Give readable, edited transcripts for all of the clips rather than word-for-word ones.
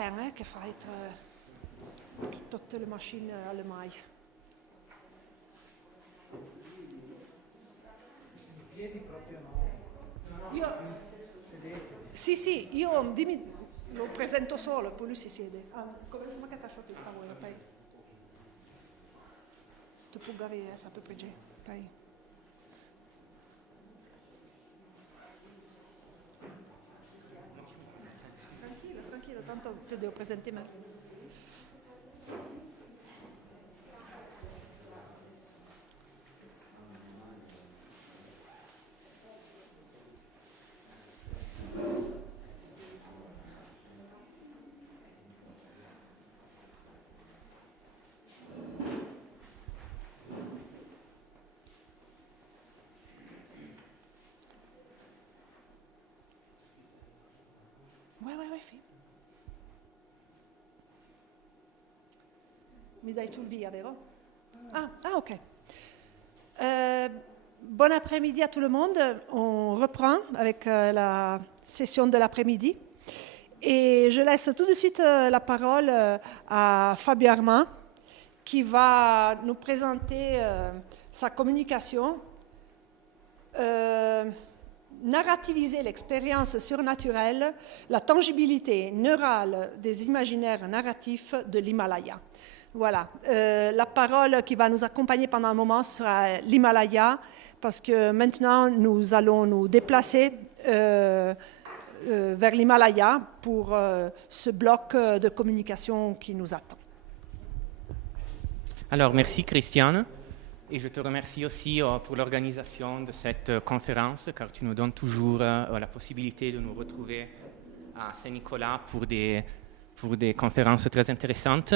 Martin che fa tutte le macchine allemane. I piedi proprio no. Io, sì, io lo presento solo e poi lui si siede. Come se magari t'asciò questa ora, poi. Tu puoi gare, ça peut près, poi. Tranquillo, tanto ti devo presentare me. Ouais, fille. Mi dai tu il via, vero? Ok. Bon après-midi à tout le monde. On reprend avec la session de l'après-midi. Et je laisse tout de suite la parole à Fabio Armand, qui va nous présenter sa communication. Narrativiser l'expérience surnaturelle, la tangibilité neurale des imaginaires narratifs de l'Himalaya. Voilà, la parole qui va nous accompagner pendant un moment sera l'Himalaya, parce que maintenant nous allons nous déplacer vers l'Himalaya pour ce bloc de communication qui nous attend. Alors, merci Christiane. Et je te remercie aussi pour l'organisation de cette conférence, car tu nous donnes toujours la possibilité de nous retrouver à Saint-Nicolas pour des conférences très intéressantes.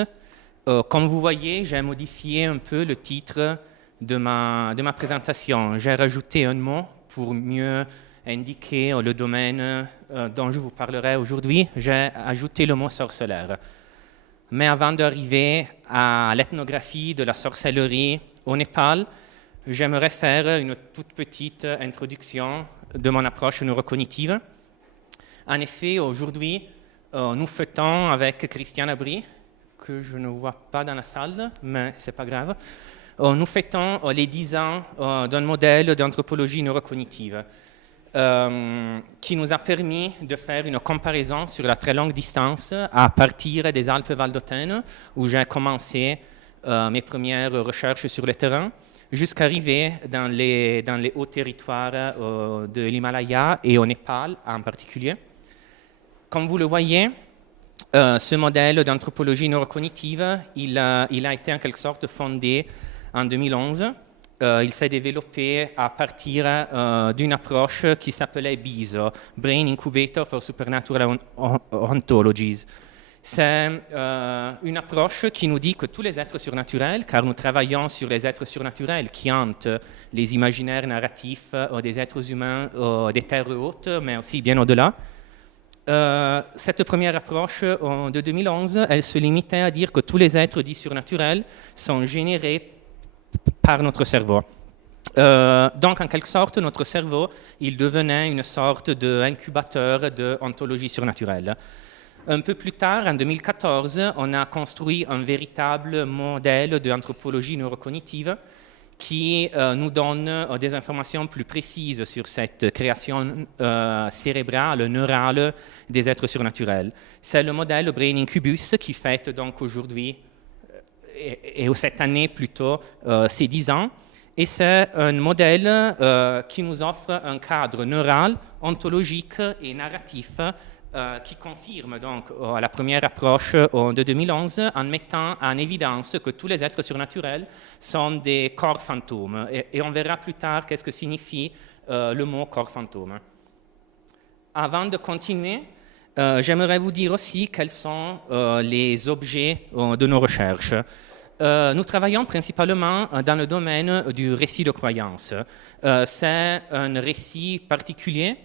Comme vous voyez, j'ai modifié un peu le titre de ma présentation. J'ai rajouté un mot pour mieux indiquer le domaine dont je vous parlerai aujourd'hui. J'ai ajouté le mot sorcellerie. Mais avant d'arriver à l'ethnographie de la sorcellerie au Népal, j'aimerais faire une toute petite introduction de mon approche neurocognitive. En effet, aujourd'hui, nous fêtons avec Christiane Abri, que je ne vois pas dans la salle, mais ce n'est pas grave, nous fêtons les 10 ans d'un modèle d'anthropologie neurocognitive qui nous a permis de faire une comparaison sur la très longue distance à partir des Alpes valdôtaines, où j'ai commencé mes premières recherches sur le terrain, jusqu'à arriver dans les hauts territoires de l'Himalaya et au Népal en particulier. Comme vous le voyez, ce modèle d'anthropologie neurocognitive, il a été en quelque sorte fondé en 2011. Il s'est développé à partir d'une approche qui s'appelait BISO, Brain Incubator for Supernatural Ontologies. C'est une approche qui nous dit que tous les êtres surnaturels, car nous travaillons sur les êtres surnaturels qui hantent les imaginaires narratifs des êtres humains des terres hautes, mais aussi bien au-delà. Cette première approche de 2011, elle se limitait à dire que tous les êtres dits surnaturels sont générés par notre cerveau. Donc, en quelque sorte, notre cerveau, il devenait une sorte d'incubateur de ontologie surnaturelle. Un peu plus tard, en 2014, on a construit un véritable modèle d'anthropologie neurocognitive qui nous donne des informations plus précises sur cette création cérébrale, neurale des êtres surnaturels. C'est le modèle Brain Incubus qui fête donc aujourd'hui, et cette année plutôt, ses 10 ans. Et c'est un modèle qui nous offre un cadre neural, ontologique et narratif qui confirme donc la première approche de 2011 en mettant en évidence que tous les êtres surnaturels sont des corps fantômes. Et on verra plus tard qu'est-ce que signifie le mot corps fantôme. Avant de continuer, j'aimerais vous dire aussi quels sont les objets de nos recherches. Nous travaillons principalement dans le domaine du récit de croyance. C'est un récit particulier.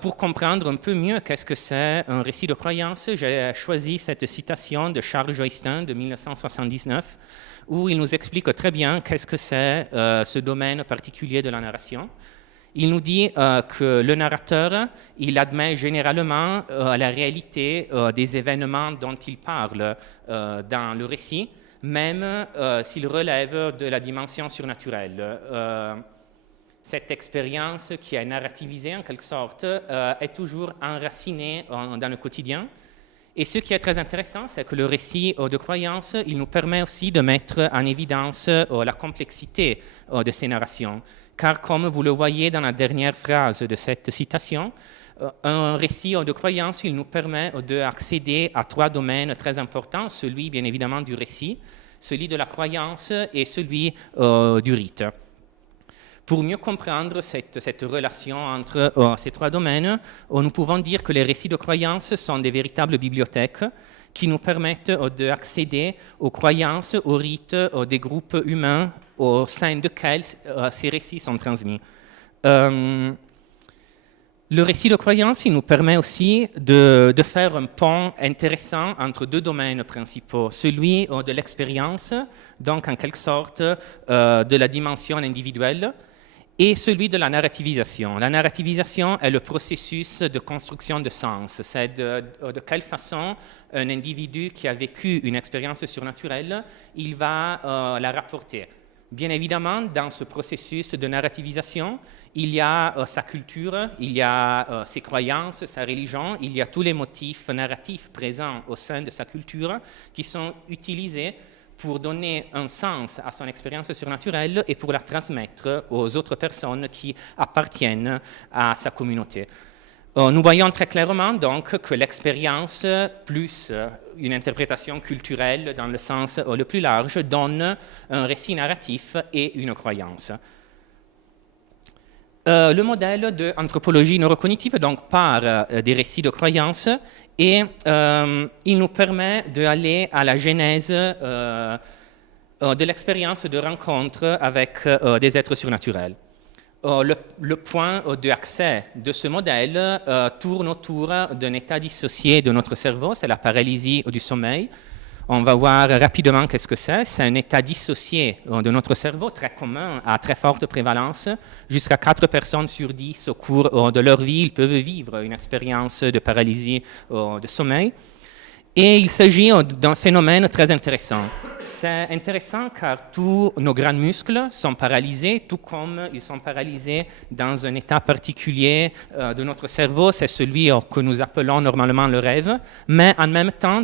Pour comprendre un peu mieux qu'est-ce que c'est un récit de croyance, j'ai choisi cette citation de Charles Joystin de 1979, où il nous explique très bien qu'est-ce que c'est ce domaine particulier de la narration. Il nous dit que le narrateur, il admet généralement la réalité des événements dont il parle dans le récit, même s'il relève de la dimension surnaturelle. Cette expérience qui est narrativisée en quelque sorte est toujours enracinée dans le quotidien. Et ce qui est très intéressant, c'est que le récit de croyance, il nous permet aussi de mettre en évidence la complexité de ces narrations. Car comme vous le voyez dans la dernière phrase de cette citation, un récit de croyance, il nous permet d'accéder à 3 domaines très importants, celui bien évidemment du récit, celui de la croyance et celui du rite. Pour mieux comprendre cette relation entre ces 3 domaines, nous pouvons dire que les récits de croyance sont des véritables bibliothèques qui nous permettent d'accéder aux croyances, aux rites des groupes humains au sein desquels ces récits sont transmis. Le récit de croyance, il nous permet aussi de faire un pont intéressant entre 2 domaines principaux, celui de l'expérience, donc en quelque sorte de la dimension individuelle, et celui de la narrativisation. La narrativisation est le processus de construction de sens. C'est de quelle façon un individu qui a vécu une expérience surnaturelle, il va la rapporter. Bien évidemment, dans ce processus de narrativisation, il y a sa culture, il y a ses croyances, sa religion, il y a tous les motifs narratifs présents au sein de sa culture qui sont utilisés pour donner un sens à son expérience surnaturelle et pour la transmettre aux autres personnes qui appartiennent à sa communauté. Nous voyons très clairement donc que l'expérience plus une interprétation culturelle dans le sens le plus large donne un récit narratif et une croyance. Le modèle d'anthropologie neurocognitive donc part des récits de croyance et il nous permet d'aller à la genèse de l'expérience de rencontre avec des êtres surnaturels. Le point d'accès de ce modèle tourne autour d'un état dissocié de notre cerveau, c'est la paralysie du sommeil. On va voir rapidement qu'est-ce que c'est. C'est un état dissocié de notre cerveau, très commun, à très forte prévalence. Jusqu'à 4 personnes sur 10 au cours de leur vie, ils peuvent vivre une expérience de paralysie de sommeil. Et il s'agit d'un phénomène très intéressant. C'est intéressant car tous nos grands muscles sont paralysés, tout comme ils sont paralysés dans un état particulier de notre cerveau, c'est celui que nous appelons normalement le rêve, mais en même temps,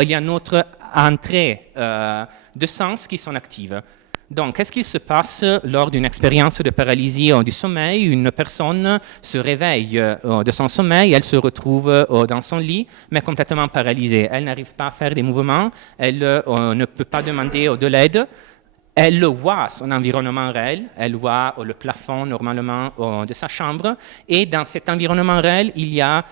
il y a une autre entrée de sens qui sont actives. Donc, qu'est-ce qui se passe lors d'une expérience de paralysie du sommeil? Une personne se réveille de son sommeil, elle se retrouve dans son lit, mais complètement paralysée. Elle n'arrive pas à faire des mouvements, elle ne peut pas demander de l'aide. Elle voit son environnement réel, elle voit le plafond normalement de sa chambre, et dans cet environnement réel, il y a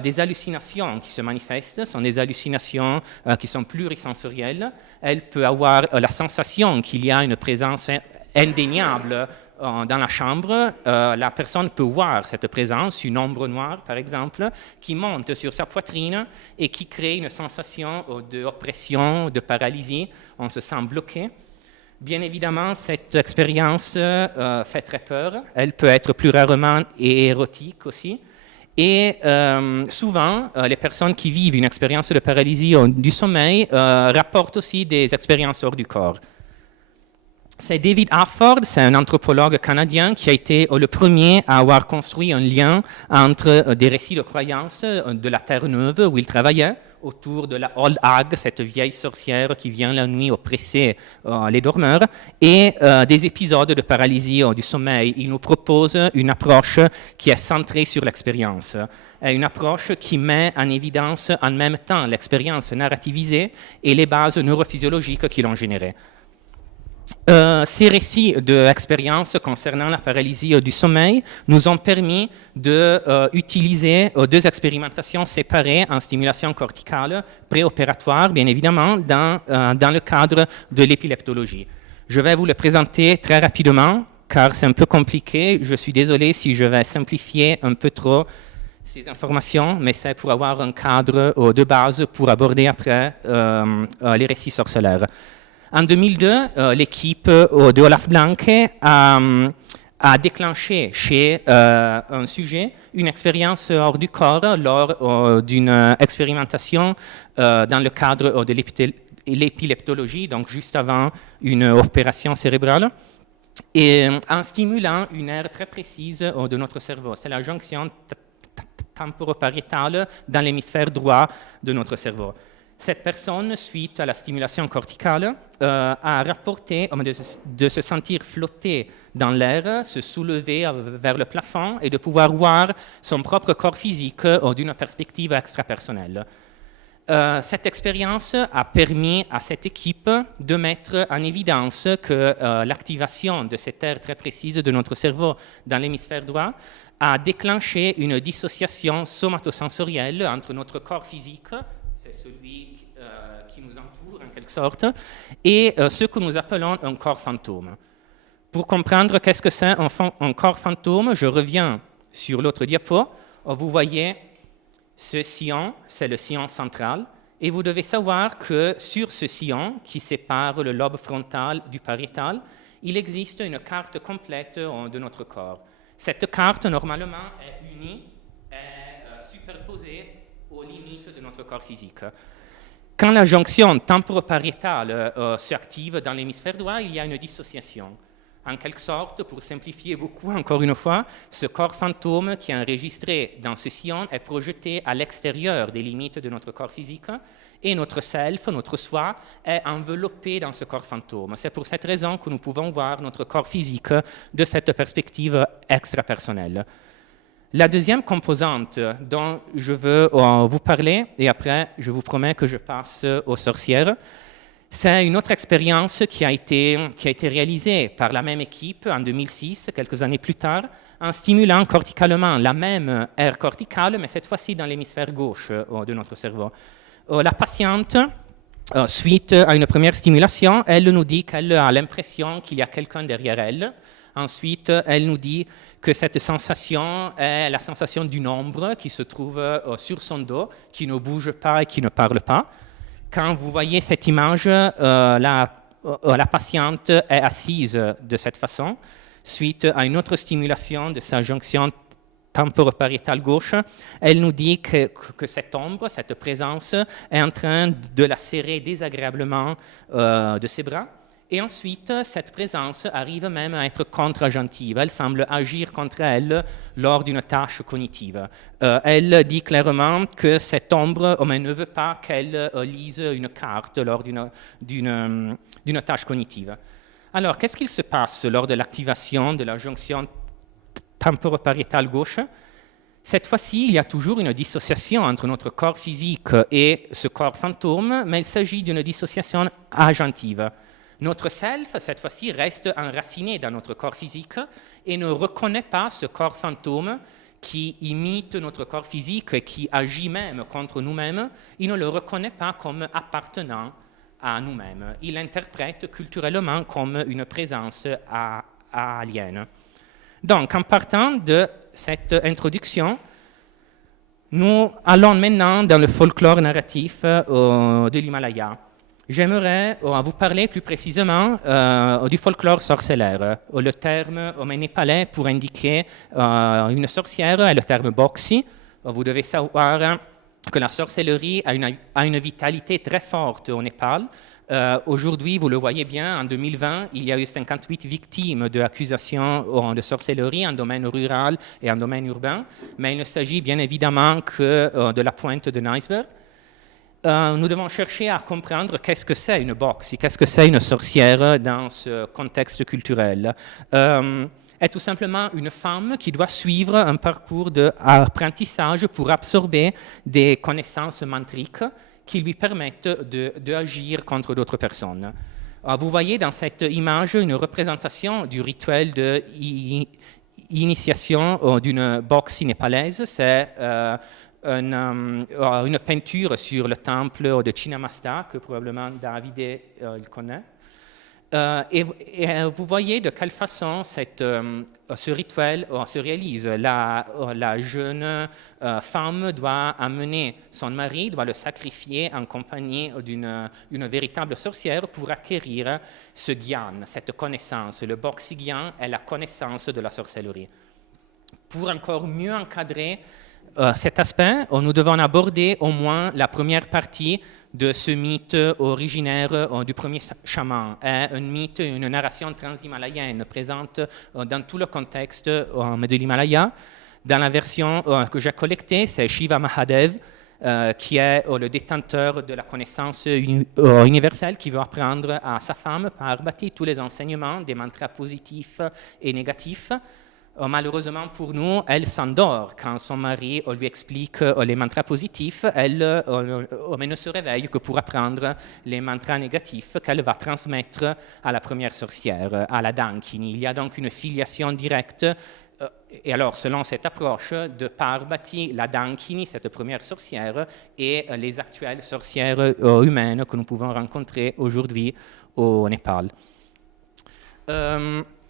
des hallucinations qui se manifestent, ce sont des hallucinations qui sont plurisensorielles. Elle peut avoir la sensation qu'il y a une présence indéniable dans la chambre. La personne peut voir cette présence, une ombre noire par exemple, qui monte sur sa poitrine et qui crée une sensation d'oppression, de paralysie. On se sent bloqué. Bien évidemment, cette expérience fait très peur. Elle peut être plus rarement érotique aussi. Et souvent, les personnes qui vivent une expérience de paralysie du sommeil rapportent aussi des expériences hors du corps. C'est David Harford, c'est un anthropologue canadien qui a été le premier à avoir construit un lien entre des récits de croyances de la Terre-Neuve où il travaillait, autour de la Old Hag, cette vieille sorcière qui vient la nuit oppresser les dormeurs, et des épisodes de paralysie du sommeil. Il nous propose une approche qui est centrée sur l'expérience, une approche qui met en évidence en même temps l'expérience narrativisée et les bases neurophysiologiques qui l'ont générée. Ces récits d'expérience concernant la paralysie du sommeil nous ont permis d'utiliser 2 expérimentations séparées en stimulation corticale préopératoire, bien évidemment, dans le cadre de l'épileptologie. Je vais vous le présenter très rapidement, car c'est un peu compliqué. Je suis désolé si je vais simplifier un peu trop ces informations, mais c'est pour avoir un cadre de base pour aborder après les récits sorcellaires. En 2002, l'équipe de Olaf Blanke a a déclenché chez un sujet une expérience hors du corps lors d'une expérimentation dans le cadre de l'épileptologie, donc juste avant une opération cérébrale, et en stimulant une aire très précise de notre cerveau. C'est la jonction temporopariétale dans l'hémisphère droit de notre cerveau. Cette personne, suite à la stimulation corticale, a rapporté de se sentir flotter dans l'air, se soulever vers le plafond et de pouvoir voir son propre corps physique d'une perspective extrapersonnelle. Cette expérience a permis à cette équipe de mettre en évidence que l'activation de cette aire très précise de notre cerveau dans l'hémisphère droit a déclenché une dissociation somatosensorielle entre notre corps physique, c'est celui qui nous entoure en quelque sorte, et ce que nous appelons un corps fantôme. Pour comprendre qu'est-ce que c'est un corps fantôme, je reviens sur l'autre diapo. Vous voyez ce sillon, c'est le sillon central, et vous devez savoir que sur ce sillon qui sépare le lobe frontal du pariétal, il existe une carte complète de notre corps. Cette carte, normalement, est unie, est superposée aux limites de notre corps physique. Quand la jonction temporopariétale s'active dans l'hémisphère droit, il y a une dissociation. En quelque sorte, pour simplifier beaucoup, encore une fois, ce corps fantôme qui est enregistré dans ce sillon est projeté à l'extérieur des limites de notre corps physique et notre self, notre soi, est enveloppé dans ce corps fantôme. C'est pour cette raison que nous pouvons voir notre corps physique de cette perspective extrapersonnelle. La deuxième composante dont je veux vous parler, et après je vous promets que je passe aux sorcières, c'est une autre expérience qui a été réalisée par la même équipe en 2006, quelques années plus tard, en stimulant corticalement la même aire corticale, mais cette fois-ci dans l'hémisphère gauche de notre cerveau. La patiente, suite à une première stimulation, elle nous dit qu'elle a l'impression qu'il y a quelqu'un derrière elle. Ensuite, elle nous dit que cette sensation est la sensation d'une ombre qui se trouve sur son dos, qui ne bouge pas et qui ne parle pas. Quand vous voyez cette image, la patiente est assise de cette façon, suite à une autre stimulation de sa jonction temporopariétale gauche. Elle nous dit que cette ombre, cette présence, est en train de la serrer désagréablement de ses bras. Et ensuite, cette présence arrive même à être contre-agentive. Elle semble agir contre elle lors d'une tâche cognitive. Elle dit clairement que cette ombre ne veut pas qu'elle lise une carte lors d'une tâche cognitive. Alors, qu'est-ce qu'il se passe lors de l'activation de la jonction temporopariétale gauche? Cette fois-ci, il y a toujours une dissociation entre notre corps physique et ce corps fantôme, mais il s'agit d'une dissociation agentive. Notre self, cette fois-ci, reste enraciné dans notre corps physique et ne reconnaît pas ce corps fantôme qui imite notre corps physique et qui agit même contre nous-mêmes. Il ne le reconnaît pas comme appartenant à nous-mêmes. Il l'interprète culturellement comme une présence aliène. Donc, en partant de cette introduction, nous allons maintenant dans le folklore narratif de l'Himalaya. J'aimerais vous parler plus précisément du folklore sorcellaire. Le terme népalais pour indiquer une sorcière est le terme boxi. Vous devez savoir que la sorcellerie a une vitalité très forte au Népal. Aujourd'hui, vous le voyez bien, en 2020, il y a eu 58 victimes d'accusations de sorcellerie en domaine rural et en domaine urbain, mais il ne s'agit bien évidemment que de la pointe d'un iceberg. Nous devons chercher à comprendre qu'est-ce que c'est une boxi, qu'est-ce que c'est une sorcière dans ce contexte culturel. Est tout simplement une femme qui doit suivre un parcours d'apprentissage pour absorber des connaissances mantriques qui lui permettent d'agir contre d'autres personnes. Vous voyez dans cette image une représentation du rituel d'initiation d'une boxi népalaise. C'est une peinture sur le temple de Chinnamasta, que probablement David il connaît. Et vous voyez de quelle façon ce rituel se réalise. La jeune femme doit amener son mari, doit le sacrifier en compagnie d'une véritable sorcière pour acquérir ce gyan, cette connaissance. Le boxi gyan est la connaissance de la sorcellerie. Pour encore mieux encadrer cet aspect, nous devons aborder au moins la première partie de ce mythe originaire du premier chaman. Est un mythe, une narration transhimalayenne présente dans tout le contexte de l'Himalaya. Dans la version que j'ai collectée, c'est Shiva Mahadev, qui est le détenteur de la connaissance universelle, qui veut apprendre à sa femme, Parvati, tous les enseignements des mantras positifs et négatifs. Malheureusement pour nous, elle s'endort quand son mari lui explique les mantras positifs. Elle ne se réveille que pour apprendre les mantras négatifs qu'elle va transmettre à la première sorcière, à la Dankini. Il y a donc une filiation directe. Et alors, selon cette approche de Parvati, la Dankini, cette première sorcière, et les actuelles sorcières humaines que nous pouvons rencontrer aujourd'hui au Népal.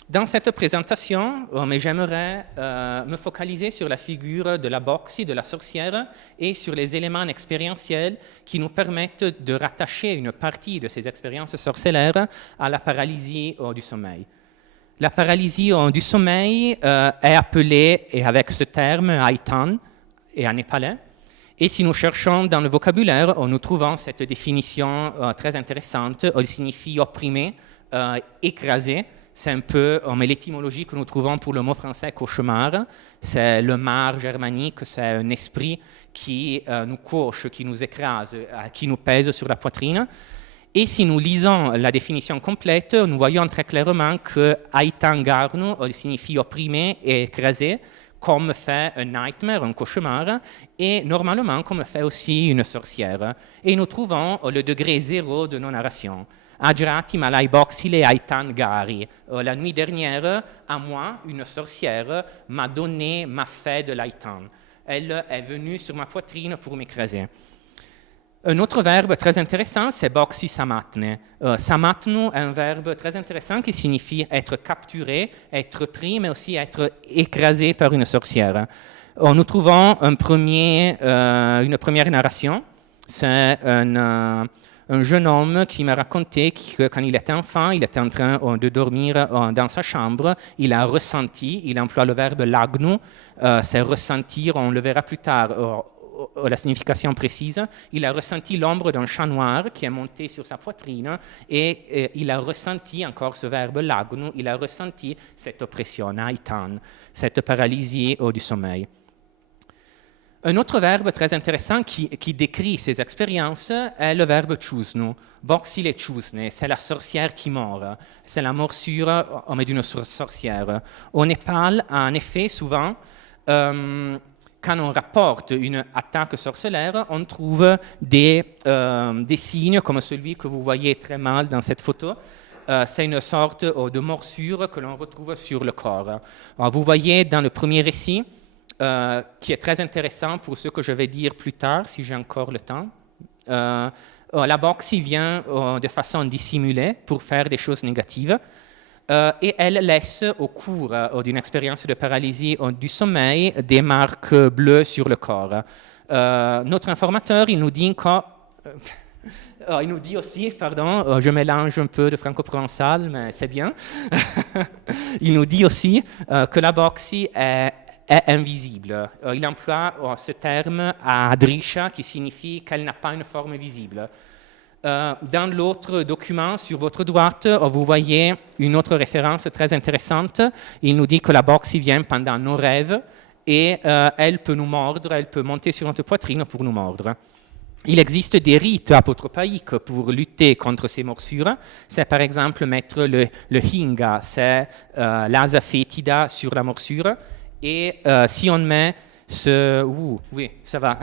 Dans cette présentation, j'aimerais me focaliser sur la figure de la boxi, de la sorcière, et sur les éléments expérientiels qui nous permettent de rattacher une partie de ces expériences sorcellaires à la paralysie du sommeil. La paralysie du sommeil est appelée, et avec ce terme, aitan, et en népalais. Et si nous cherchons dans le vocabulaire, nous trouvons cette définition très intéressante. Elle signifie opprimer, écraser. C'est un peu l'étymologie que nous trouvons pour le mot français cauchemar. C'est le mar germanique, c'est un esprit qui nous coche, qui nous écrase, qui nous pèse sur la poitrine. Et si nous lisons la définition complète, nous voyons très clairement que aitan garnu signifie opprimer et écraser, comme fait un nightmare, un cauchemar, et normalement comme fait aussi une sorcière. Et nous trouvons le degré zéro de nos narrations. Ajrati malai boxile aitan gari. La nuit dernière, à moi, une sorcière m'a fait de l'aitan. Elle est venue sur ma poitrine pour m'écraser. Un autre verbe très intéressant, c'est boxi samatne. Samatnu est un verbe très intéressant qui signifie être capturé, être pris, mais aussi être écrasé par une sorcière. Nous trouvons une première narration. C'est un jeune homme qui m'a raconté que quand il était enfant, il était en train de dormir dans sa chambre, il a ressenti, il emploie le verbe lagnu, c'est ressentir, on le verra plus tard, la signification précise, il a ressenti l'ombre d'un chat noir qui est monté sur sa poitrine et il a ressenti encore ce verbe lagnu, il a ressenti cette oppression, aitan, cette paralysie du sommeil. Un autre verbe très intéressant qui décrit ces expériences est le verbe chusnu. Boxile chusne, c'est la sorcière qui mord. C'est la morsure d'une sorcière. Au Népal, en effet, souvent, quand on rapporte une attaque sorcellaire, on trouve des signes comme celui que vous voyez très mal dans cette photo. C'est une sorte de morsure que l'on retrouve sur le corps. Alors, vous voyez dans le premier récit, qui est très intéressant pour ce que je vais dire plus tard, si j'ai encore le temps. La boxi vient de façon dissimulée pour faire des choses négatives et elle laisse au cours d'une expérience de paralysie du sommeil des marques bleues sur le corps. Notre informateur, il nous dit il nous dit aussi, pardon, je mélange un peu de franco-provençal, mais c'est bien. Il nous dit aussi que la boxi est invisible. Il emploie ce terme à drisha qui signifie qu'elle n'a pas une forme visible. Dans l'autre document, sur votre droite, vous voyez une autre référence très intéressante. Il nous dit que la boxi vient pendant nos rêves et elle peut nous mordre, elle peut monter sur notre poitrine pour nous mordre. Il existe des rites apotropaïques pour lutter contre ces morsures. C'est par exemple mettre le hinga, c'est l'asa fétida sur la morsure. Et si on met oui, ça va.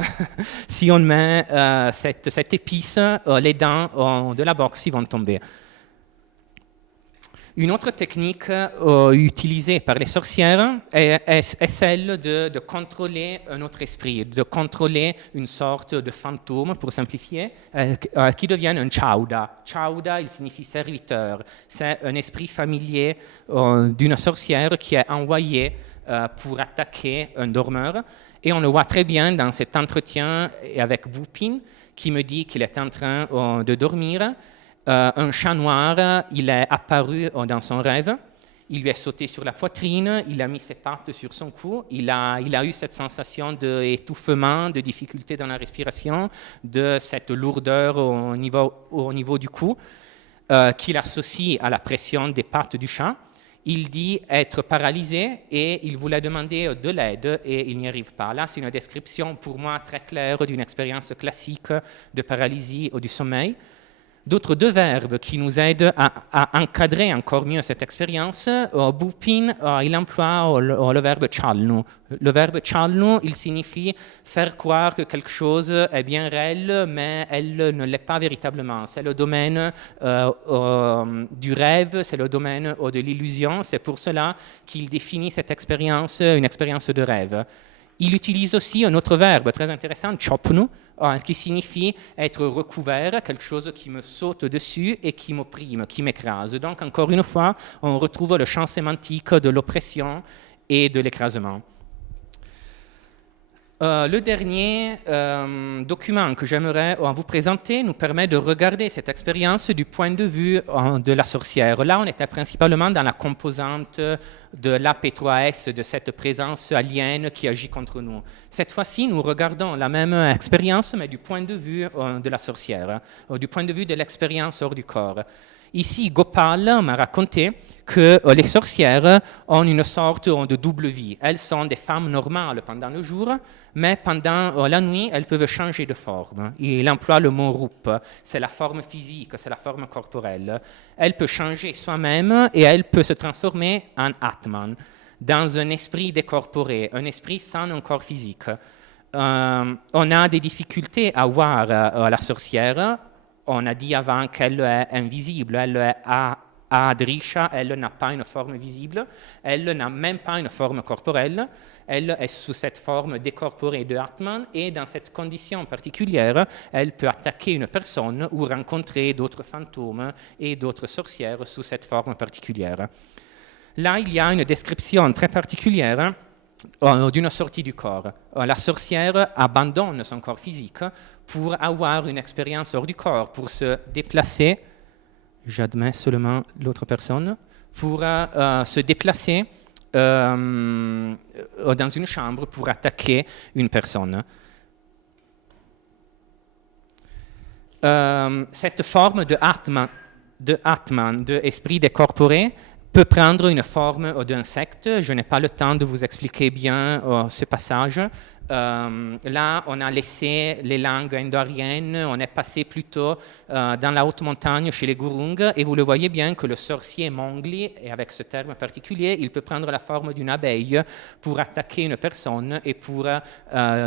Si on met cette épice, les dents de la boxi vont tomber. Une autre technique utilisée par les sorcières est celle de contrôler un autre esprit, de contrôler une sorte de fantôme, pour simplifier, qui devient un chauda. Chauda, il signifie serviteur. C'est un esprit familier d'une sorcière qui est envoyé pour attaquer un dormeur. Et on le voit très bien dans cet entretien avec Bupin, qui me dit qu'il est en train de dormir. Un chat noir, il est apparu dans son rêve, il lui est sauté sur la poitrine, il a mis ses pattes sur son cou, il a eu cette sensation d'étouffement, de difficulté dans la respiration, de cette lourdeur au niveau du cou, qu'il associe à la pression des pattes du chat. Il dit être paralysé et il voulait demander de l'aide et il n'y arrive pas. Là, c'est une description pour moi très claire d'une expérience classique de paralysie ou du sommeil. D'autres deux verbes qui nous aident à encadrer encore mieux cette expérience. Bupin, il emploie le verbe chalnu. Le verbe chalnu, il signifie faire croire que quelque chose est bien réel, mais elle ne l'est pas véritablement. C'est le domaine du rêve, c'est le domaine de l'illusion. C'est pour cela qu'il définit cette expérience, une expérience de rêve. Il utilise aussi un autre verbe très intéressant, chopnu, qui signifie être recouvert, quelque chose qui me saute dessus et qui m'opprime, qui m'écrase. Donc, encore une fois, on retrouve le champ sémantique de l'oppression et de l'écrasement. Le dernier document que j'aimerais vous présenter nous permet de regarder cette expérience du point de vue de la sorcière. Là, on était principalement dans la composante de l'AP3S, de cette présence alienne qui agit contre nous. Cette fois-ci, nous regardons la même expérience, mais du point de vue de la sorcière, du point de vue de l'expérience hors du corps. Ici, Gopal m'a raconté que les sorcières ont une sorte de double vie. Elles sont des femmes normales pendant le jour, mais pendant la nuit, elles peuvent changer de forme. Il emploie le mot rup, c'est la forme physique, c'est la forme corporelle. Elle peut changer soi-même et elle peut se transformer en Atman, dans un esprit décorporé, un esprit sans un corps physique. On a des difficultés à voir la sorcière. On a dit avant qu'elle est invisible, elle est adrisha, elle n'a pas une forme visible, elle n'a même pas une forme corporelle, elle est sous cette forme décorporée de Atman et dans cette condition particulière, elle peut attaquer une personne ou rencontrer d'autres fantômes et d'autres sorcières sous cette forme particulière. Là, il y a une description très particulière d'une sortie du corps. La sorcière abandonne son corps physique pour avoir une expérience hors du corps, pour se déplacer, j'admets seulement l'autre personne, pour se déplacer dans une chambre pour attaquer une personne. Cette forme de Atman, de esprit décorporé, peut prendre une forme d'insecte. Je n'ai pas le temps de vous expliquer bien ce passage. Là, on a laissé les langues indo-ariennes, on est passé plutôt dans la haute montagne chez les Gurung, et vous le voyez bien que le sorcier Mongli, et avec ce terme particulier, il peut prendre la forme d'une abeille pour attaquer une personne et pour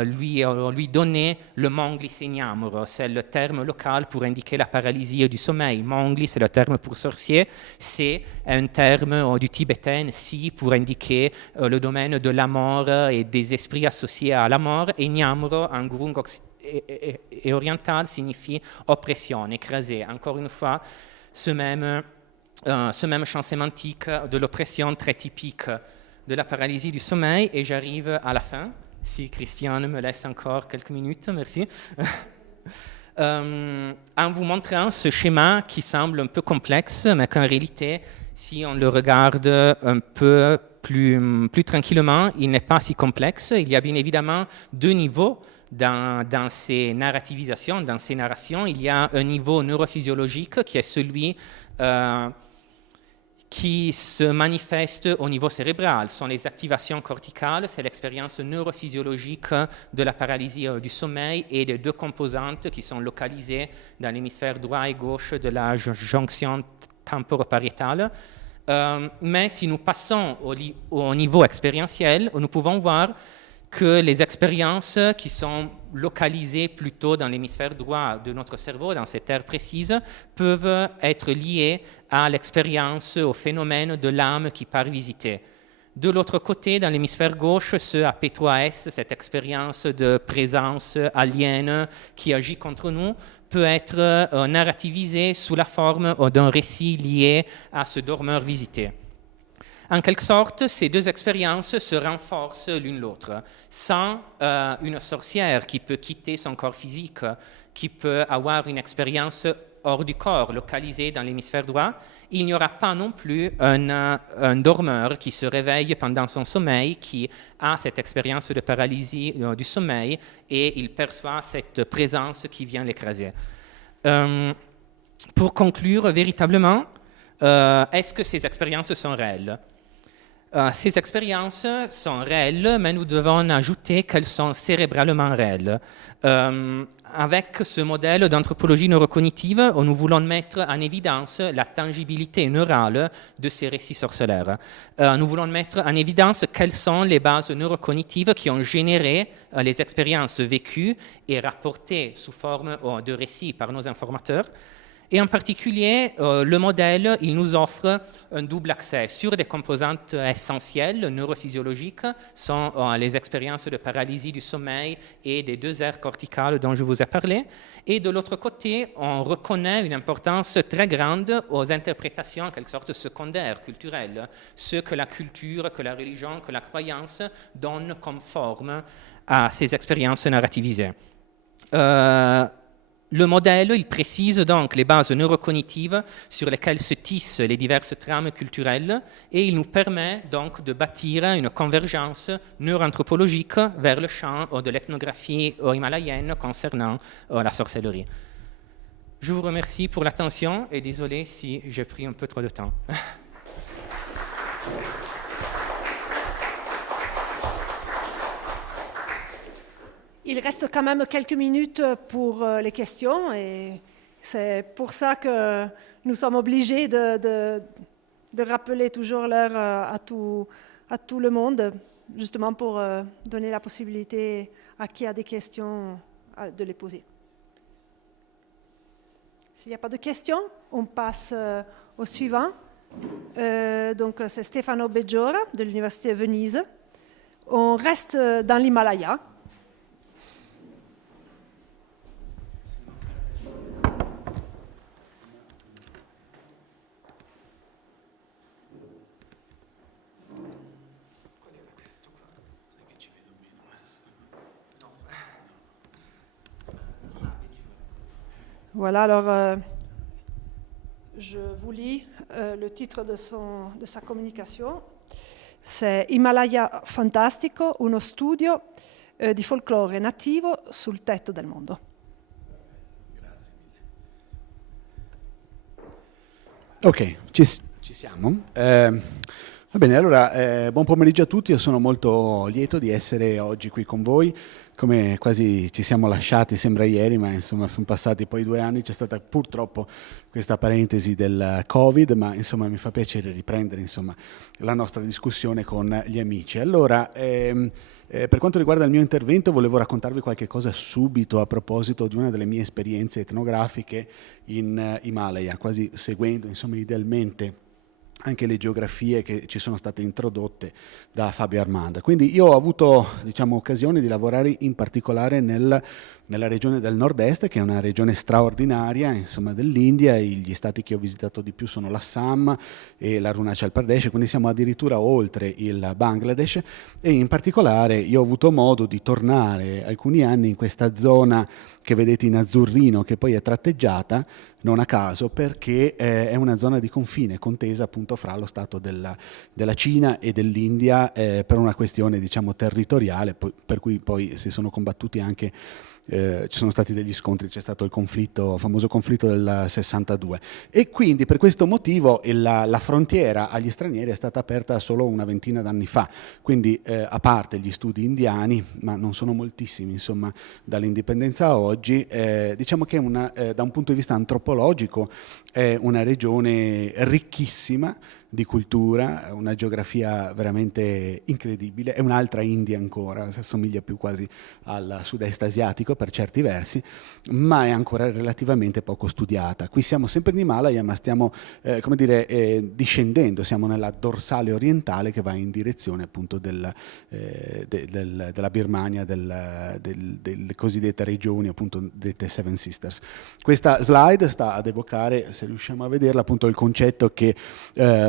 lui donner le Mongli Senyamuro. C'est le terme local pour indiquer la paralysie du sommeil. Mongli, c'est le terme pour sorcier. C'est un terme du tibétain, Si, pour indiquer le domaine de la mort et des esprits associés à la mort, et Nyamuro en Gurung et oriental signifie oppression, écraser. Encore une fois, ce même champ sémantique de l'oppression très typique de la paralysie du sommeil, et j'arrive à la fin, si Christiane me laisse encore quelques minutes, merci. En vous montrant ce schéma qui semble un peu complexe, mais qu'en réalité, si on le regarde un peu plus tranquillement, il n'est pas si complexe. Il y a bien évidemment deux niveaux dans ces narrativisations, dans ces narrations. Il y a un niveau neurophysiologique qui est celui qui se manifeste au niveau cérébral. Ce sont les activations corticales, c'est l'expérience neurophysiologique de la paralysie du sommeil et des deux composantes qui sont localisées dans l'hémisphère droit et gauche de la jonction temporopariétale. Mais si nous passons au niveau expérientiel, nous pouvons voir que les expériences qui sont localisées plutôt dans l'hémisphère droit de notre cerveau, dans cette aire précise, peuvent être liées à l'expérience, au phénomène de l'âme qui part visiter. De l'autre côté, dans l'hémisphère gauche, ce AP3S, cette expérience de présence alien qui agit contre nous, peut être narrativisée sous la forme d'un récit lié à ce dormeur visité. En quelque sorte, ces deux expériences se renforcent l'une l'autre. Sans une sorcière qui peut quitter son corps physique, qui peut avoir une expérience hors du corps, localisée dans l'hémisphère droit, il n'y aura pas non plus un dormeur qui se réveille pendant son sommeil, qui a cette expérience de paralysie du sommeil, et il perçoit cette présence qui vient l'écraser. Pour conclure, véritablement, est-ce que ces expériences sont réelles ? Ces expériences sont réelles, mais nous devons ajouter qu'elles sont cérébralement réelles. Avec ce modèle d'anthropologie neurocognitive, nous voulons mettre en évidence la tangibilité neurale de ces récits sorcellaires. Nous voulons mettre en évidence quelles sont les bases neurocognitives qui ont généré les expériences vécues et rapportées sous forme de récits par nos informateurs. Et en particulier, le modèle, il nous offre un double accès sur des composantes essentielles neurophysiologiques, sont les expériences de paralysie du sommeil et des deux aires corticales dont je vous ai parlé. Et de l'autre côté, on reconnaît une importance très grande aux interprétations en quelque sorte secondaires, culturelles, ce que la culture, que la religion, que la croyance donnent comme forme à ces expériences narrativisées. Le modèle, il précise donc les bases neurocognitives sur lesquelles se tissent les diverses trames culturelles et il nous permet donc de bâtir une convergence neuroanthropologique vers le champ de l'ethnographie himalayenne concernant la sorcellerie. Je vous remercie pour l'attention et désolé si j'ai pris un peu trop de temps. Il reste quand même quelques minutes pour les questions et c'est pour ça que nous sommes obligés de rappeler toujours l'heure à tout le monde, justement pour donner la possibilité à qui a des questions de les poser. S'il n'y a pas de questions, on passe au suivant. Donc c'est Stefano Beggiora de l'Université de Venise. On reste dans l'Himalaya. Voilà, alors je vous lis le titre de sa communication. C'est Himalaya fantastico, uno studio di folklore nativo sul tetto del mondo. Grazie mille. Ok, ci siamo. Va bene, allora buon pomeriggio a tutti, io sono molto lieto di essere oggi qui con voi. Come quasi ci siamo lasciati, sembra ieri, ma insomma sono passati poi 2 anni, c'è stata purtroppo questa parentesi del Covid, ma insomma mi fa piacere riprendere insomma la nostra discussione con gli amici. Allora, per quanto riguarda il mio intervento, volevo raccontarvi qualche cosa subito a proposito di una delle mie esperienze etnografiche in Himalaya, quasi seguendo insomma idealmente anche le geografie che ci sono state introdotte da Fabio Armanda. Quindi io ho avuto, diciamo, occasione di lavorare in particolare nella regione del nord-est, che è una regione straordinaria, insomma, dell'India. Gli stati che ho visitato di più sono l'Assam e l'Arunachal Pradesh, quindi siamo addirittura oltre il Bangladesh, e in particolare io ho avuto modo di tornare alcuni anni in questa zona che vedete in azzurrino, che poi è tratteggiata, non a caso, perché è una zona di confine contesa appunto fra lo stato della Cina e dell'India per una questione, diciamo, territoriale, per cui poi si sono combattuti anche, ci sono stati degli scontri, c'è stato il famoso conflitto del 62 e quindi per questo motivo la frontiera agli stranieri è stata aperta solo una ventina d'anni fa, quindi a parte gli studi indiani, ma non sono moltissimi insomma dall'indipendenza a oggi, diciamo che da un punto di vista antropologico è una regione ricchissima di cultura, una geografia veramente incredibile, è un'altra India ancora, si assomiglia più quasi al sud-est asiatico per certi versi, ma è ancora relativamente poco studiata. Qui siamo sempre in Himalaya, ma stiamo discendendo, siamo nella dorsale orientale che va in direzione appunto della Birmania, delle cosiddette regioni appunto dette Seven Sisters. Questa slide sta ad evocare, se riusciamo a vederla, appunto il concetto che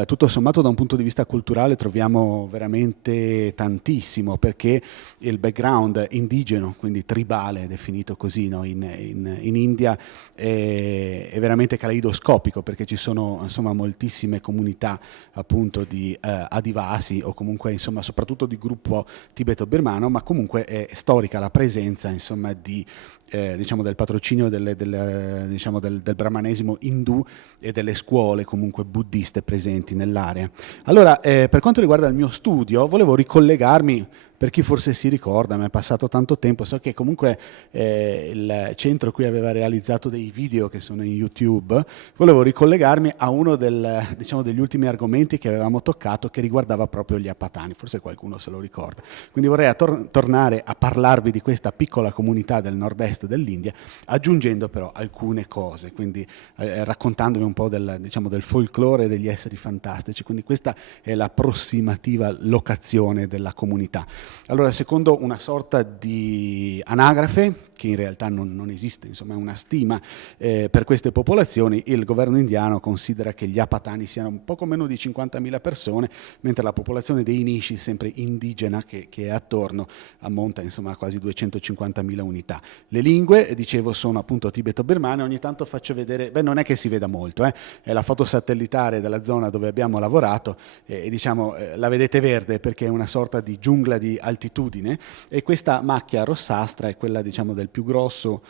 tutto sommato da un punto di vista culturale troviamo veramente tantissimo, perché il background indigeno, quindi tribale, definito così, no? in India è veramente caleidoscopico, perché ci sono insomma moltissime comunità appunto di adivasi, o comunque insomma soprattutto di gruppo tibeto-birmano, ma comunque è storica la presenza insomma del patrocinio del brahmanesimo indù e delle scuole comunque buddiste presenti nell'area. Allora, per quanto riguarda il mio studio, volevo ricollegarmi, per chi forse si ricorda, ma è passato tanto tempo, so che comunque il centro qui aveva realizzato dei video che sono in YouTube, volevo ricollegarmi a uno degli ultimi argomenti che avevamo toccato, che riguardava proprio gli apatani, forse qualcuno se lo ricorda. Quindi vorrei tornare a parlarvi di questa piccola comunità del nord-est dell'India, aggiungendo però alcune cose, quindi raccontandovi un po' del folklore degli esseri fantastici. Quindi questa è l'approssimativa locazione della comunità. Allora, secondo una sorta di anagrafe, che in realtà non esiste, insomma è una stima per queste popolazioni, il governo indiano considera che gli apatani siano un poco meno di 50.000 persone, mentre la popolazione dei Nishi, sempre indigena, che è attorno, ammonta insomma a quasi 250.000 unità. Le lingue, dicevo, sono appunto tibeto-birmane. Ogni tanto faccio vedere, non è che si veda molto, è la foto satellitare della zona dove abbiamo lavorato, la vedete verde perché è una sorta di giungla di altitudine, e questa macchia rossastra è quella del più grosso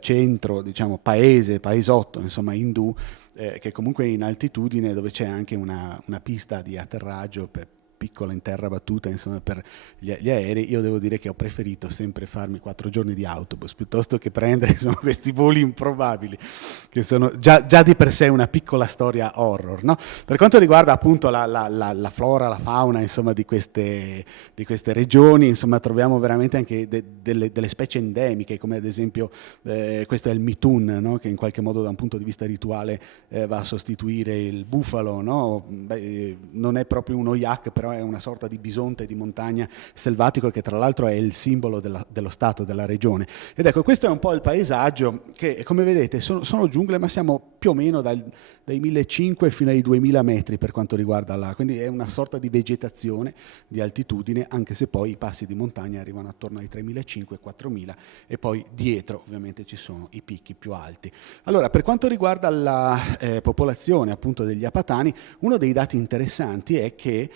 centro, paesotto insomma indù, che comunque è in altitudine, dove c'è anche una pista di atterraggio piccola in terra battuta insomma per gli aerei. Io devo dire che ho preferito sempre farmi 4 giorni di autobus piuttosto che prendere insomma questi voli improbabili, che sono già di per sé una piccola storia horror, no? Per quanto riguarda appunto la flora, la fauna insomma di queste regioni, insomma troviamo veramente anche delle specie endemiche, come ad esempio questo è il mitun, no? Che in qualche modo da un punto di vista rituale va a sostituire il bufalo, no? Non è proprio uno yak, però è una sorta di bisonte di montagna selvatico, che tra l'altro è il simbolo dello stato, della regione. Ed ecco, questo è un po' il paesaggio, che come vedete sono giungle, ma siamo più o meno dai 1.500 fino ai 2.000 metri per quanto riguarda quindi è una sorta di vegetazione di altitudine, anche se poi i passi di montagna arrivano attorno ai 3.500-4.000, e poi dietro ovviamente ci sono i picchi più alti. Allora, per quanto riguarda la popolazione appunto degli apatani, uno dei dati interessanti è che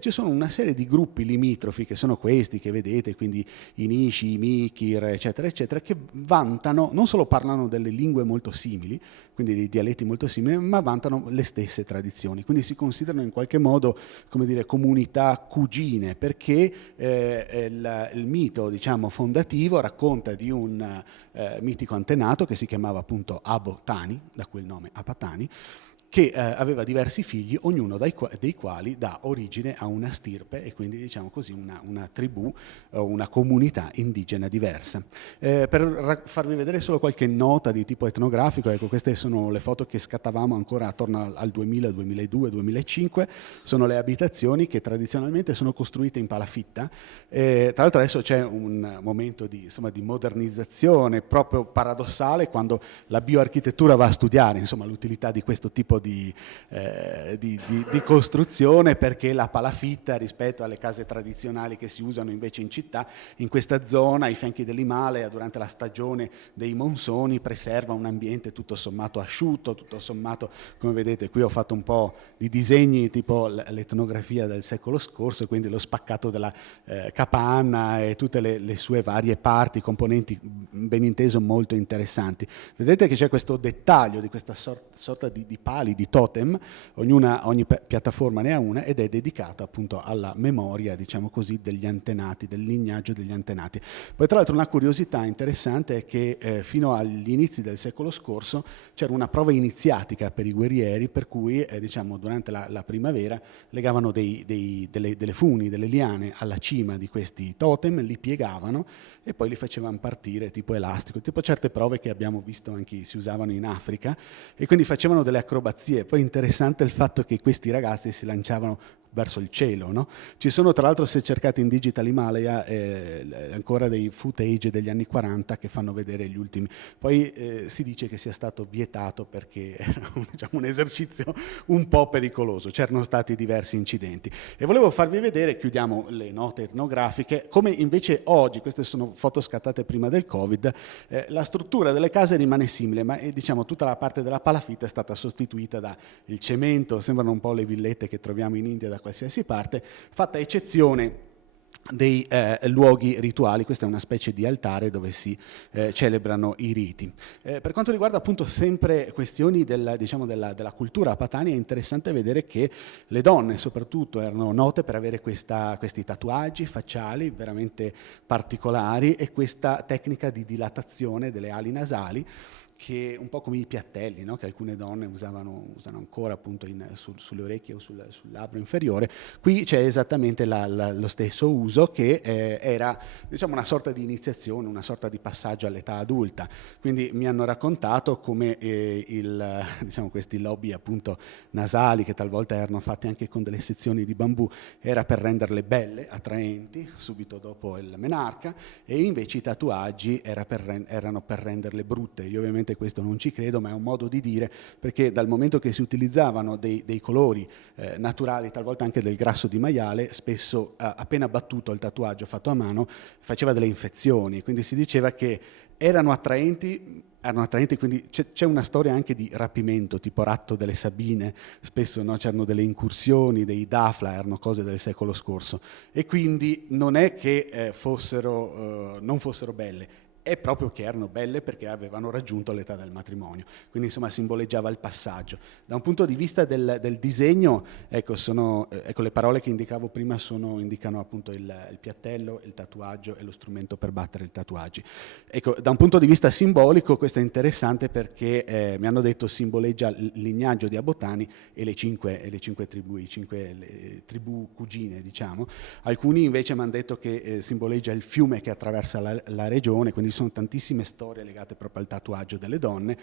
ci sono una serie di gruppi limitrofi, che sono questi che vedete, quindi i Nishi, i Mikir, eccetera, eccetera, che vantano, non solo parlano delle lingue molto simili, quindi dei dialetti molto simili, ma vantano le stesse tradizioni, quindi si considerano in qualche modo, come dire, comunità cugine, perché il mito, fondativo racconta di un mitico antenato che si chiamava appunto Abotani, da quel nome Apatani, che aveva diversi figli, ognuno dei quali dà origine a una stirpe, e quindi una tribù o una comunità indigena diversa. Per farvi vedere solo qualche nota di tipo etnografico, ecco, queste sono le foto che scattavamo ancora attorno al 2000, 2002, 2005, sono le abitazioni che tradizionalmente sono costruite in palafitta. Tra l'altro adesso c'è un momento di modernizzazione proprio paradossale, quando la bioarchitettura va a studiare l'utilità di questo tipo di costruzione, perché la palafitta, rispetto alle case tradizionali che si usano invece in città, in questa zona ai fianchi dell'Himalaya durante la stagione dei monsoni preserva un ambiente tutto sommato asciutto, tutto sommato, come vedete qui ho fatto un po' di disegni tipo l'etnografia del secolo scorso, quindi lo spaccato della capanna e tutte le sue varie parti, componenti ben inteso molto interessanti. Vedete che c'è questo dettaglio di questa sorta di pali digitali di totem, ogni piattaforma ne ha una, ed è dedicata appunto alla memoria, diciamo così, degli antenati, del lignaggio degli antenati. Poi tra l'altro una curiosità interessante è che fino agli inizi del secolo scorso c'era una prova iniziatica per i guerrieri, per cui diciamo durante la primavera legavano delle funi, delle liane alla cima di questi totem, li piegavano e poi li facevano partire tipo elastico, tipo certe prove che abbiamo visto anche si usavano in Africa, e quindi facevano delle acrobazie. Poi interessante il fatto che questi ragazzi si lanciavano verso il cielo, no? Ci sono tra l'altro, se cercate in Digital Himalaya, ancora dei footage degli anni 40 che fanno vedere gli ultimi. Poi si dice che sia stato vietato perché era diciamo, un esercizio un po' pericoloso, c'erano stati diversi incidenti. E volevo farvi vedere, chiudiamo le note etnografiche, come invece oggi, queste sono foto scattate prima del Covid, la struttura delle case rimane simile, ma diciamo tutta la parte della palafitta è stata sostituita dal cemento, sembrano un po' le villette che troviamo in India da qualsiasi parte, fatta eccezione dei luoghi rituali. Questa è una specie di altare dove si celebrano i riti. Per quanto riguarda appunto sempre questioni della cultura apatani, è interessante vedere che le donne soprattutto erano note per avere questi tatuaggi facciali veramente particolari e questa tecnica di dilatazione delle ali nasali, che un po' come i piattelli, no? Che alcune donne usano ancora appunto sulle orecchie o sul labbro inferiore. Qui c'è esattamente lo stesso uso, che era diciamo una sorta di iniziazione, una sorta di passaggio all'età adulta. Quindi mi hanno raccontato come diciamo, questi lobi appunto nasali, che talvolta erano fatti anche con delle sezioni di bambù, era per renderle belle, attraenti, subito dopo il menarca, e invece i tatuaggi erano per renderle brutte. Io ovviamente questo non ci credo, ma è un modo di dire, perché dal momento che si utilizzavano dei colori naturali, talvolta anche del grasso di maiale, spesso appena battuto il tatuaggio fatto a mano faceva delle infezioni, quindi si diceva che erano attraenti, quindi c'è una storia anche di rapimento, tipo Ratto delle Sabine, spesso no? C'erano delle incursioni, dei Dafla, erano cose del secolo scorso, e quindi non è che non fossero belle, è proprio che erano belle perché avevano raggiunto l'età del matrimonio, quindi insomma simboleggiava il passaggio. Da un punto di vista del disegno, ecco le parole che indicavo prima indicano appunto il piattello, il tatuaggio e lo strumento per battere i tatuaggi. Ecco, da un punto di vista simbolico questo è interessante perché mi hanno detto simboleggia il lignaggio di Abotani e le cinque tribù, le tribù cugine, diciamo. Alcuni invece mi hanno detto che simboleggia il fiume che attraversa la regione, quindi sono tantissime storie legate proprio al tatuaggio delle donne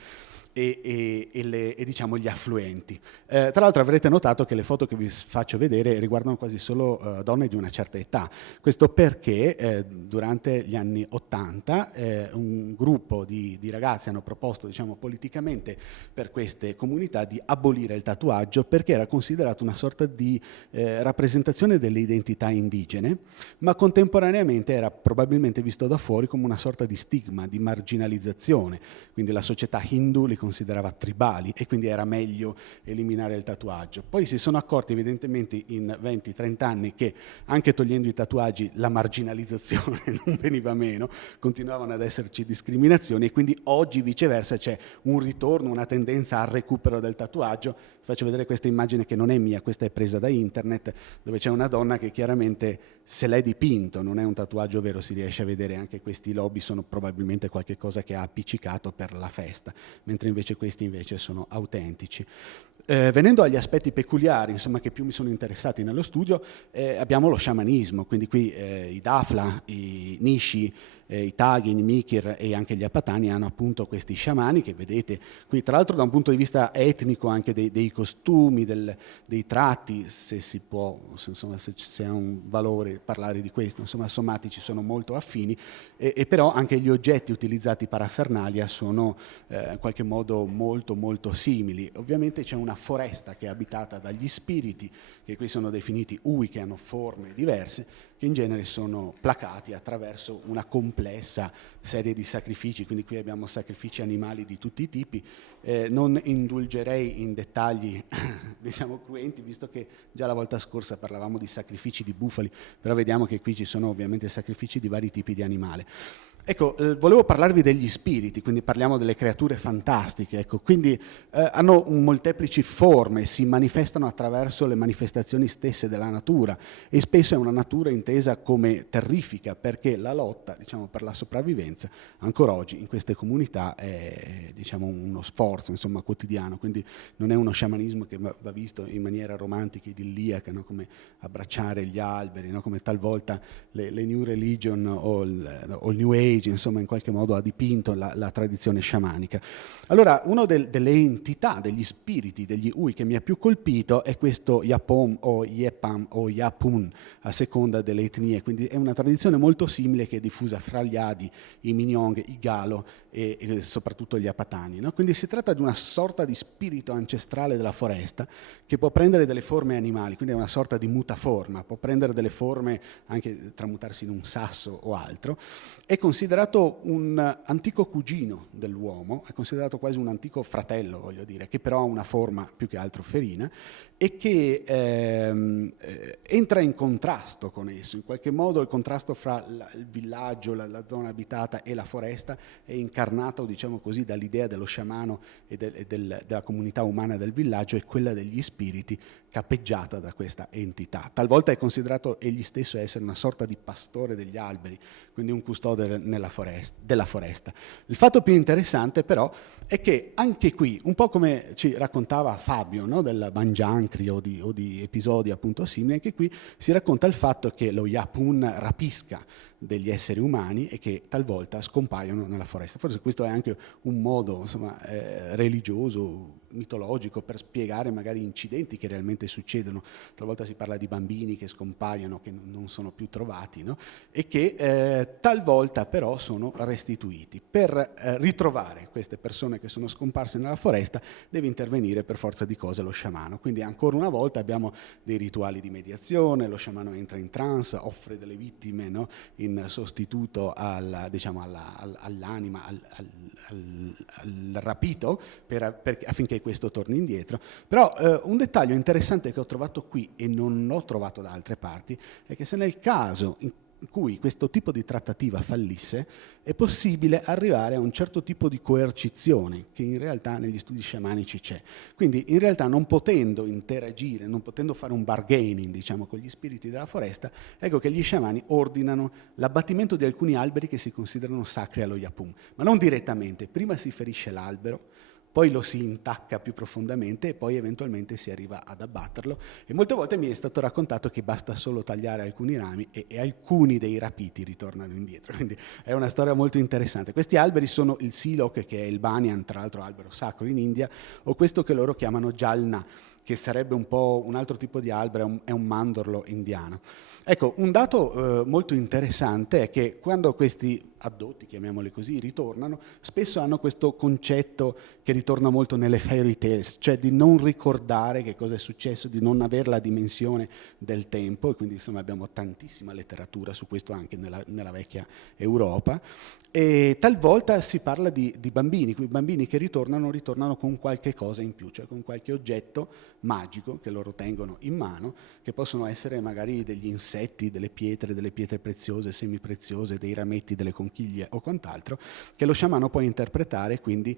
e diciamo gli affluenti. Tra l'altro avrete notato che le foto che vi faccio vedere riguardano quasi solo donne di una certa età. Questo perché durante gli anni 80 un gruppo di ragazzi hanno proposto, diciamo, politicamente per queste comunità di abolire il tatuaggio, perché era considerato una sorta di rappresentazione delle identità indigene, ma contemporaneamente era probabilmente visto da fuori come una sorta di stigma, di marginalizzazione. Quindi la società hindu li considerava tribali e quindi era meglio eliminare il tatuaggio. Poi si sono accorti evidentemente in 20-30 anni che anche togliendo i tatuaggi la marginalizzazione non veniva meno, continuavano ad esserci discriminazioni, e quindi oggi viceversa c'è un ritorno, una tendenza al recupero del tatuaggio. Faccio vedere questa immagine che non è mia, questa è presa da internet, dove c'è una donna che chiaramente se l'è dipinto, non è un tatuaggio vero, si riesce a vedere anche questi lobi sono probabilmente qualche cosa che ha appiccicato per la festa, mentre invece questi invece sono autentici. Venendo agli aspetti peculiari, insomma, che più mi sono interessati nello studio, abbiamo lo sciamanismo, quindi qui i Dafla, i Nishi, i Taghi, i Mikir e anche gli Apatani hanno appunto questi sciamani che vedete qui, tra l'altro da un punto di vista etnico anche dei costumi, dei tratti, se si può, se ha un valore parlare di questo, insomma somatici sono molto affini, e però anche gli oggetti utilizzati parafernalia sono in qualche modo molto molto simili. Ovviamente c'è una foresta che è abitata dagli spiriti, che qui sono definiti Ui, che hanno forme diverse, che in genere sono placati attraverso una complessa serie di sacrifici, quindi qui abbiamo sacrifici animali di tutti i tipi. Non indulgerei in dettagli diciamo cruenti, visto che già la volta scorsa parlavamo di sacrifici di bufali, però vediamo che qui ci sono ovviamente sacrifici di vari tipi di animale. Ecco, volevo parlarvi degli spiriti, quindi parliamo delle creature fantastiche, ecco, quindi hanno molteplici forme, si manifestano attraverso le manifestazioni stesse della natura e spesso è una natura intesa come terrifica, perché la lotta, diciamo, per la sopravvivenza ancora oggi in queste comunità è, diciamo, uno sforzo, insomma, quotidiano, quindi non è uno sciamanismo che va visto in maniera romantica, idilliaca, no? Come abbracciare gli alberi, no? Come talvolta le New Religion o il New Age, insomma, in qualche modo ha dipinto la tradizione sciamanica. Allora, una delle entità, degli spiriti, degli Ui che mi ha più colpito è questo Yapom o Yepam o Yapun, a seconda delle etnie, quindi è una tradizione molto simile che è diffusa fra gli Adi, i Minyong, i Galo e soprattutto gli Apatani, no? Quindi si tratta di una sorta di spirito ancestrale della foresta che può prendere delle forme animali, quindi è una sorta di mutaforma, può prendere delle forme anche tramutarsi in un sasso o altro. È considerato un antico cugino dell'uomo, è considerato quasi un antico fratello, voglio dire, che però ha una forma più che altro ferina e che entra in contrasto con esso. In qualche modo il contrasto fra il villaggio, la zona abitata e la foresta è incarnato, diciamo così, dall'idea dello sciamano e della comunità umana del villaggio e quella degli spiriti capeggiata da questa entità. Talvolta è considerato egli stesso essere una sorta di pastore degli alberi, quindi un custode della foresta. Il fatto più interessante però è che anche qui, un po' come ci raccontava Fabio, no, della Bangiancri o di episodi appunto simili, anche qui si racconta il fatto che lo Yapun rapisca degli esseri umani e che talvolta scompaiono nella foresta. Forse questo è anche un modo, insomma, religioso, mitologico per spiegare magari incidenti che realmente succedono. Talvolta si parla di bambini che scompaiono, che non sono più trovati, no? E che talvolta però sono restituiti. Per ritrovare queste persone che sono scomparse nella foresta deve intervenire per forza di cose lo sciamano. Quindi ancora una volta abbiamo dei rituali di mediazione, lo sciamano entra in trance, offre delle vittime, no? In sostituto all'anima, al rapito, affinché questo torni indietro. Però un dettaglio interessante che ho trovato qui e non l'ho trovato da altre parti è che se nel caso in cui questo tipo di trattativa fallisse è possibile arrivare a un certo tipo di coercizione che in realtà negli studi sciamanici c'è. Quindi in realtà non potendo interagire, non potendo fare un bargaining, diciamo, con gli spiriti della foresta, ecco che gli sciamani ordinano l'abbattimento di alcuni alberi che si considerano sacri allo Yapun, ma non direttamente. Prima si ferisce l'albero, poi lo si intacca più profondamente e poi eventualmente si arriva ad abbatterlo. E molte volte mi è stato raccontato che basta solo tagliare alcuni rami e alcuni dei rapiti ritornano indietro. Quindi è una storia molto interessante. Questi alberi sono il silok, che è il banyan, tra l'altro albero sacro in India, o questo che loro chiamano jalna, che sarebbe un po' un altro tipo di albero, è un mandorlo indiano. Ecco, un dato molto interessante è che quando questi addotti, chiamiamoli così, ritornano, spesso hanno questo concetto che ritorna molto nelle fairy tales, cioè di non ricordare che cosa è successo, di non avere la dimensione del tempo, e quindi insomma abbiamo tantissima letteratura su questo anche nella vecchia Europa, e talvolta si parla di bambini, quei bambini che ritornano con qualche cosa in più, cioè con qualche oggetto magico che loro tengono in mano, che possono essere magari degli insetti, delle pietre preziose, semipreziose, dei rametti, delle conchiglie o quant'altro, che lo sciamano può interpretare, quindi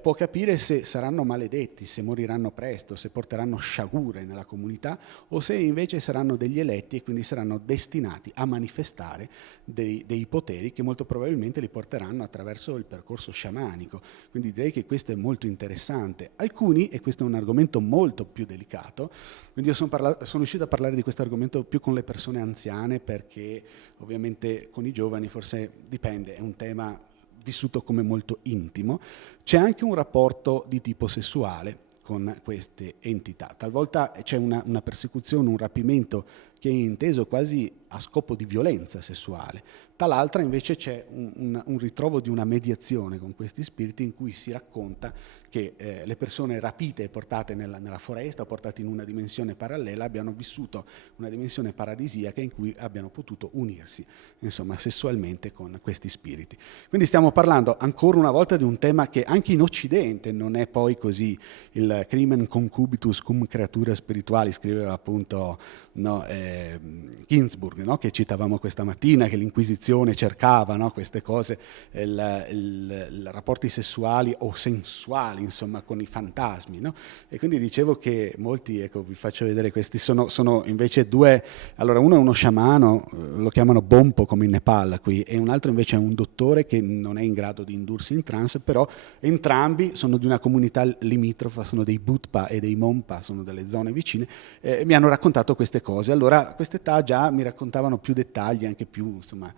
può capire se saranno maledetti, se moriranno presto, se porteranno sciagure nella comunità o se invece saranno degli eletti e quindi saranno destinati a manifestare dei poteri che molto probabilmente li porteranno attraverso il percorso sciamanico. Quindi direi che questo è molto interessante. Alcuni, e questo è un argomento molto più delicato, quindi io sono riuscito a parlare di questo argomento più con le persone anziane, perché ovviamente con i giovani forse dipende, è un tema vissuto come molto intimo. C'è anche un rapporto di tipo sessuale con queste entità. Talvolta c'è una persecuzione, un rapimento che è inteso quasi a scopo di violenza sessuale. Tal'altra invece c'è un ritrovo di una mediazione con questi spiriti in cui si racconta che le persone rapite e portate nella foresta, portate in una dimensione parallela, abbiano vissuto una dimensione paradisiaca in cui abbiano potuto unirsi, insomma, sessualmente con questi spiriti. Quindi stiamo parlando ancora una volta di un tema che anche in Occidente non è poi così. Il crimen concubitus cum creatura spirituali, scriveva appunto no, Ginsburg, no, che citavamo questa mattina, che l'Inquisizione cercava, no, queste cose, rapporti sessuali o sensuali, insomma, con i fantasmi, no? E quindi dicevo che molti, ecco, vi faccio vedere, questi sono invece due, allora uno è uno sciamano, lo chiamano Bompo come in Nepal qui, e un altro invece è un dottore che non è in grado di indursi in trance, però entrambi sono di una comunità limitrofa, sono dei Butpa e dei Monpa, sono delle zone vicine, mi hanno raccontato queste cose. Allora a quest'età già mi raccontavano più dettagli, anche più, insomma,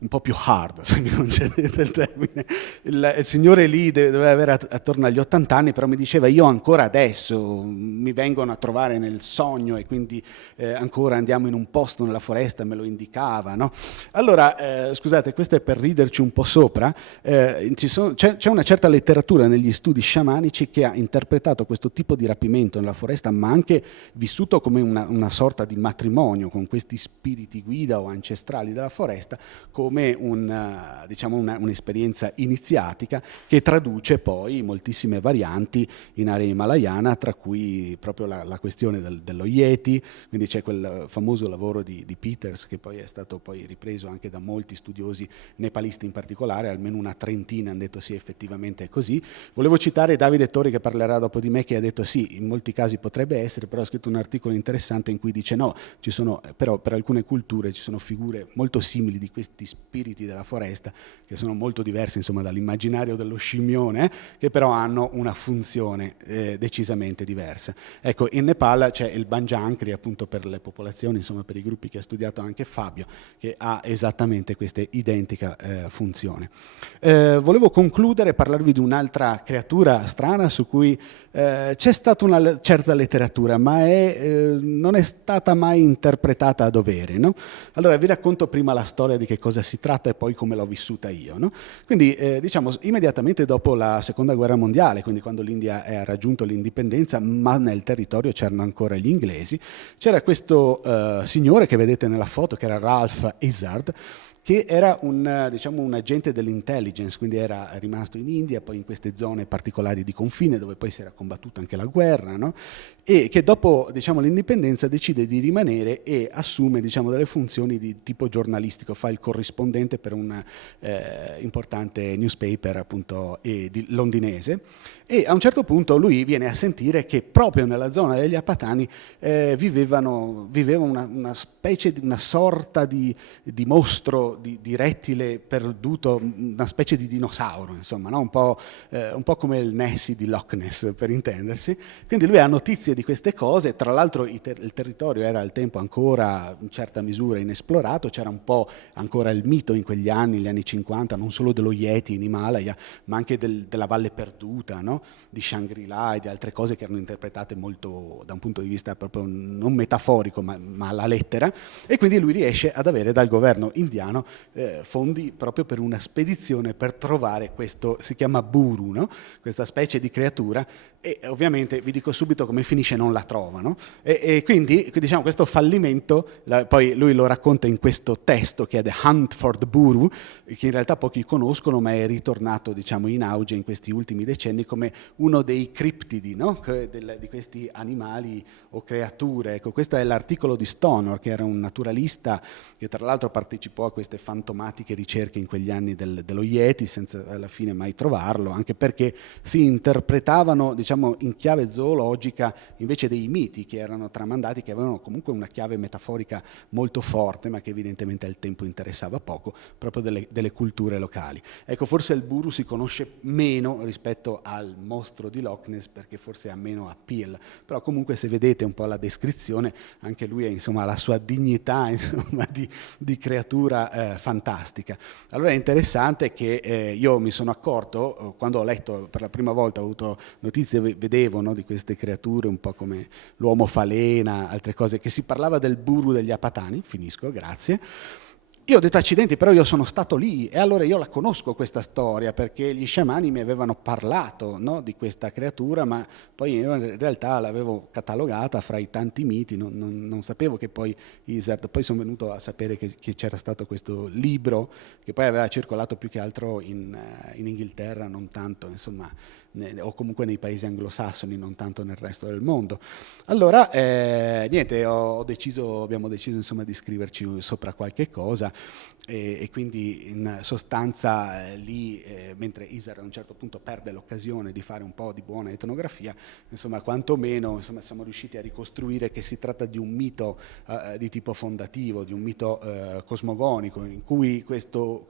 un po' più hard, se mi concedete il termine. Il signore lì doveva avere attorno agli 80 anni, però mi diceva: io ancora adesso mi vengono a trovare nel sogno, e quindi ancora andiamo in un posto nella foresta, me lo indicava, no? Allora, scusate, questo è per riderci un po' sopra. C'è una certa letteratura negli studi sciamanici che ha interpretato questo tipo di rapimento nella foresta, ma anche vissuto come una sorta di matrimonio con questi spiriti guida o ancestrali della foresta, come un'esperienza iniziatica che traduce poi moltissime varianti in area himalayana, tra cui proprio la questione dello Yeti. Quindi c'è quel famoso lavoro di Peters, che poi è stato poi ripreso anche da molti studiosi nepalisti in particolare, almeno una trentina hanno detto sì, effettivamente è così. Volevo citare Davide Tori, che parlerà dopo di me, che ha detto sì, in molti casi potrebbe essere, però ha scritto un articolo interessante in cui dice no, ci sono, però per alcune culture ci sono figure molto simili di questi spiriti della foresta, che sono molto diversi, insomma, dall'immaginario dello scimmione, che però hanno una funzione decisamente diversa. Ecco, in Nepal c'è il Banjankri, appunto, per le popolazioni, insomma, per i gruppi che ha studiato anche Fabio, che ha esattamente questa identica funzione. Volevo concludere e parlarvi di un'altra creatura strana su cui c'è stata una certa letteratura, ma non è stata mai interpretata a dovere, no? Allora vi racconto prima la storia di che cosa si tratta e poi come l'ho vissuta io, no? Quindi diciamo immediatamente dopo la seconda guerra mondiale, quindi quando l'India ha raggiunto l'indipendenza, ma nel territorio c'erano ancora gli inglesi, c'era questo signore che vedete nella foto, che era Ralph Izzard, che era un agente dell'intelligence, quindi era rimasto in India, poi in queste zone particolari di confine dove poi si era combattuta anche la guerra, no? E che dopo, diciamo, l'indipendenza decide di rimanere e assume, diciamo, delle funzioni di tipo giornalistico, fa il corrispondente per un importante newspaper, appunto, londinese, e a un certo punto lui viene a sentire che proprio nella zona degli Apatani viveva una specie di, una sorta di mostro, di rettile perduto, una specie di dinosauro, insomma, no? Un po' come il Nessie di Loch Ness, per intendersi. Quindi lui ha notizie di queste cose. Tra l'altro il territorio era al tempo ancora in certa misura inesplorato, c'era un po' ancora il mito in quegli anni, gli anni 50, non solo dello Yeti in Himalaya, ma anche della Valle Perduta, no? Di Shangri-La e di altre cose che erano interpretate molto da un punto di vista proprio non metaforico, ma alla lettera. E quindi lui riesce ad avere dal governo indiano fondi proprio per una spedizione per trovare questo, si chiama Buru, no? Questa specie di creatura, e ovviamente vi dico subito come finisce: non la trovano, e quindi, diciamo, questo fallimento poi lui lo racconta in questo testo che è The Hunt for the Buru, che in realtà pochi conoscono, ma è ritornato, diciamo, in auge in questi ultimi decenni come uno dei criptidi, no? Di questi animali o creature. Ecco, questo è l'articolo di Stonor, che era un naturalista che tra l'altro partecipò a queste fantomatiche ricerche in quegli anni dello Yeti, senza alla fine mai trovarlo, anche perché si interpretavano, diciamo, in chiave zoologica invece dei miti che erano tramandati, che avevano comunque una chiave metaforica molto forte, ma che evidentemente al tempo interessava poco, proprio delle culture locali. Ecco, forse il Buru si conosce meno rispetto al mostro di Loch Ness, perché forse ha meno appeal, però comunque se vedete un po' la descrizione, anche lui è, insomma, la sua dignità, insomma, di creatura fantastica. Allora è interessante che io mi sono accorto, quando ho letto per la prima volta, ho avuto notizie, vedevo, no, di queste creature un po' come l'uomo falena, altre cose, che si parlava del Buru degli Apatani. Finisco, grazie. Io ho detto accidenti, però io sono stato lì e allora io la conosco questa storia, perché gli sciamani mi avevano parlato, no, di questa creatura, ma poi in realtà l'avevo catalogata fra i tanti miti, non sapevo che poi Izzard, poi sono venuto a sapere che c'era stato questo libro che poi aveva circolato più che altro in Inghilterra, non tanto, insomma, o comunque nei paesi anglosassoni, non tanto nel resto del mondo. Allora, niente, abbiamo deciso insomma di scriverci sopra qualche cosa e quindi in sostanza lì, mentre Isar a un certo punto perde l'occasione di fare un po' di buona etnografia, insomma quantomeno insomma, siamo riusciti a ricostruire che si tratta di un mito di tipo fondativo, di un mito cosmogonico, in cui questo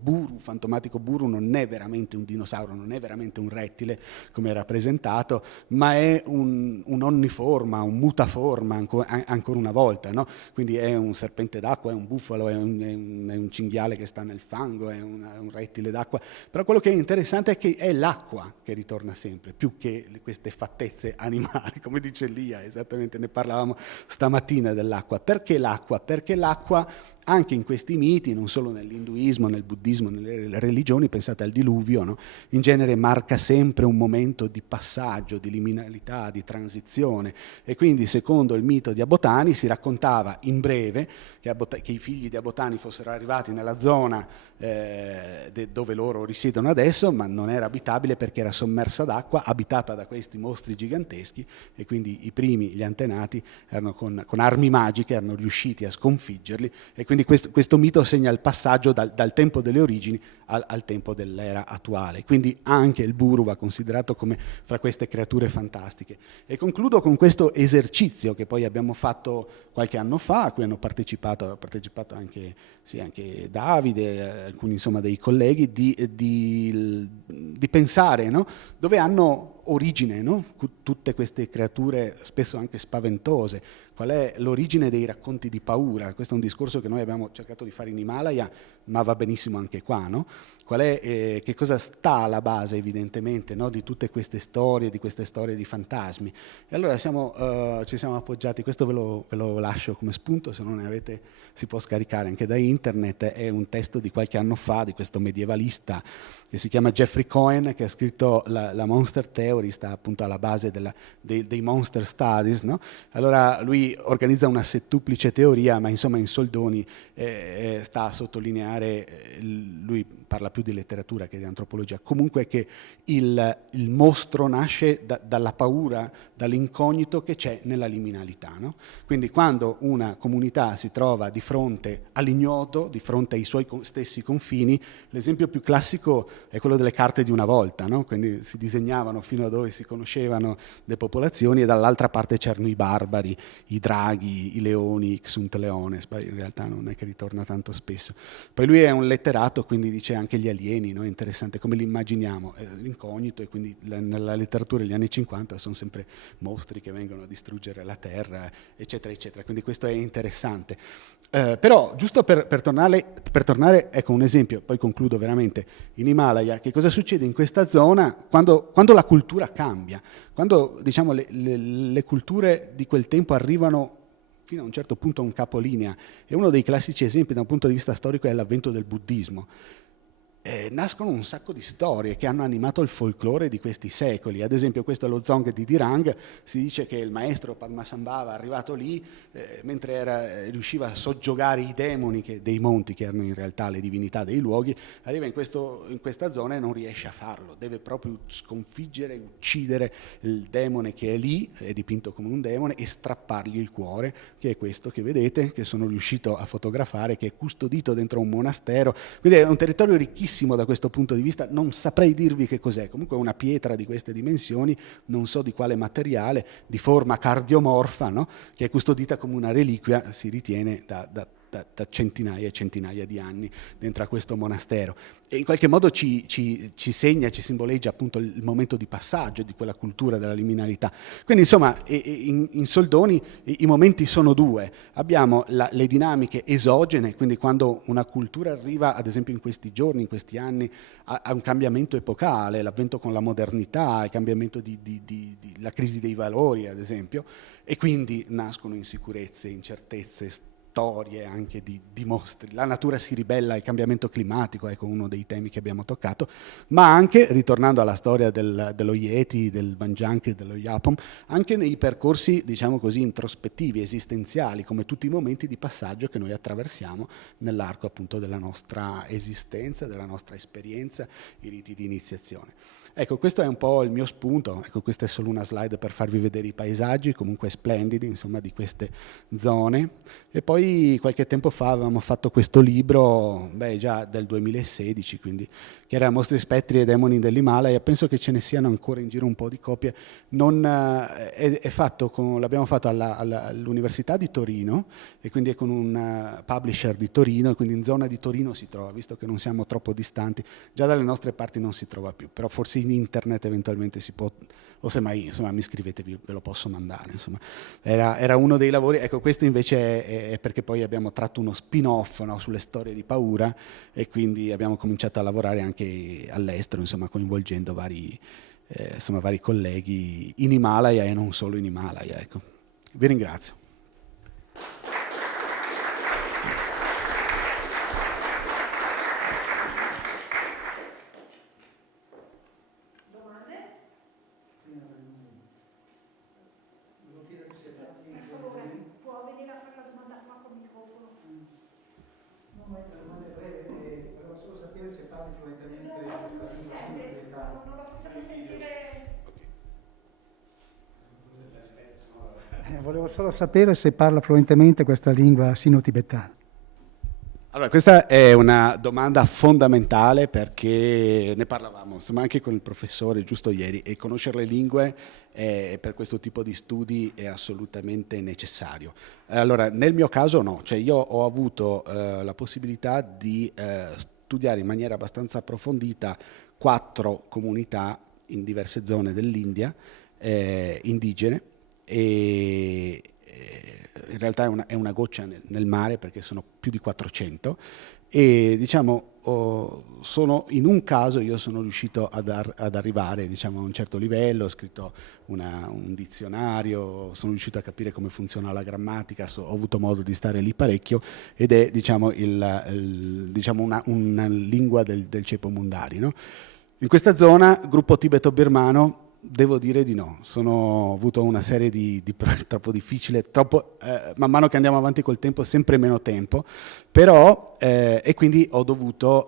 buru, fantomatico buru, non è veramente un dinosauro, non è veramente un rettile come è rappresentato, ma è un onniforma, un mutaforma ancora una volta, no? Quindi è un serpente d'acqua, è un bufalo, è un cinghiale che sta nel fango, è un rettile d'acqua, però quello che è interessante è che è l'acqua che ritorna sempre, più che queste fattezze animali, come dice Lia, esattamente, ne parlavamo stamattina dell'acqua. Perché l'acqua? Perché l'acqua anche in questi miti, non solo nell'induismo, nel buddismo, nelle religioni, pensate al diluvio, no? In genere marca sempre un momento di passaggio, di liminalità, di transizione, e quindi secondo il mito di Abotani si raccontava in breve che i figli di Abotani fossero arrivati nella zona dove loro risiedono adesso, ma non era abitabile perché era sommersa d'acqua, abitata da questi mostri giganteschi, e quindi i primi, gli antenati, erano con armi magiche, erano riusciti a sconfiggerli, e quindi questo mito segna il passaggio dal tempo delle origini al tempo dell'era attuale. Quindi anche il buru va considerato come fra queste creature fantastiche. E concludo con questo esercizio che poi abbiamo fatto qualche anno fa, a cui ha partecipato anche Davide, alcuni insomma dei colleghi, di pensare, no? Dove hanno origine, no? Tutte queste creature spesso anche spaventose. Qual è l'origine dei racconti di paura? Questo è un discorso che noi abbiamo cercato di fare in Himalaya, ma va benissimo anche qua, no? Che cosa sta alla base, evidentemente, no? Di tutte queste storie, di fantasmi. E allora ci siamo appoggiati, questo ve lo lascio come spunto, se non ne avete si può scaricare anche da internet, è un testo di qualche anno fa di questo medievalista che si chiama Jeffrey Cohen, che ha scritto la Monster Theory, sta appunto alla base dei Monster Studies, no? Allora lui organizza una settuplice teoria, ma insomma in soldoni sta a sottolineare, lui parla più di letteratura che di antropologia, comunque che il mostro nasce dalla paura, dall'incognito che c'è nella liminalità, no? Quindi quando una comunità si trova di fronte all'ignoto, di fronte ai suoi stessi confini, l'esempio più classico è quello delle carte di una volta, no? Quindi si disegnavano fino a dove si conoscevano le popolazioni e dall'altra parte c'erano i barbari, i draghi, i leoni, Xunt Leones, poi in realtà non è che ritorna tanto spesso. Poi lui è un letterato, quindi dice anche gli alieni, no? È interessante come li immaginiamo, l'incognito, e quindi nella letteratura degli anni 50 sono sempre mostri che vengono a distruggere la terra, eccetera, eccetera, quindi questo è interessante. Però, giusto per tornare, ecco un esempio, poi concludo veramente, in Himalaya, che cosa succede in questa zona quando la cultura cambia, quando diciamo, le culture di quel tempo arrivano fino a un certo punto a un capolinea, e uno dei classici esempi da un punto di vista storico è l'avvento del buddismo. Nascono un sacco di storie che hanno animato il folklore di questi secoli. Ad esempio questo è lo Dzong di Dirang, si dice che il maestro Padmasambhava, arrivato lì, mentre riusciva a soggiogare i demoni dei monti, che erano in realtà le divinità dei luoghi, arriva in questa zona e non riesce a farlo, deve proprio sconfiggere, uccidere il demone che è lì, è dipinto come un demone, e strappargli il cuore, che è questo che vedete, che sono riuscito a fotografare, che è custodito dentro un monastero. Quindi è un territorio ricchissimo da questo punto di vista, non saprei dirvi che cos'è, comunque è una pietra di queste dimensioni, non so di quale materiale, di forma cardiomorfa, no? Che è custodita come una reliquia, si ritiene, da centinaia e centinaia di anni dentro a questo monastero, e in qualche modo ci segna, ci simboleggia appunto il momento di passaggio di quella cultura della liminalità. Quindi insomma in soldoni i momenti sono due: abbiamo le dinamiche esogene, quindi quando una cultura arriva ad esempio in questi giorni, in questi anni, a un cambiamento epocale, l'avvento con la modernità, il cambiamento la crisi dei valori ad esempio, e quindi nascono insicurezze, incertezze, storie anche di mostri. La natura si ribella al cambiamento climatico, ecco uno dei temi che abbiamo toccato, ma anche, ritornando alla storia dello Yeti, del Banjanki, dello Yapom, anche nei percorsi, diciamo così, introspettivi, esistenziali, come tutti i momenti di passaggio che noi attraversiamo nell'arco appunto della nostra esistenza, della nostra esperienza, i riti di iniziazione. Ecco, questo è un po' il mio spunto, ecco, questa è solo una slide per farvi vedere i paesaggi, comunque splendidi, insomma, di queste zone. E poi qualche tempo fa avevamo fatto questo libro, già del 2016, quindi, che era Mostri, spettri e demoni dell'Himalaya. Penso che ce ne siano ancora in giro un po' di copie. L'abbiamo fatto all'Università di Torino, e quindi è con un publisher di Torino, e quindi in zona di Torino si trova, visto che non siamo troppo distanti. Già dalle nostre parti non si trova più, però forse in internet eventualmente si può, o semmai insomma mi scrivetevi, ve lo posso mandare, insomma. Era uno dei lavori. Ecco, questo invece è perché poi abbiamo tratto uno spin-off, no, sulle storie di paura, e quindi abbiamo cominciato a lavorare anche all'estero, insomma, coinvolgendo vari colleghi in Himalaya e non solo in Himalaya, ecco. Vi ringrazio. Volevo solo sapere se parla fluentemente questa lingua sino-tibetana. Allora, questa è una domanda fondamentale, perché ne parlavamo insomma anche con il professore giusto ieri, e conoscere le lingue per questo tipo di studi è assolutamente necessario. Allora, nel mio caso no, cioè io ho avuto la possibilità di studiare in maniera abbastanza approfondita 4 comunità in diverse zone dell'India, indigene, e in realtà è una goccia nel mare, perché sono più di 400, e diciamo in un caso io sono riuscito ad arrivare, diciamo, a un certo livello, ho scritto un dizionario, sono riuscito a capire come funziona la grammatica, ho avuto modo di stare lì parecchio, ed è diciamo, una lingua del cepo Mundari, no? In questa zona, gruppo tibeto-birmano, devo dire di no. Ho avuto una serie di troppo difficile, man mano che andiamo avanti col tempo sempre meno tempo, però e quindi ho dovuto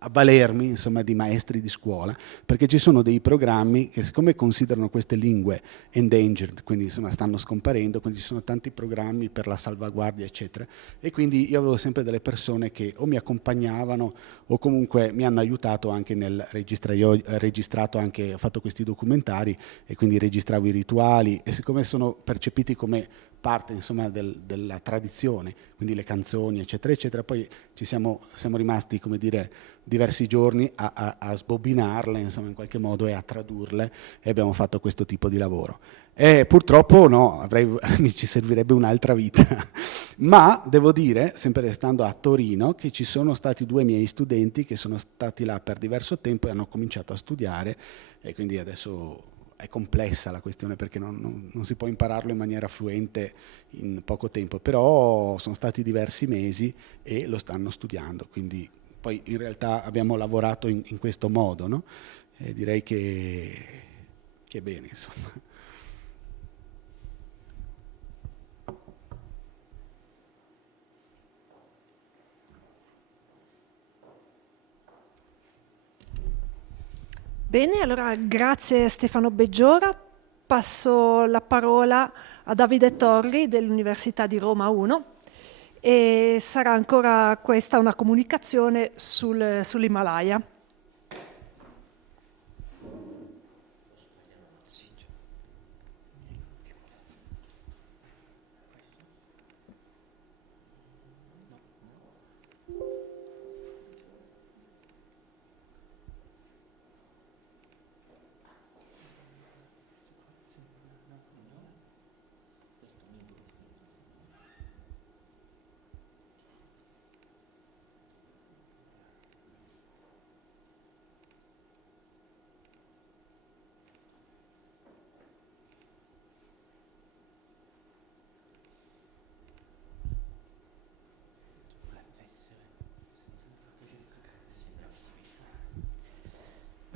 avvalermi insomma di maestri di scuola, perché ci sono dei programmi che, siccome considerano queste lingue endangered, quindi insomma stanno scomparendo, quindi ci sono tanti programmi per la salvaguardia eccetera, e quindi io avevo sempre delle persone che o mi accompagnavano o comunque mi hanno aiutato anche nel registrare. Io ho registrato anche, ho fatto questi documentari, e quindi registravo i rituali, e siccome sono percepiti come parte insomma della tradizione, quindi le canzoni eccetera eccetera, poi siamo rimasti, come dire, diversi giorni a sbobinarle insomma in qualche modo e a tradurle, e abbiamo fatto questo tipo di lavoro. E purtroppo no, mi ci servirebbe un'altra vita. Ma devo dire, sempre restando a Torino, che ci sono stati 2 miei studenti che sono stati là per diverso tempo e hanno cominciato a studiare, e quindi adesso è complessa la questione, perché non si può impararlo in maniera fluente in poco tempo, però sono stati diversi mesi e lo stanno studiando, quindi poi in realtà abbiamo lavorato in questo modo, no? E direi che è bene, insomma. Bene, allora grazie Stefano Beggiora. Passo la parola a Davide Torri dell'Università di Roma 1, e sarà ancora questa una comunicazione sull'Himalaya.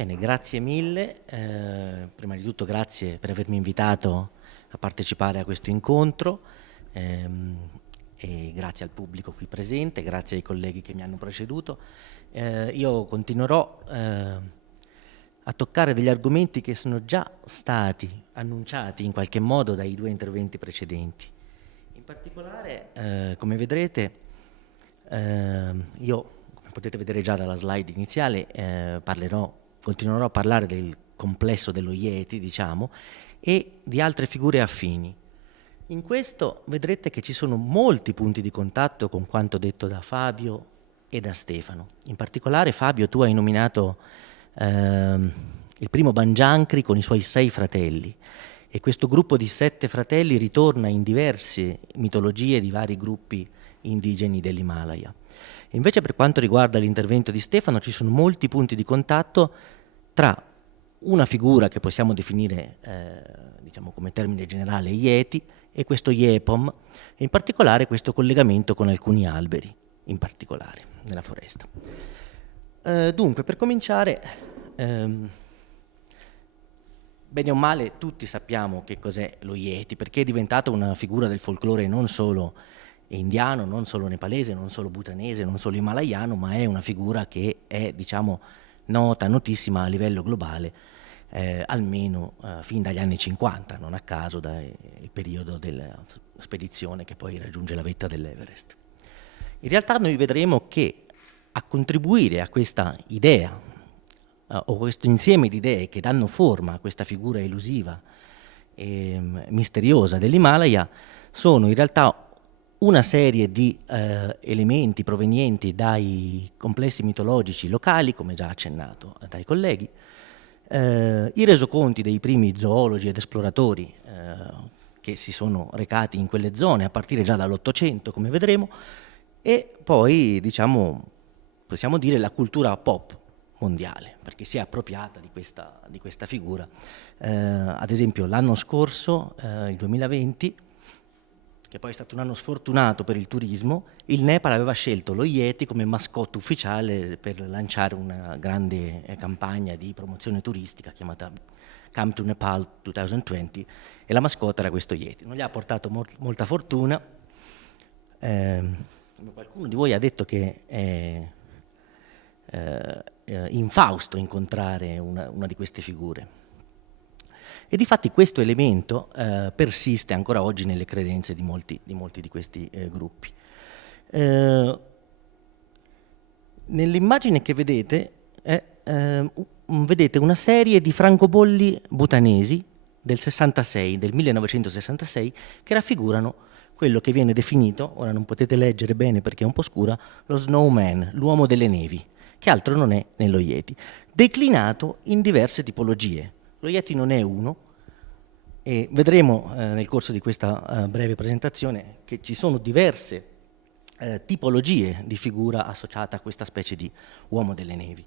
Bene, grazie mille. Prima di tutto grazie per avermi invitato a partecipare a questo incontro e grazie al pubblico qui presente, grazie ai colleghi che mi hanno preceduto. Io continuerò a toccare degli argomenti che sono già stati annunciati in qualche modo dai due interventi precedenti. In particolare, come vedrete, io, come potete vedere già dalla slide iniziale, continuerò a parlare del complesso dello Yeti, diciamo, e di altre figure affini. In questo vedrete che ci sono molti punti di contatto con quanto detto da Fabio e da Stefano. In particolare, Fabio, tu hai nominato il primo Bangiancri con i suoi 6 fratelli, e questo gruppo di 7 fratelli ritorna in diverse mitologie di vari gruppi indigeni dell'Himalaya. Invece, per quanto riguarda l'intervento di Stefano, ci sono molti punti di contatto tra una figura che possiamo definire diciamo come termine generale Yeti e questo Yepom, e in particolare questo collegamento con alcuni alberi, in particolare nella foresta. Dunque, per cominciare, bene o male tutti sappiamo che cos'è lo Yeti, perché è diventata una figura del folklore non solo indiano, non solo nepalese, non solo bhutanese, non solo himalayano, ma è una figura che è, diciamo, nota, notissima a livello globale, almeno fin dagli anni 50, non a caso dal periodo della spedizione che poi raggiunge la vetta dell'Everest. In realtà noi vedremo che a contribuire a questa idea, o questo insieme di idee che danno forma a questa figura elusiva e misteriosa dell'Himalaya, sono in realtà una serie di elementi provenienti dai complessi mitologici locali, come già accennato dai colleghi, i resoconti dei primi zoologi ed esploratori che si sono recati in quelle zone a partire già dall'Ottocento, come vedremo, e poi, diciamo, possiamo dire la cultura pop mondiale, perché si è appropriata di questa figura. Ad esempio l'anno scorso, il 2020, che poi è stato un anno sfortunato per il turismo, il Nepal aveva scelto lo Yeti come mascotte ufficiale per lanciare una grande campagna di promozione turistica chiamata Come to Nepal 2020, e la mascotte era questo Yeti. Non gli ha portato molta fortuna. Qualcuno di voi ha detto che è infausto incontrare una di queste figure. E difatti questo elemento persiste ancora oggi nelle credenze di molti di questi gruppi. Nell'immagine che vedete vedete una serie di francobolli bhutanesi del 1966, che raffigurano quello che viene definito, ora non potete leggere bene perché è un po' scura, lo snowman, l'uomo delle nevi, che altro non è nello Yeti, declinato in diverse tipologie. Lo Yeti non è uno, e vedremo nel corso di questa breve presentazione che ci sono diverse tipologie di figura associata a questa specie di uomo delle nevi.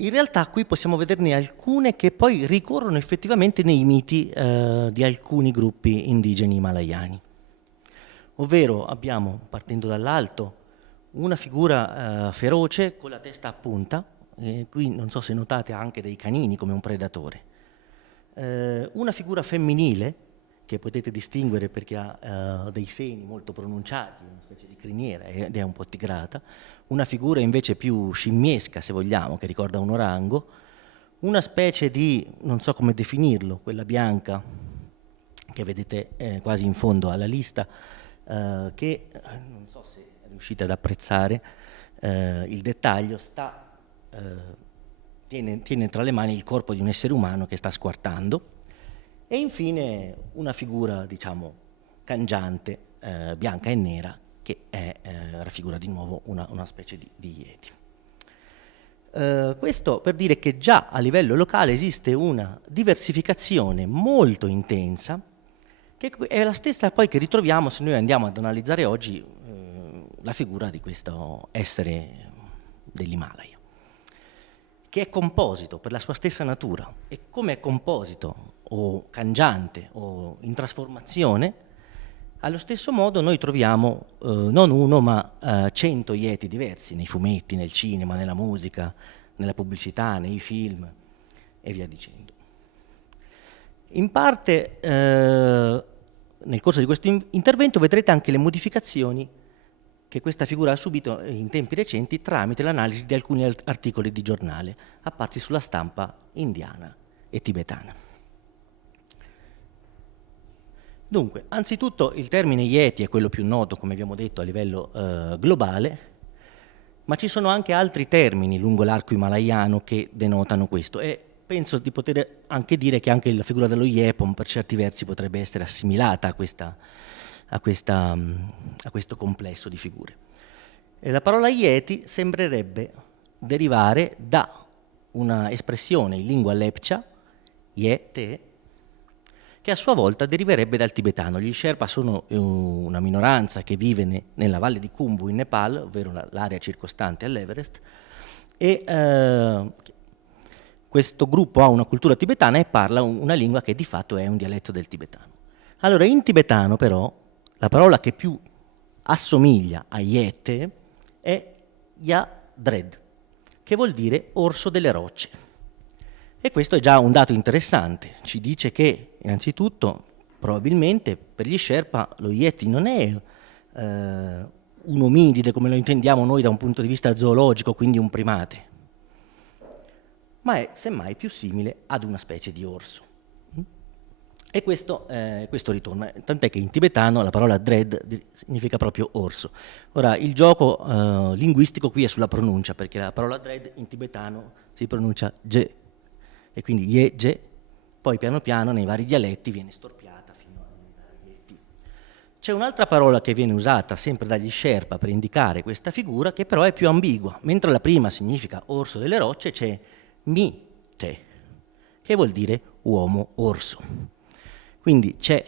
In realtà qui possiamo vederne alcune che poi ricorrono effettivamente nei miti di alcuni gruppi indigeni himalayani. Ovvero abbiamo, partendo dall'alto, una figura feroce con la testa a punta, qui non so se notate anche dei canini come un predatore. Una figura femminile, che potete distinguere perché ha dei seni molto pronunciati, una specie di criniera ed è un po' tigrata, una figura invece più scimmiesca, se vogliamo, che ricorda un orango, una specie di, non so come definirlo, quella bianca che vedete quasi in fondo alla lista, che non so se riuscite ad apprezzare il dettaglio, tiene tra le mani il corpo di un essere umano che sta squartando, e infine una figura, diciamo, cangiante, bianca e nera, che raffigura di nuovo una specie di Yeti. Questo per dire che già a livello locale esiste una diversificazione molto intensa, che è la stessa poi che ritroviamo se noi andiamo ad analizzare oggi la figura di questo essere dell'Himalaya, che è composito per la sua stessa natura, e come è composito o cangiante o in trasformazione, allo stesso modo noi troviamo non uno ma 100 Yeti diversi nei fumetti, nel cinema, nella musica, nella pubblicità, nei film e via dicendo. In parte nel corso di questo intervento vedrete anche le modificazioni che questa figura ha subito in tempi recenti tramite l'analisi di alcuni articoli di giornale apparsi sulla stampa indiana e tibetana. Dunque, anzitutto il termine Yeti è quello più noto, come abbiamo detto, a livello globale, ma ci sono anche altri termini lungo l'arco himalayano che denotano questo, e penso di poter anche dire che anche la figura dello Yepon per certi versi potrebbe essere assimilata a questo complesso di figure. E la parola Yeti sembrerebbe derivare da una espressione in lingua lepcha, Yete, che a sua volta deriverebbe dal tibetano. Gli Sherpa sono una minoranza che vive nella valle di Khumbu in Nepal, ovvero l'area circostante all'Everest, e questo gruppo ha una cultura tibetana e parla una lingua che di fatto è un dialetto del tibetano. Allora, in tibetano però, la parola che più assomiglia a Yete è Yadred, che vuol dire orso delle rocce. E questo è già un dato interessante, ci dice che innanzitutto probabilmente per gli Sherpa lo Yeti non è un ominide come lo intendiamo noi da un punto di vista zoologico, quindi un primate, ma è semmai più simile ad una specie di orso. E questo ritorna, tant'è che in tibetano la parola dread significa proprio orso. Ora, il gioco linguistico qui è sulla pronuncia, perché la parola dread in tibetano si pronuncia je, e quindi ye, je, poi piano piano nei vari dialetti viene storpiata fino a diventare yeti. C'è un'altra parola che viene usata sempre dagli Sherpa per indicare questa figura, che però è più ambigua. Mentre la prima significa orso delle rocce, c'è mi-te, che vuol dire uomo orso. Quindi c'è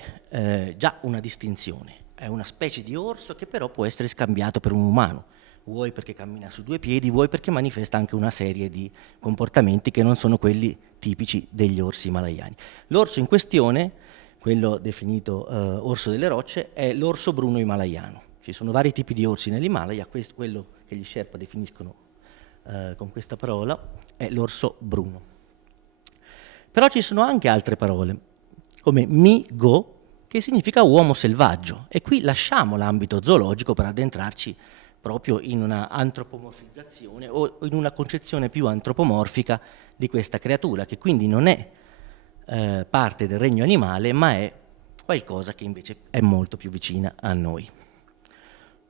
già una distinzione, è una specie di orso che però può essere scambiato per un umano, vuoi perché cammina su due piedi, vuoi perché manifesta anche una serie di comportamenti che non sono quelli tipici degli orsi himalayani. L'orso in questione, quello definito orso delle rocce, è l'orso bruno himalayano. Ci sono vari tipi di orsi nell'Himalaya, quello che gli Sherpa definiscono con questa parola è l'orso bruno. Però ci sono anche altre parole, come mi-go, che significa uomo selvaggio, e qui lasciamo l'ambito zoologico per addentrarci proprio in una antropomorfizzazione o in una concezione più antropomorfica di questa creatura, che quindi non è parte del regno animale, ma è qualcosa che invece è molto più vicina a noi.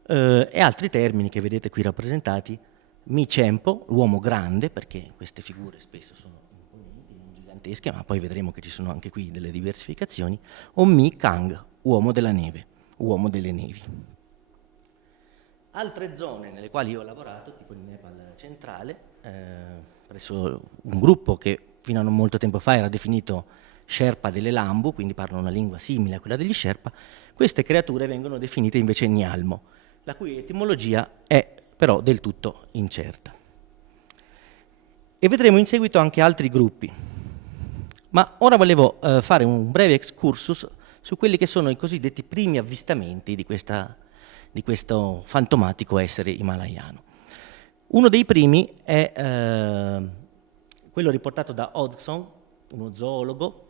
E altri termini che vedete qui rappresentati: mi-cempo, l'uomo grande, perché queste figure spesso sono gigantesche, ma poi vedremo che ci sono anche qui delle diversificazioni, o mi-kang, uomo della neve, uomo delle nevi. Altre zone nelle quali io ho lavorato, tipo il Nepal centrale, presso un gruppo che fino a non molto tempo fa era definito Sherpa delle Lambu, quindi parlano una lingua simile a quella degli Sherpa, queste creature vengono definite invece Nyalmo, la cui etimologia è però del tutto incerta. E vedremo in seguito anche altri gruppi. Ma ora volevo fare un breve excursus su quelli che sono i cosiddetti primi avvistamenti di questo fantomatico essere himalayano. Uno dei primi è quello riportato da Hodgson, uno zoologo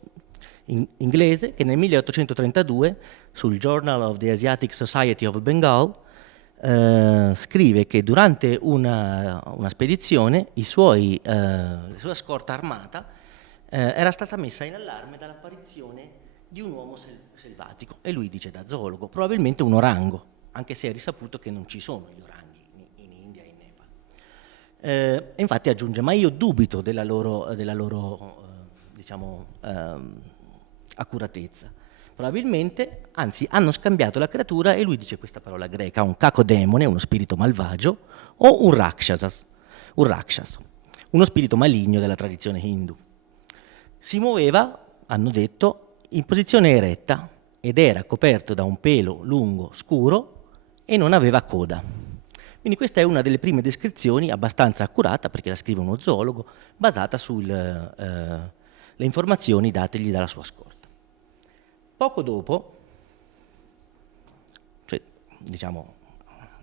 inglese, che nel 1832 sul Journal of the Asiatic Society of Bengal scrive che durante una spedizione la sua scorta armata era stata messa in allarme dall'apparizione di un uomo selvatico, e lui dice, da zoologo, probabilmente un orango, anche se è risaputo che non ci sono gli oranghi in India e in Nepal. E infatti aggiunge, ma io dubito della loro accuratezza. Probabilmente, anzi, hanno scambiato la creatura, e lui dice questa parola greca, un cacodemone, uno spirito malvagio, o un rakshas, uno spirito maligno della tradizione hindu. Si muoveva, hanno detto, in posizione eretta ed era coperto da un pelo lungo, scuro, e non aveva coda. Quindi questa è una delle prime descrizioni abbastanza accurata, perché la scrive uno zoologo, basata sulle informazioni dategli dalla sua scorta. Poco dopo, cioè diciamo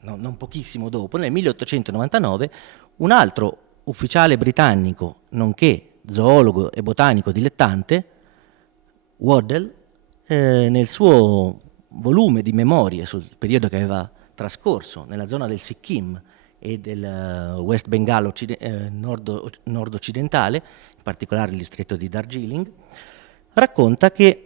non pochissimo dopo, nel 1899, un altro ufficiale britannico, nonché zoologo e botanico dilettante, Waddell, nel suo volume di memorie sul periodo che aveva trascorso nella zona del Sikkim e del West Bengal nord-occidentale, in particolare il distretto di Darjeeling, racconta che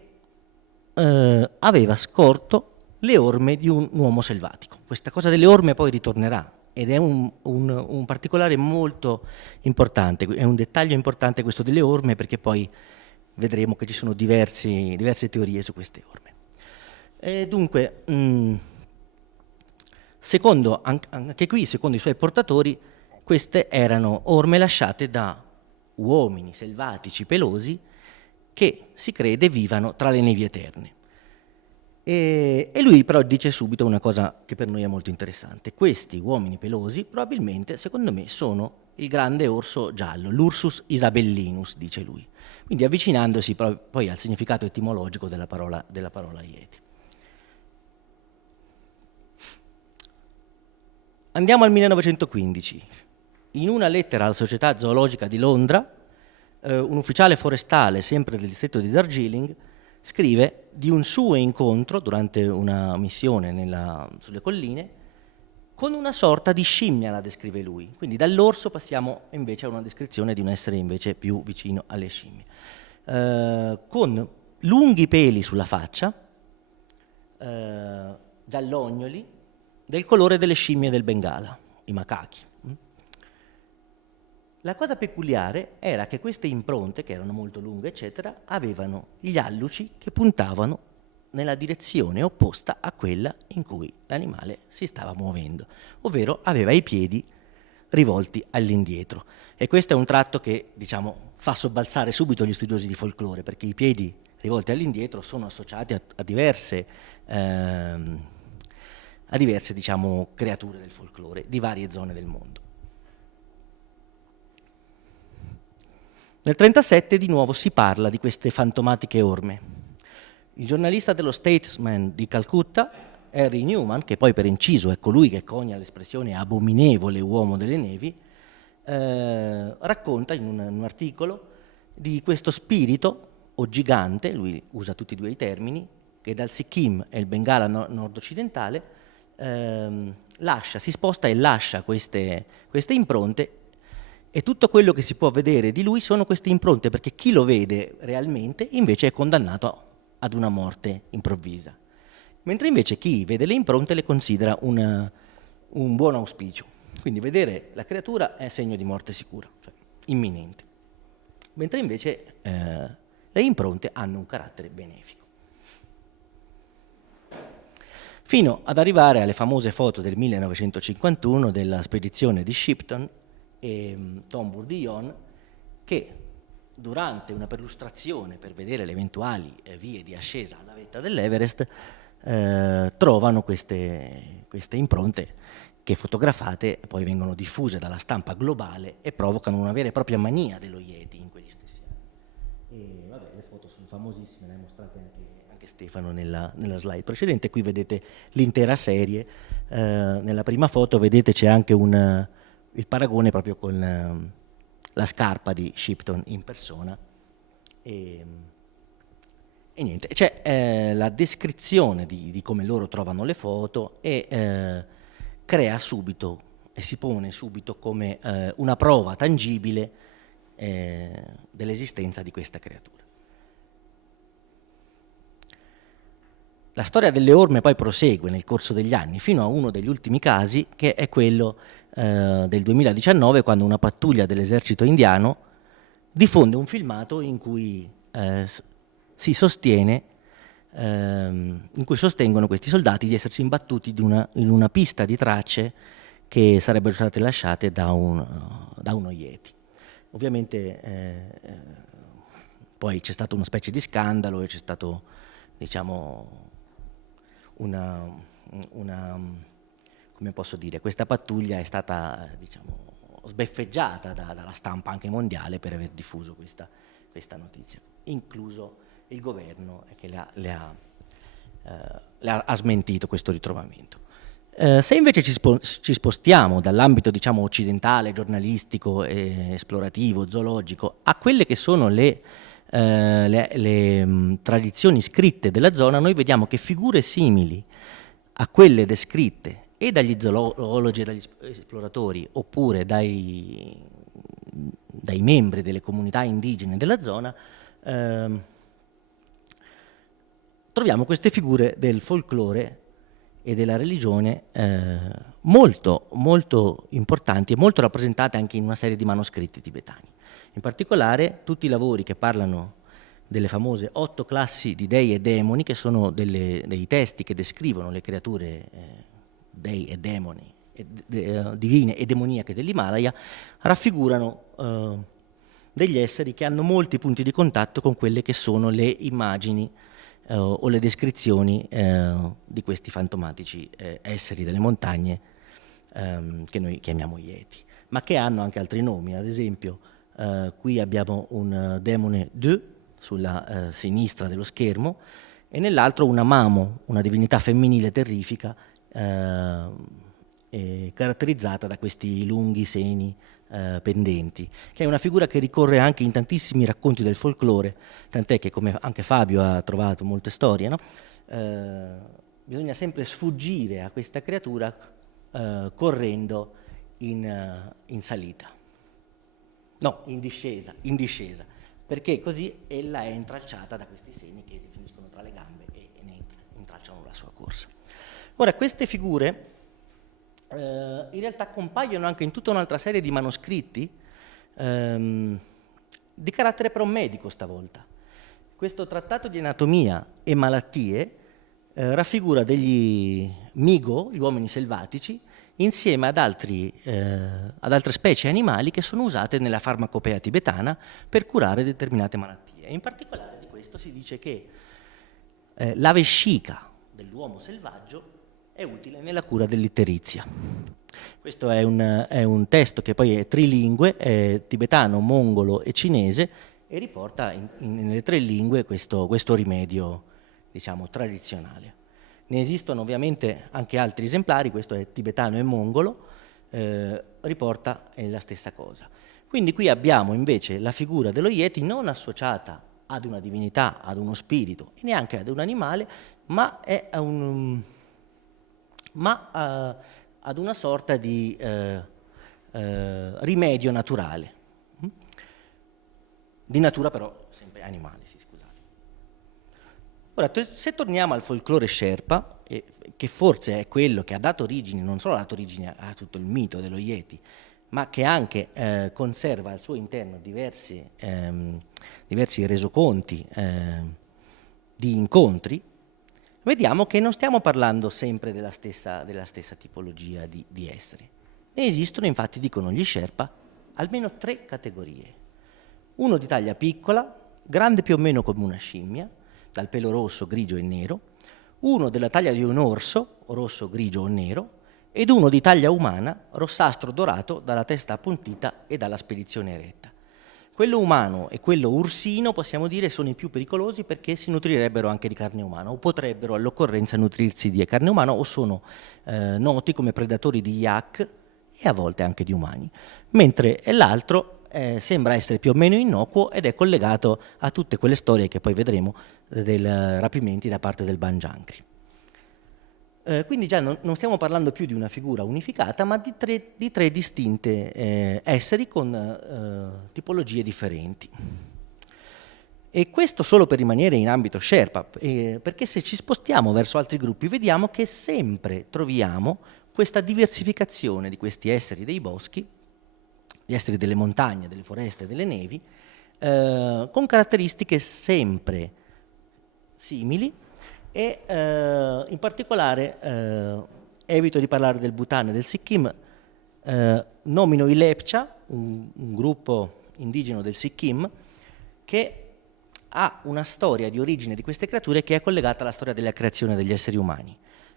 aveva scorto le orme di un uomo selvatico. Questa cosa delle orme poi ritornerà ed è un particolare molto importante, è un dettaglio importante questo delle orme, perché poi vedremo che ci sono diverse teorie su queste orme. Dunque, anche qui, secondo i suoi portatori, queste erano orme lasciate da uomini selvatici pelosi che si crede vivano tra le nevi eterne. E lui però dice subito una cosa che per noi è molto interessante: questi uomini pelosi probabilmente, secondo me, sono il grande orso giallo, l'Ursus isabellinus, dice lui, quindi avvicinandosi poi al significato etimologico della parola Yeti. Andiamo al 1915. In una lettera alla Società Zoologica di Londra, un ufficiale forestale, sempre del distretto di Darjeeling, scrive di un suo incontro durante una missione sulle colline con una sorta di scimmia, la descrive lui. Quindi dall'orso passiamo invece a una descrizione di un essere invece più vicino alle scimmie. Con lunghi peli sulla faccia, gallognoli, del colore delle scimmie del Bengala, i macachi. La cosa peculiare era che queste impronte, che erano molto lunghe, eccetera, avevano gli alluci che puntavano nella direzione opposta a quella in cui l'animale si stava muovendo, ovvero aveva i piedi rivolti all'indietro. E questo è un tratto che, diciamo, fa sobbalzare subito gli studiosi di folklore, perché i piedi rivolti all'indietro sono associati a diverse diciamo, creature del folklore di varie zone del mondo. Nel 1937 di nuovo si parla di queste fantomatiche orme. Il giornalista dello Statesman di Calcutta, Harry Newman, che poi per inciso è colui che conia l'espressione abominevole uomo delle nevi, racconta in un articolo di questo spirito o gigante, lui usa tutti e due i termini, che dal Sikkim e il Bengala nord-occidentale si sposta e lascia queste impronte. E tutto quello che si può vedere di lui sono queste impronte, perché chi lo vede realmente invece è condannato ad una morte improvvisa, mentre invece chi vede le impronte le considera un buon auspicio. Quindi vedere la creatura è segno di morte sicura, cioè imminente, mentre invece le impronte hanno un carattere benefico. Fino ad arrivare alle famose foto del 1951 della spedizione di Shipton e Tom Bourdillon, che durante una perlustrazione per vedere le eventuali vie di ascesa alla vetta dell'Everest trovano queste impronte che, fotografate, poi vengono diffuse dalla stampa globale e provocano una vera e propria mania dello Yeti in quegli stessi anni. E vabbè, le foto sono famosissime, le ha mostrate anche Stefano nella slide precedente. Qui vedete l'intera serie. Nella prima foto vedete c'è anche il paragone proprio con la scarpa di Shipton in persona e niente, c'è la descrizione di come loro trovano le foto e crea subito e si pone subito come una prova tangibile dell'esistenza di questa creatura. La storia delle orme poi prosegue nel corso degli anni fino a uno degli ultimi casi, che è quello del 2019, quando una pattuglia dell'esercito indiano diffonde un filmato in cui si sostiene, in cui sostengono questi soldati di essersi imbattuti in una pista di tracce che sarebbero state lasciate da uno Yeti. Ovviamente poi c'è stato una specie di scandalo e c'è stato, diciamo, come posso dire, questa pattuglia è stata, diciamo, sbeffeggiata dalla stampa anche mondiale per aver diffuso questa notizia, incluso il governo che ha smentito questo ritrovamento. Se invece ci spostiamo dall'ambito, diciamo, occidentale, giornalistico, esplorativo, zoologico, a quelle che sono le tradizioni scritte della zona, noi vediamo che figure simili a quelle descritte e dagli zoologi e dagli esploratori, oppure dai membri delle comunità indigene della zona, troviamo queste figure del folklore e della religione molto, molto importanti e molto rappresentate anche in una serie di manoscritti tibetani. In particolare tutti i lavori che parlano delle famose 8 classi di dei e demoni, che sono dei testi che descrivono le creature dei e demoni, divine e demoniache dell'Himalaya, raffigurano degli esseri che hanno molti punti di contatto con quelle che sono le immagini o le descrizioni di questi fantomatici esseri delle montagne che noi chiamiamo Yeti, ma che hanno anche altri nomi. Ad esempio qui abbiamo un demone De sulla sinistra dello schermo e nell'altro una Mamo, una divinità femminile terrifica caratterizzata da questi lunghi seni pendenti, che è una figura che ricorre anche in tantissimi racconti del folklore, tant'è che, come anche Fabio ha trovato molte storie, no? Bisogna sempre sfuggire a questa creatura correndo in salita, no, in discesa, perché così ella è intralciata da questi seni che finiscono tra le gambe e ne intralciano la sua corsa. Ora, queste figure in realtà compaiono anche in tutta un'altra serie di manoscritti di carattere però medico stavolta. Questo trattato di anatomia e malattie raffigura degli Migo, gli uomini selvatici, insieme ad altre specie animali che sono usate nella farmacopea tibetana per curare determinate malattie. In particolare di questo si dice che la vescica dell'uomo selvaggio è utile nella cura dell'itterizia. Questo è un testo che poi è trilingue, è tibetano, mongolo e cinese, e riporta nelle 3 lingue questo rimedio, diciamo, tradizionale. Ne esistono ovviamente anche altri esemplari, questo è tibetano e mongolo, riporta la stessa cosa. Quindi qui abbiamo invece la figura dello Yeti non associata ad una divinità, ad uno spirito e neanche ad un animale, ma è ad una sorta di rimedio naturale, di natura però sempre animale, sì, scusate. Ora, se torniamo al folklore Sherpa, che forse è quello che ha dato origine, non solo ha dato origine a tutto il mito dello Yeti, ma che anche conserva al suo interno diversi resoconti di incontri, vediamo che non stiamo parlando sempre della stessa tipologia di esseri. Ne esistono, infatti, dicono gli Sherpa, almeno 3 categorie. Uno di taglia piccola, grande più o meno come una scimmia, dal pelo rosso, grigio e nero, uno della taglia di un orso, rosso, grigio o nero, ed uno di taglia umana, rossastro dorato, dalla testa appuntita e dalla spedizione eretta. Quello umano e quello ursino, possiamo dire, sono i più pericolosi perché si nutrirebbero anche di carne umana o potrebbero all'occorrenza nutrirsi di carne umana o sono noti come predatori di yak e a volte anche di umani, mentre l'altro sembra essere più o meno innocuo ed è collegato a tutte quelle storie che poi vedremo dei rapimenti da parte del Banjankri. Quindi già non stiamo parlando più di una figura unificata, ma di tre distinte esseri con tipologie differenti. E questo solo per rimanere in ambito Sherpa, perché se ci spostiamo verso altri gruppi vediamo che sempre troviamo questa diversificazione di questi esseri dei boschi, gli esseri delle montagne, delle foreste, delle nevi, con caratteristiche sempre simili. E in particolare evito di parlare del Bhutan e del Sikkim, nomino i Lepcha, un gruppo indigeno del Sikkim che ha una storia di origine di queste creature che è collegata alla storia della creazione degli esseri umani.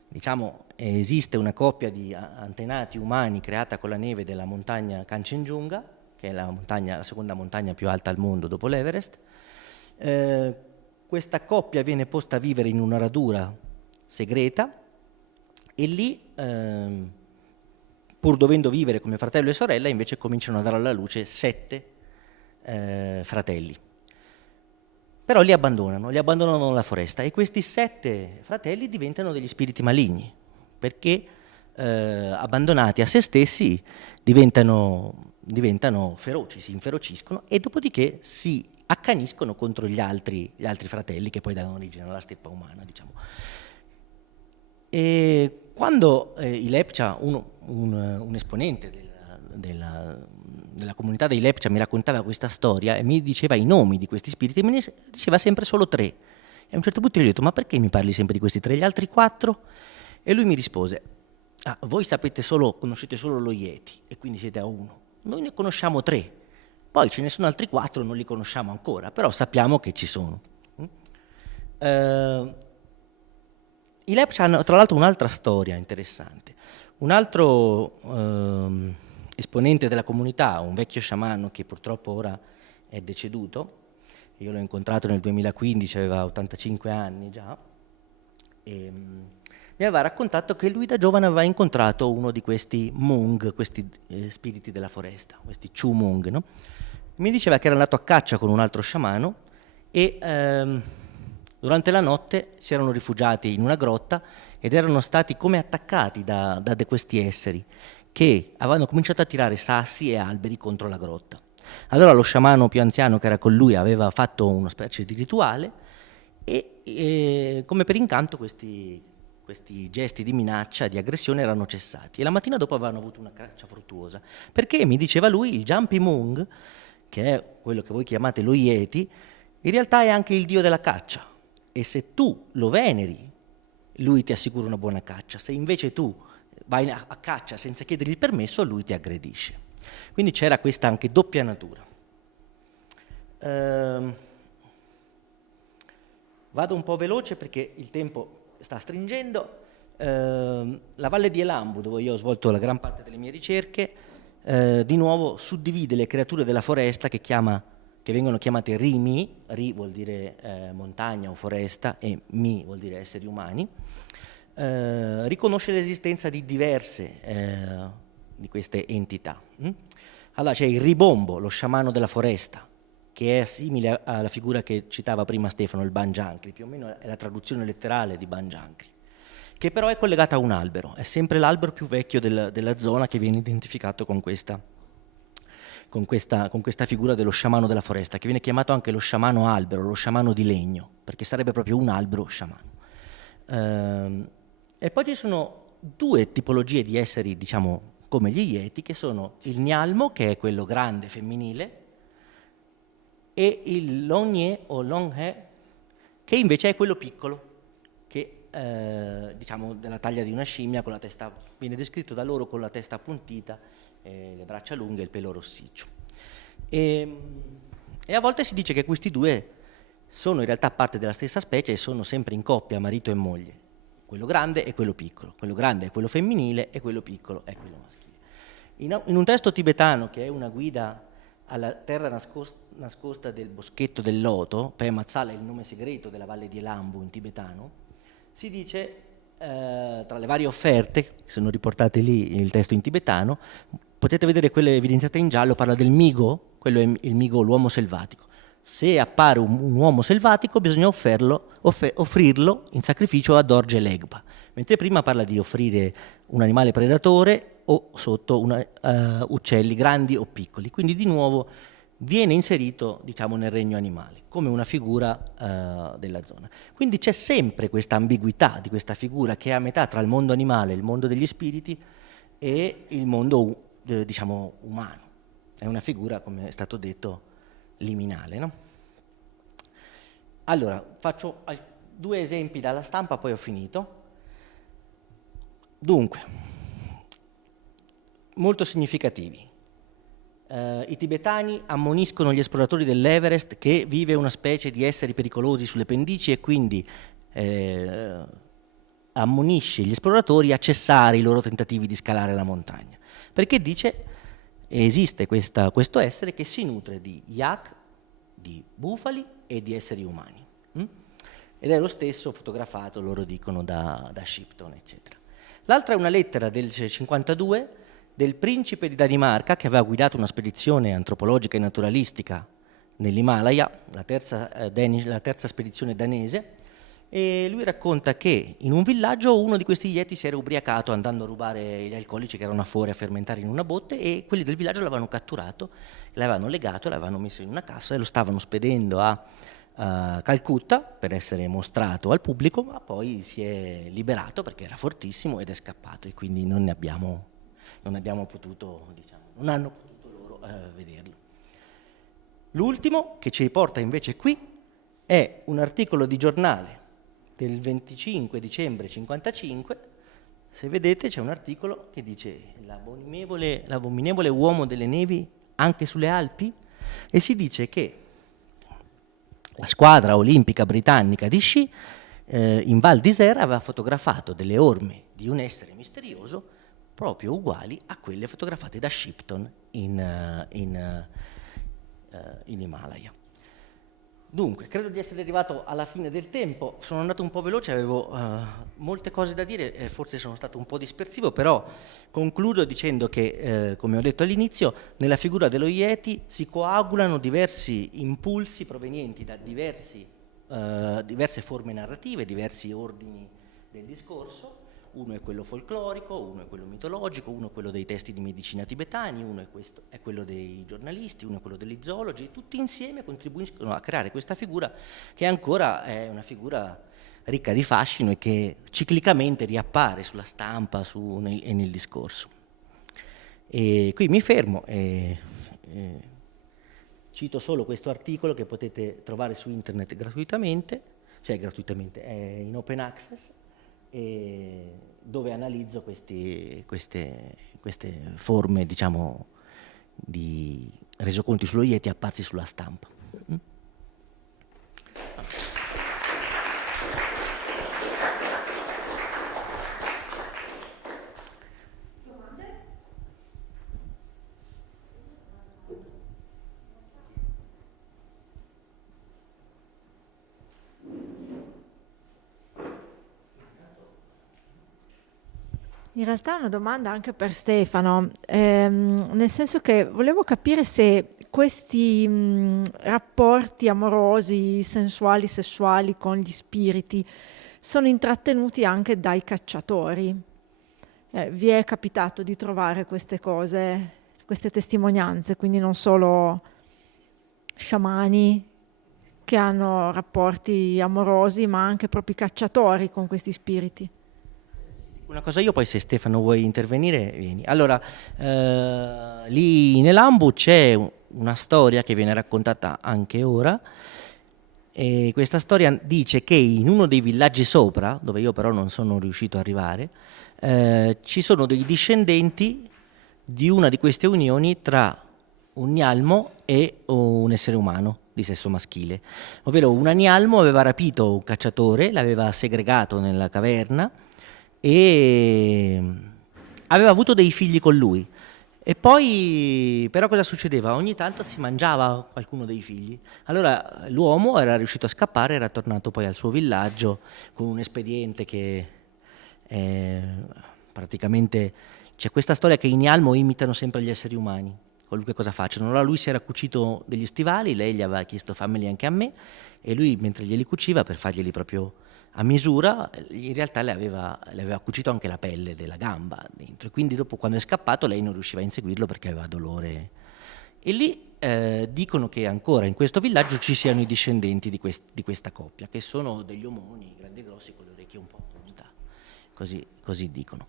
Diciamo, esiste una coppia di antenati umani creata con la neve della montagna Kanchenjunga, che è la seconda montagna più alta al mondo dopo l'Everest. Questa coppia viene posta a vivere in una radura segreta e lì pur dovendo vivere come fratello e sorella, invece cominciano a dare alla luce 7 fratelli. Però li abbandonano nella foresta, e questi 7 fratelli diventano degli spiriti maligni, perché abbandonati a se stessi diventano feroci, si inferociscono, e dopodiché si accaniscono contro gli altri fratelli, che poi danno origine alla stirpe umana, diciamo. E quando i Lepcha, un esponente della comunità dei Lepcha, mi raccontava questa storia e mi diceva i nomi di questi spiriti, me ne diceva sempre solo 3. E a un certo punto gli ho detto: ma perché mi parli sempre di questi 3, gli altri 4? E lui mi rispose: voi conoscete solo lo Yeti, e quindi siete a 1. Noi ne conosciamo 3, poi ce ne sono altri 4, non li conosciamo ancora, però sappiamo che ci sono. I Lepcha hanno tra l'altro un'altra storia interessante. Un altro esponente della comunità, un vecchio sciamano che purtroppo ora è deceduto, io l'ho incontrato nel 2015, aveva 85 anni già, e mi aveva raccontato che lui da giovane aveva incontrato uno di questi Hmong, questi spiriti della foresta, questi Chu Hmong, no? Mi diceva che era andato a caccia con un altro sciamano e durante la notte si erano rifugiati in una grotta ed erano stati come attaccati da questi esseri che avevano cominciato a tirare sassi e alberi contro la grotta. Allora lo sciamano più anziano che era con lui aveva fatto una specie di rituale e come per incanto questi gesti di minaccia, di aggressione erano cessati, e la mattina dopo avevano avuto una caccia fruttuosa, perché, mi diceva lui, il Jampi Hmong, che è quello che voi chiamate lo Yeti, in realtà è anche il dio della caccia, e se tu lo veneri, lui ti assicura una buona caccia. Se invece tu vai a caccia senza chiedergli il permesso, lui ti aggredisce. Quindi c'era questa anche doppia natura. Vado un po' veloce perché il tempo sta stringendo. La Valle di Elambu, dove io ho svolto la gran parte delle mie ricerche, di nuovo suddivide le creature della foresta che vengono chiamate Rimi. Ri vuol dire montagna o foresta e Mi vuol dire esseri umani. Riconosce l'esistenza di diverse di queste entità. Allora c'è il Ribombo, lo sciamano della foresta, che è simile alla figura che citava prima Stefano, il Banjankri, più o meno è la traduzione letterale di Banjankri, che però è collegata a un albero, è sempre l'albero più vecchio della zona che viene identificato con questa figura dello sciamano della foresta, che viene chiamato anche lo sciamano albero, lo sciamano di legno, perché sarebbe proprio un albero sciamano. E poi ci sono 2 tipologie di esseri, diciamo, come gli Yeti, che sono il Nyalmo, che è quello grande femminile, e il Longye o Longhe, che invece è quello piccolo, che diciamo della taglia di una scimmia, con la testa, viene descritto da loro con la testa appuntita, le braccia lunghe e il pelo rossiccio. E a volte si dice che questi 2 sono in realtà parte della stessa specie e sono sempre in coppia, marito e moglie, quello grande e quello piccolo, quello grande è quello femminile e quello piccolo è quello maschile. In un testo tibetano, che è una guida alla terra nascosta del boschetto del loto, Pema Tsala è il nome segreto della Valle di Elambu in tibetano, si dice, tra le varie offerte che sono riportate lì nel testo in tibetano, potete vedere quelle evidenziate in giallo, parla del Migo, quello è il Migo, l'uomo selvatico. Se appare un uomo selvatico bisogna offrirlo in sacrificio ad Dorje Legba, mentre prima parla di offrire un animale predatore o sotto uccelli grandi o piccoli, quindi di nuovo viene inserito, diciamo, nel regno animale come una figura della zona. Quindi c'è sempre questa ambiguità di questa figura che è a metà tra il mondo animale, il mondo degli spiriti e il mondo diciamo umano. È una figura, come è stato detto, liminale, no? Allora, faccio 2 esempi dalla stampa, poi ho finito. Dunque, molto significativi. I tibetani ammoniscono gli esploratori dell'Everest che vive una specie di esseri pericolosi sulle pendici e quindi ammonisce gli esploratori a cessare i loro tentativi di scalare la montagna, perché dice esiste questo essere che si nutre di yak, di bufali e di esseri umani. Ed è lo stesso fotografato, loro dicono, da Shipton, eccetera. L'altra è una lettera del 52 del principe di Danimarca, che aveva guidato una spedizione antropologica e naturalistica nell'Himalaya, la terza spedizione danese, e lui racconta che in un villaggio uno di questi Yeti si era ubriacato andando a rubare gli alcolici che erano fuori a fermentare in una botte, e quelli del villaggio l'avevano catturato, l'avevano legato, l'avevano messo in una cassa e lo stavano spedendo a Calcutta per essere mostrato al pubblico, ma poi si è liberato perché era fortissimo ed è scappato, e quindi non abbiamo potuto, diciamo, non hanno potuto loro vederlo. L'ultimo che ci riporta invece qui è un articolo di giornale del 25 dicembre 55. Se vedete c'è un articolo che dice l'abominevole uomo delle nevi anche sulle Alpi, e si dice che la squadra olimpica britannica di sci in Val d'Isère aveva fotografato delle orme di un essere misterioso proprio uguali a quelle fotografate da Shipton in Himalaya. Dunque, credo di essere arrivato alla fine del tempo, sono andato un po' veloce, avevo molte cose da dire, forse sono stato un po' dispersivo, però concludo dicendo che, come ho detto all'inizio, nella figura dello Yeti si coagulano diversi impulsi provenienti da diverse forme narrative, diversi ordini del discorso. Uno è quello folclorico, uno è quello mitologico, uno è quello dei testi di medicina tibetani, uno è quello dei giornalisti, uno è quello degli zoologi, tutti insieme contribuiscono a creare questa figura che ancora è una figura ricca di fascino e che ciclicamente riappare sulla stampa e nel discorso. E qui mi fermo e cito solo questo articolo che potete trovare su internet gratuitamente, è in open access, dove analizzo queste forme, diciamo, di resoconti sullo Yeti apparsi sulla stampa. In realtà è una domanda anche per Stefano, nel senso che volevo capire se questi rapporti amorosi, sensuali, sessuali con gli spiriti sono intrattenuti anche dai cacciatori. Vi è capitato di trovare queste cose, queste testimonianze, quindi non solo sciamani che hanno rapporti amorosi, ma anche proprio i cacciatori con questi spiriti? Una cosa io, poi se Stefano vuoi intervenire, vieni. Allora, lì in Elambu c'è una storia che viene raccontata anche ora, e questa storia dice che in uno dei villaggi sopra, dove io però non sono riuscito ad arrivare, ci sono dei discendenti di una di queste unioni tra un gnalmo e un essere umano di sesso maschile, ovvero un gnalmo aveva rapito un cacciatore, l'aveva segregato nella caverna e aveva avuto dei figli con lui. E poi però cosa succedeva? Ogni tanto si mangiava qualcuno dei figli. Allora l'uomo era riuscito a scappare, era tornato poi al suo villaggio con un espediente che praticamente c'è questa storia che i Nialmo imitano sempre gli esseri umani, qualunque cosa facciano. Allora lui si era cucito degli stivali, lei gli aveva chiesto fammeli anche a me, e lui mentre glieli cuciva per farglieli proprio a misura, in realtà le aveva cucito anche la pelle della gamba dentro, e quindi dopo, quando è scappato, lei non riusciva a inseguirlo perché aveva dolore. E lì dicono che ancora in questo villaggio ci siano i discendenti di questa coppia, che sono degli omoni grandi e grossi con le orecchie un po' a punta, così dicono.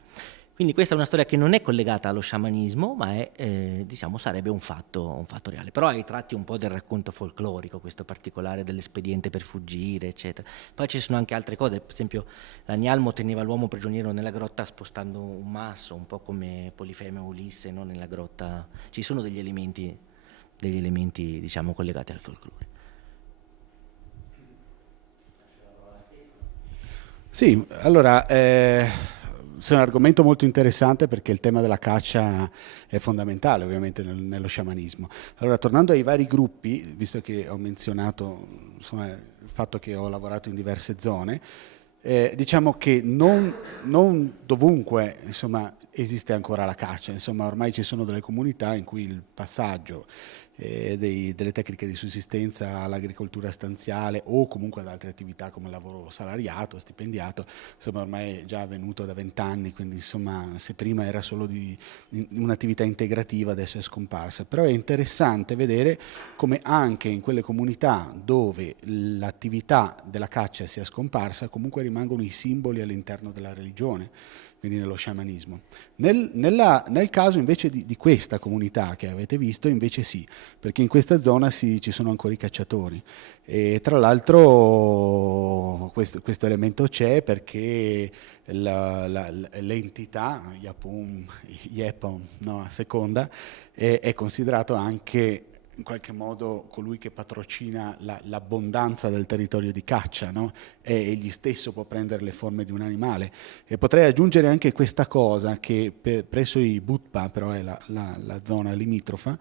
Quindi questa è una storia che non è collegata allo sciamanismo, ma è, diciamo, sarebbe un fatto reale. Però ha i tratti un po' del racconto folclorico, questo particolare dell'espediente per fuggire, eccetera. Poi ci sono anche altre cose, per esempio l'Anialmo teneva l'uomo prigioniero nella grotta spostando un masso, un po' come Polifeme o Ulisse, no? Nella grotta. Ci sono degli elementi diciamo collegati al folklore. Sì, allora è un argomento molto interessante perché il tema della caccia è fondamentale ovviamente nello sciamanismo. Allora, tornando ai vari gruppi, visto che ho menzionato insomma, il fatto che ho lavorato in diverse zone, diciamo che non dovunque, insomma, esiste ancora la caccia, insomma, ormai ci sono delle comunità in cui il passaggio delle tecniche di sussistenza all'agricoltura stanziale o comunque ad altre attività come lavoro salariato, stipendiato, insomma ormai è già avvenuto da 20 anni, quindi insomma se prima era solo di un'attività integrativa adesso è scomparsa, però è interessante vedere come anche in quelle comunità dove l'attività della caccia sia scomparsa comunque rimangono i simboli all'interno della religione, quindi nello sciamanismo. Nel caso invece di questa comunità che avete visto, invece sì, perché in questa zona ci sono ancora i cacciatori. E tra l'altro questo elemento c'è perché l'entità, Yepon, no, a seconda, è considerato anche in qualche modo colui che patrocina l'abbondanza del territorio di caccia, no? E egli stesso può prendere le forme di un animale. E potrei aggiungere anche questa cosa, che presso i Butpa, però è la zona limitrofa,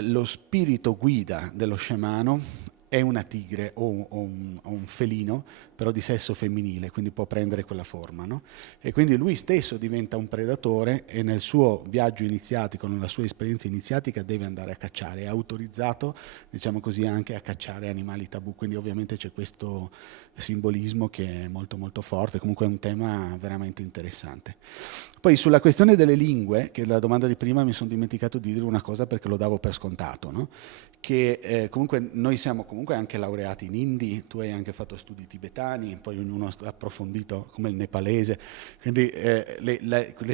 lo spirito guida dello sciamano è una tigre o un felino, però di sesso femminile, quindi può prendere quella forma, no? E quindi lui stesso diventa un predatore e nel suo viaggio iniziatico, nella sua esperienza iniziatica, deve andare a cacciare. È autorizzato, diciamo così, anche a cacciare animali tabù, quindi ovviamente c'è questo simbolismo che è molto molto forte, comunque è un tema veramente interessante. Poi sulla questione delle lingue, che la domanda di prima mi sono dimenticato di dire una cosa perché lo davo per scontato, no? Che comunque noi siamo comunque anche laureati in hindi, tu hai anche fatto studi tibetani, poi ognuno ha approfondito come il nepalese, quindi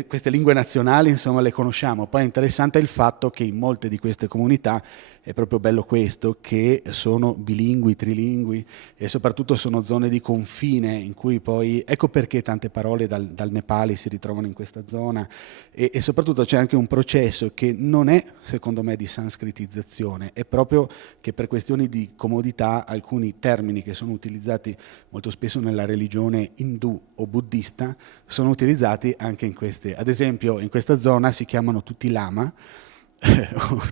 queste lingue nazionali insomma le conosciamo. Poi è interessante il fatto che in molte di queste comunità è proprio bello questo, che sono bilingui, trilingui e soprattutto sono zone di confine in cui poi, ecco perché tante parole dal Nepali si ritrovano in questa zona e soprattutto c'è anche un processo che non è secondo me di sanskritizzazione, è proprio che per questioni di comodità alcuni termini che sono utilizzati molto spesso nella religione indù o buddista sono utilizzati anche in queste, ad esempio in questa zona si chiamano tutti lama,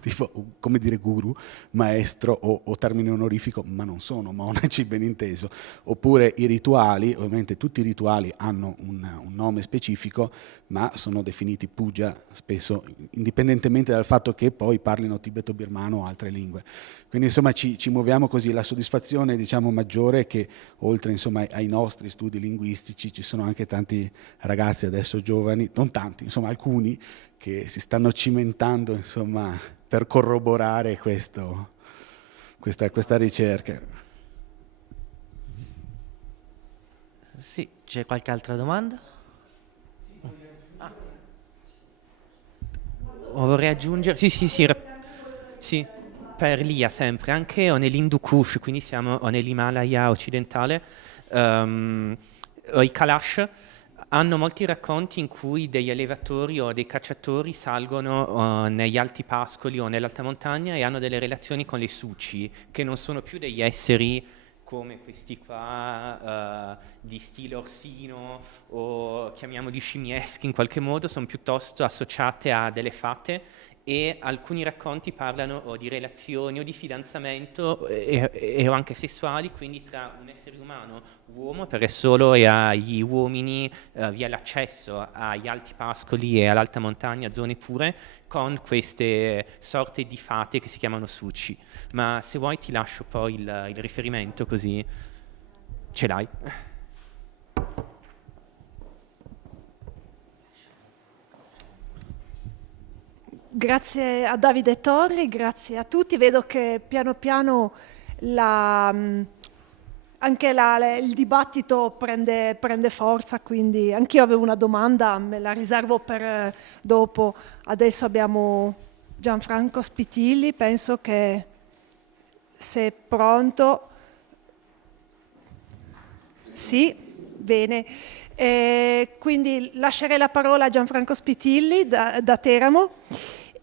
tipo, come dire guru, maestro o termine onorifico, ma non sono monaci ben inteso, oppure i rituali, ovviamente tutti i rituali hanno un nome specifico, ma sono definiti puja spesso, indipendentemente dal fatto che poi parlino tibeto-birmano o altre lingue. Quindi insomma ci muoviamo così, la soddisfazione diciamo maggiore è che oltre insomma ai nostri studi linguistici ci sono anche tanti ragazzi adesso giovani, non tanti, insomma alcuni, che si stanno cimentando insomma, per corroborare questa ricerca. Sì, c'è qualche altra domanda? Vorrei aggiungere, sì, per l'IA sempre, anche nell'Hindu Kush, quindi siamo nell'Himalaya occidentale, i Kalash hanno molti racconti in cui degli allevatori o dei cacciatori salgono negli alti pascoli o nell'alta montagna e hanno delle relazioni con le suci, che non sono più degli esseri come questi qua di stile orsino o chiamiamoli scimmieschi in qualche modo, sono piuttosto associate a delle fate e alcuni racconti parlano di relazioni o di fidanzamento o anche sessuali, quindi tra un essere umano, uomo, perché solo agli uomini vi è l'accesso agli alti pascoli e all'alta montagna, zone pure, con queste sorte di fate che si chiamano suci. Ma se vuoi ti lascio poi il riferimento così ce l'hai. Grazie a Davide Torri, grazie a tutti. Vedo che piano piano anche il dibattito prende forza, quindi anch'io avevo una domanda, me la riservo per dopo. Adesso abbiamo Gianfranco Spitilli, penso che se è pronto. Sì, bene. Quindi lascerei la parola a Gianfranco Spitilli da Teramo.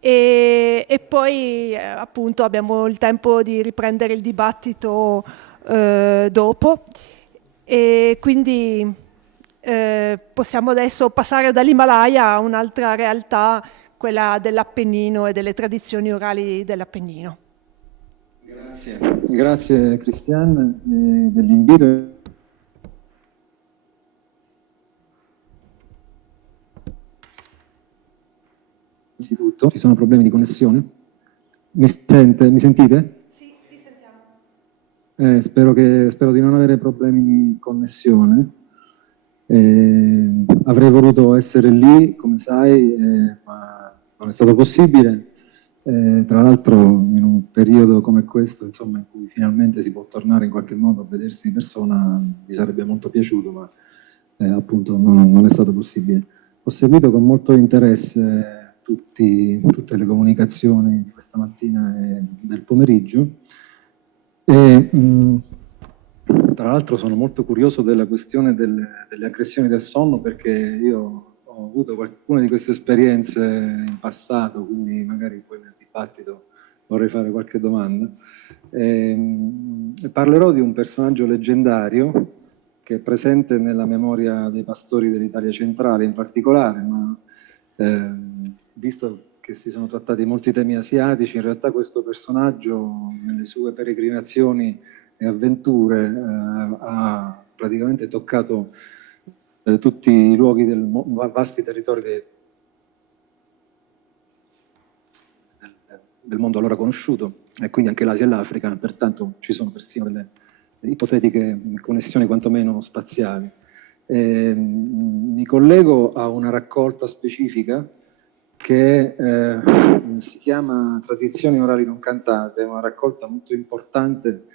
E poi appunto abbiamo il tempo di riprendere il dibattito dopo e quindi possiamo adesso passare dall'Himalaya a un'altra realtà, quella dell'Appennino e delle tradizioni orali dell'Appennino. Grazie Cristian dell'invito. innanzitutto. Ci sono problemi di connessione? Mi sentite? Sì, ti sentiamo. Spero di non avere problemi di connessione. Avrei voluto essere lì, come sai, ma non è stato possibile. Tra l'altro in un periodo come questo, insomma, in cui finalmente si può tornare in qualche modo a vedersi di persona, mi sarebbe molto piaciuto, ma appunto non è stato possibile. Ho seguito con molto interesse tutte le comunicazioni di questa mattina e del pomeriggio e tra l'altro sono molto curioso della questione delle aggressioni del sonno, perché io ho avuto alcune di queste esperienze in passato, quindi magari poi nel dibattito vorrei fare qualche domanda. Parlerò di un personaggio leggendario che è presente nella memoria dei pastori dell'Italia centrale in particolare, ma visto che si sono trattati molti temi asiatici, in realtà questo personaggio nelle sue peregrinazioni e avventure ha praticamente toccato tutti i luoghi vasti territori del mondo allora conosciuto, e quindi anche l'Asia e l'Africa, pertanto ci sono persino delle ipotetiche connessioni quantomeno spaziali. Mi collego a una raccolta specifica che si chiama Tradizioni orali non cantate, una raccolta molto importante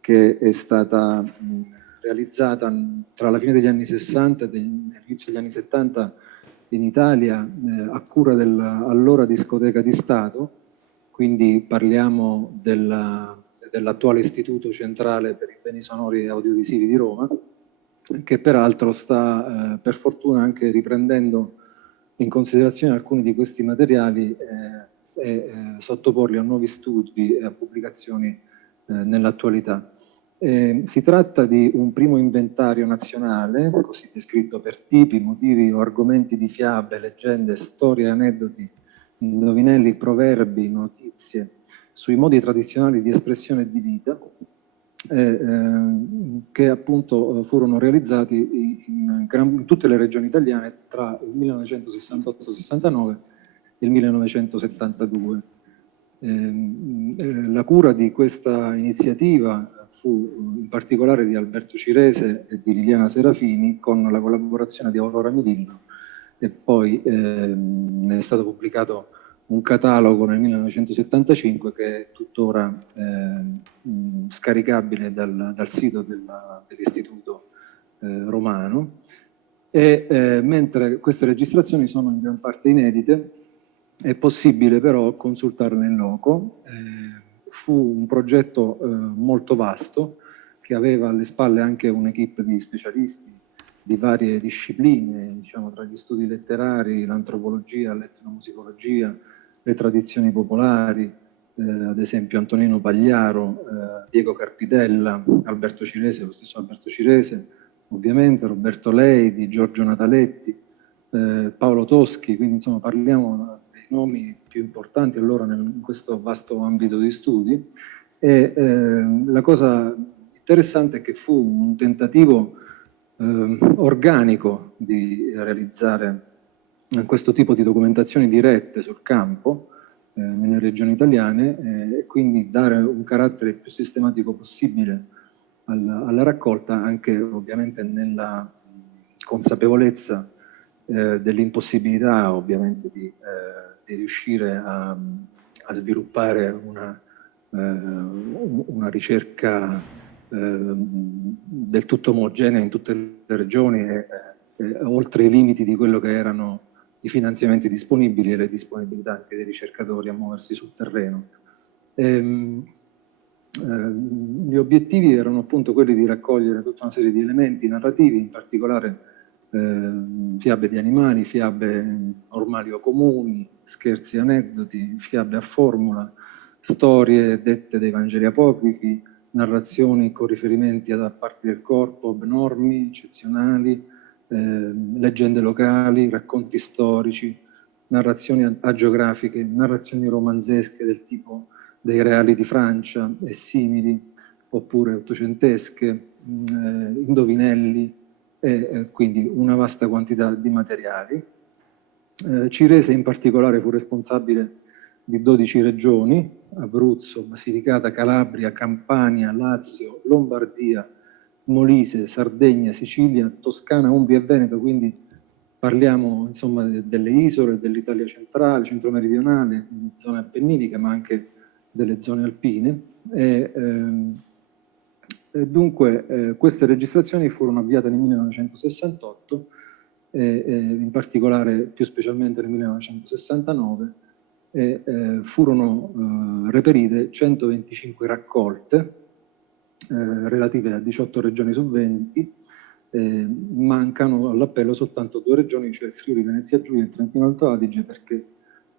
che è stata realizzata tra la fine degli anni 60 e l'inizio degli anni 70 in Italia a cura dell'allora discoteca di Stato, quindi parliamo dell'attuale Istituto Centrale per i Beni Sonori e Audiovisivi di Roma, che peraltro sta per fortuna anche riprendendo in considerazione alcuni di questi materiali e sottoporli a nuovi studi e a pubblicazioni nell'attualità. Si tratta di un primo inventario nazionale, così descritto per tipi, motivi o argomenti di fiabe, leggende, storie, aneddoti, indovinelli, proverbi, notizie, sui modi tradizionali di espressione e di vita, che appunto furono realizzati in tutte le regioni italiane tra il 1968-69 e il 1972. La cura di questa iniziativa fu in particolare di Alberto Cirese e di Liliana Serafini, con la collaborazione di Aurora Mirillo, e poi ne è stato pubblicato un catalogo nel 1975 che è tuttora scaricabile dal sito dell'Istituto Romano, e mentre queste registrazioni sono in gran parte inedite, è possibile però consultarne in loco. Fu un progetto molto vasto che aveva alle spalle anche un'equipe di specialisti di varie discipline, diciamo, tra gli studi letterari, l'antropologia, l'etnomusicologia, le tradizioni popolari, ad esempio Antonino Pagliaro, Diego Carpitella, Alberto Cirese, lo stesso Alberto Cirese, ovviamente, Roberto Leidi, Giorgio Nataletti, Paolo Toschi, quindi insomma parliamo dei nomi più importanti allora in questo vasto ambito di studi. E la cosa interessante è che fu un tentativo organico di realizzare questo tipo di documentazioni dirette sul campo nelle regioni italiane, e quindi dare un carattere più sistematico possibile alla raccolta, anche ovviamente nella consapevolezza dell'impossibilità ovviamente di riuscire a sviluppare una ricerca del tutto omogenea in tutte le regioni, oltre i limiti di quello che erano i finanziamenti disponibili e le disponibilità anche dei ricercatori a muoversi sul terreno. Gli obiettivi erano appunto quelli di raccogliere tutta una serie di elementi narrativi, in particolare fiabe di animali, fiabe normali o comuni, scherzi e aneddoti, fiabe a formula, storie dette dai Vangeli apocrifi, narrazioni con riferimenti a parti del corpo abnormi, eccezionali, leggende locali, racconti storici, narrazioni agiografiche, narrazioni romanzesche del tipo dei reali di Francia e simili, oppure ottocentesche, indovinelli, e quindi una vasta quantità di materiali. Cirese in particolare fu responsabile di 12 regioni: Abruzzo, Basilicata, Calabria, Campania, Lazio, Lombardia, Molise, Sardegna, Sicilia, Toscana, Umbria e Veneto, quindi parliamo insomma delle isole, dell'Italia centrale, centro-meridionale, zone appenniniche, ma anche delle zone alpine. Dunque queste registrazioni furono avviate nel 1968, in particolare più specialmente nel 1969, furono reperite 125 raccolte relative a 18 regioni su 20. Mancano all'appello soltanto 2 regioni, cioè Friuli, Venezia Giulia e Trentino Alto Adige, perché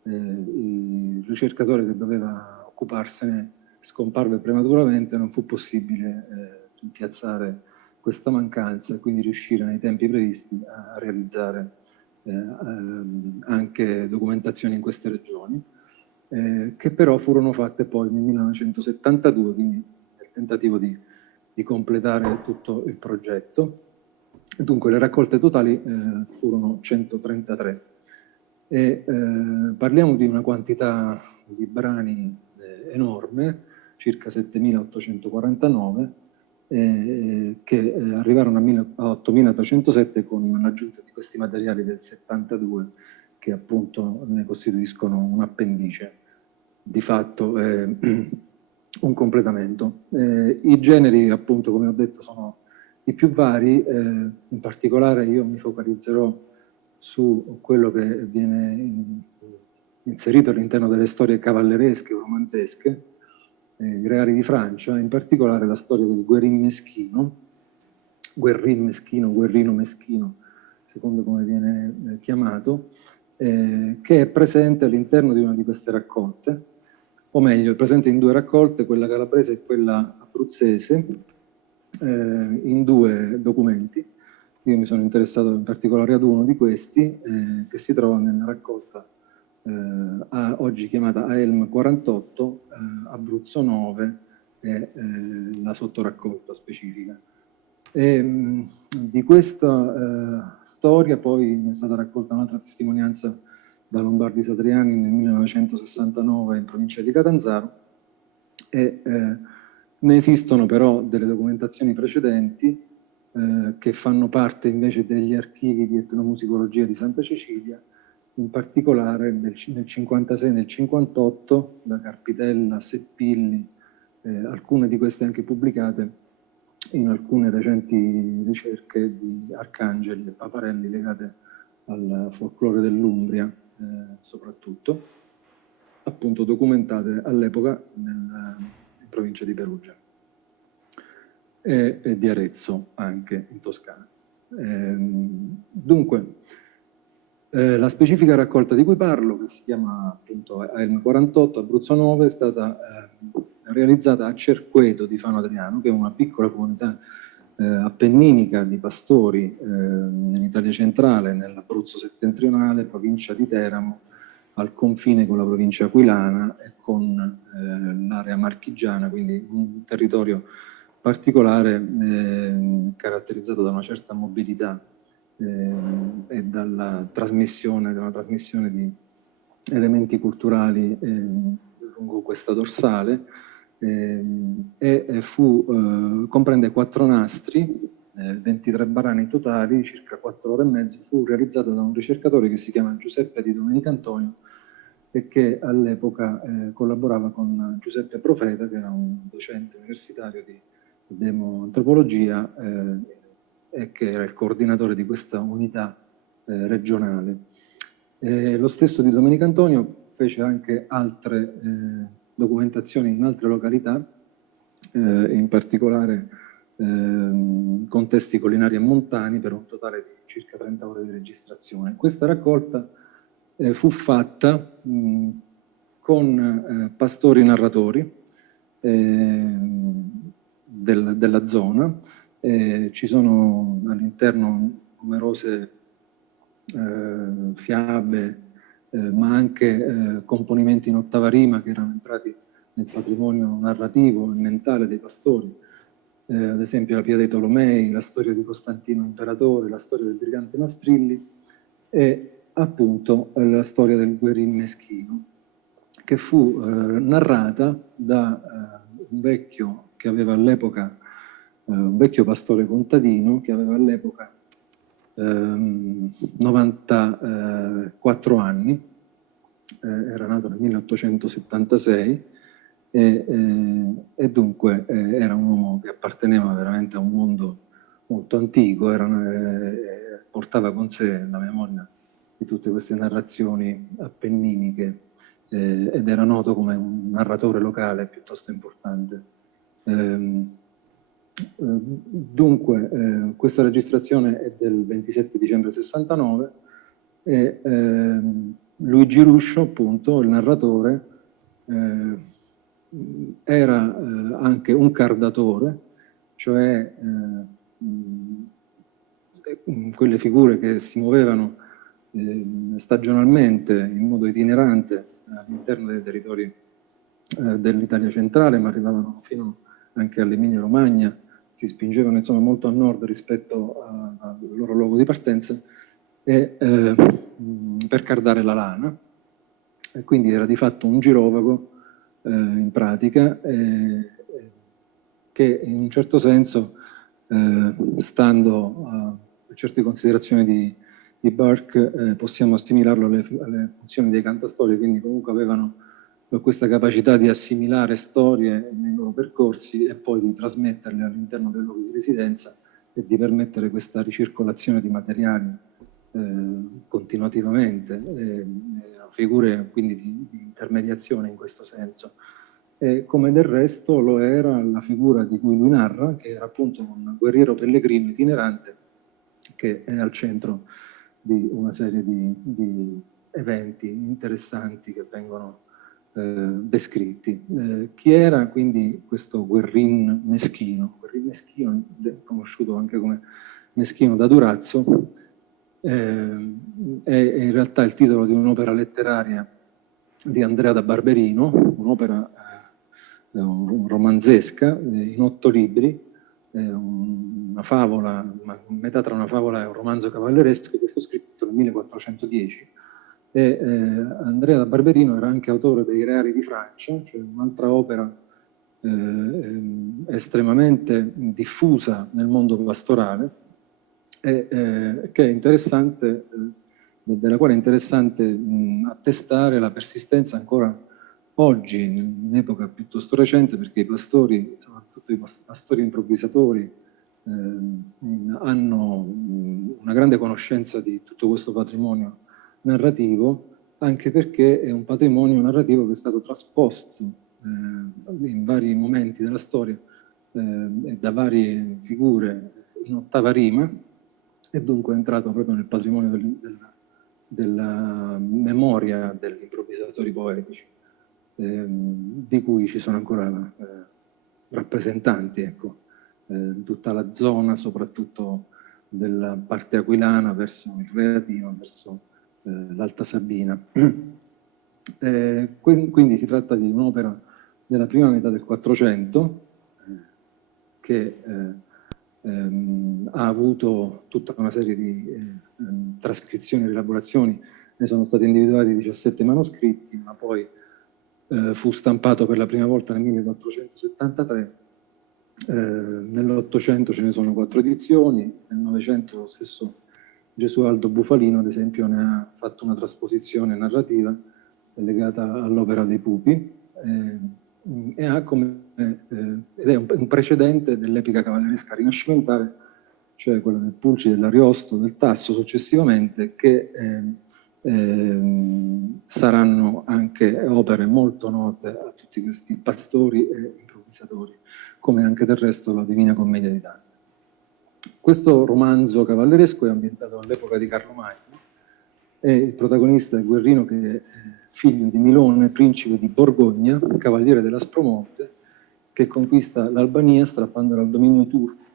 il ricercatore che doveva occuparsene scomparve prematuramente, non fu possibile rimpiazzare questa mancanza e quindi riuscire nei tempi previsti a realizzare anche documentazioni in queste regioni, che però furono fatte poi nel 1972, quindi nel tentativo di completare tutto il progetto. Dunque le raccolte totali furono 133. Parliamo di una quantità di brani enorme, circa 7.849, che arrivarono a 8.307 con l'aggiunta di questi materiali del 72, che appunto ne costituiscono un appendice, di fatto un completamento. I generi, appunto, come ho detto, sono i più vari. In particolare io mi focalizzerò su quello che viene inserito all'interno delle storie cavalleresche o romanzesche, i reali di Francia, in particolare la storia del guerrino meschino, guerrino meschino, secondo come viene chiamato, che è presente all'interno di una di queste raccolte, o meglio, è presente in 2 raccolte, quella calabrese e quella abruzzese, in 2 documenti. Io mi sono interessato in particolare ad uno di questi, che si trova nella raccolta oggi chiamata AELM 48, Abruzzo 9 è la sottoraccolta specifica. Di questa storia poi è stata raccolta un'altra testimonianza da Lombardi Satriani nel 1969 in provincia di Catanzaro, e ne esistono però delle documentazioni precedenti che fanno parte invece degli archivi di etnomusicologia di Santa Cecilia, in particolare nel 56 e nel 58 da Carpitella, Seppilli, alcune di queste anche pubblicate in alcune recenti ricerche di Arcangeli e Paparelli legate al folklore dell'Umbria, soprattutto, appunto documentate all'epoca in provincia di Perugia e di Arezzo, anche in Toscana. Dunque, la specifica raccolta di cui parlo, che si chiama appunto AELM 48, Abruzzo 9, è stata realizzata a Cerqueto di Fano Adriano, che è una piccola comunità appenninica di pastori in Italia centrale, nell'Abruzzo settentrionale, provincia di Teramo, al confine con la provincia aquilana e con l'area marchigiana, quindi un territorio particolare caratterizzato da una certa mobilità e dalla trasmissione di elementi culturali lungo questa dorsale, comprende 4 nastri, 23 brani totali, circa 4 ore e mezzo. Fu realizzato da un ricercatore che si chiama Giuseppe Di Domenicantonio e che all'epoca collaborava con Giuseppe Profeta, che era un docente universitario di demoantropologia e che era il coordinatore di questa unità regionale. Lo stesso Di Domenicantonio fece anche altre documentazioni in altre località, in particolare contesti collinari e montani, per un totale di circa 30 ore di registrazione. Questa raccolta fu fatta con pastori narratori della zona. Ci sono all'interno numerose fiabe, ma anche componimenti in ottava rima che erano entrati nel patrimonio narrativo e mentale dei pastori, ad esempio la Pia dei Tolomei, la storia di Costantino Imperatore, la storia del brigante Mastrilli, e appunto la storia del guerriero meschino, che fu narrata da un vecchio che aveva all'epoca, un vecchio pastore contadino che aveva all'epoca 94 anni, era nato nel 1876 e dunque era un uomo che apparteneva veramente a un mondo molto antico, portava con sé la memoria di tutte queste narrazioni appenniniche ed era noto come un narratore locale piuttosto importante. Dunque, questa registrazione è del 27 dicembre 69 e Luigi Ruscio, appunto, il narratore, era anche un cardatore, cioè quelle figure che si muovevano stagionalmente in modo itinerante all'interno dei territori dell'Italia centrale, ma arrivavano fino anche all'Emilia Romagna, si spingevano insomma molto a nord rispetto al loro luogo di partenza per cardare la lana, e quindi era di fatto un girovago in pratica che in un certo senso, stando a certe considerazioni di Burke, possiamo assimilarlo alle funzioni dei cantastorie, quindi comunque avevano questa capacità di assimilare storie nei loro percorsi e poi di trasmetterle all'interno dei luoghi di residenza e di permettere questa ricircolazione di materiali continuativamente, figure quindi di intermediazione in questo senso. E come del resto lo era la figura di cui lui narra, che era appunto un guerriero pellegrino itinerante che è al centro di una serie di eventi interessanti che vengono descritti. Chi era quindi questo guerrin meschino? Guerrin meschino, conosciuto anche come Meschino da Durazzo, è in realtà il titolo di un'opera letteraria di Andrea da Barberino, un'opera romanzesca in 8 libri, una favola, metà tra una favola e un romanzo cavalleresco, che fu scritto nel 1410. Andrea da Barberino era anche autore dei Reali di Francia, cioè un'altra opera estremamente diffusa nel mondo pastorale, che è interessante, della quale è interessante attestare la persistenza ancora oggi, in un'epoca piuttosto recente, perché i pastori, soprattutto i pastori improvvisatori, hanno una grande conoscenza di tutto questo patrimonio narrativo, anche perché è un patrimonio narrativo che è stato trasposto in vari momenti della storia e da varie figure in ottava rima, e dunque è entrato proprio nel patrimonio della memoria degli improvvisatori poetici, di cui ci sono ancora rappresentanti, ecco, in tutta la zona, soprattutto della parte aquilana verso il Reatino, verso l'Alta Sabina. Quindi si tratta di un'opera della prima metà del Quattrocento che ha avuto tutta una serie di trascrizioni e rielaborazioni. Ne sono stati individuati 17 manoscritti, ma poi fu stampato per la prima volta nel 1473. Nell'Ottocento ce ne sono 4 edizioni, nel Novecento lo stesso Gesualdo Bufalino, ad esempio, ne ha fatto una trasposizione narrativa legata all'opera dei Pupi, ed è un precedente dell'epica cavalleresca rinascimentale, cioè quella del Pulci, dell'Ariosto, del Tasso successivamente, che saranno anche opere molto note a tutti questi pastori e improvvisatori, come anche del resto la Divina Commedia di Dante. Questo romanzo cavalleresco è ambientato all'epoca di Carlo Magno e il protagonista è Guerrino, che è figlio di Milone, principe di Borgogna, cavaliere dell'Aspromonte, che conquista l'Albania strappandola al dominio turco,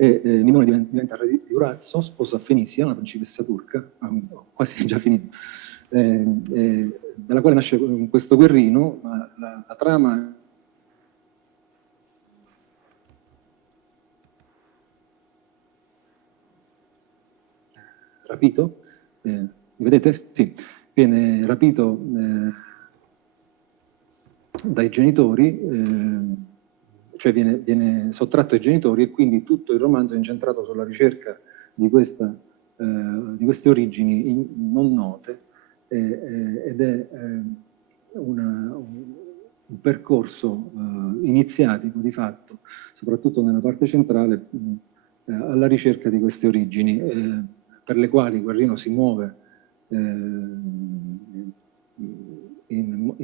e Milone diventa re di Durazzo, sposa Fenisia, una principessa turca, quasi già finito, dalla quale nasce questo Guerrino, ma la trama rapito, mi vedete? Sì, viene rapito dai genitori, cioè viene sottratto ai genitori, e quindi tutto il romanzo è incentrato sulla ricerca di queste origini non note, ed è un percorso iniziatico di fatto, soprattutto nella parte centrale, alla ricerca di queste origini, per le quali Guerrino si muove in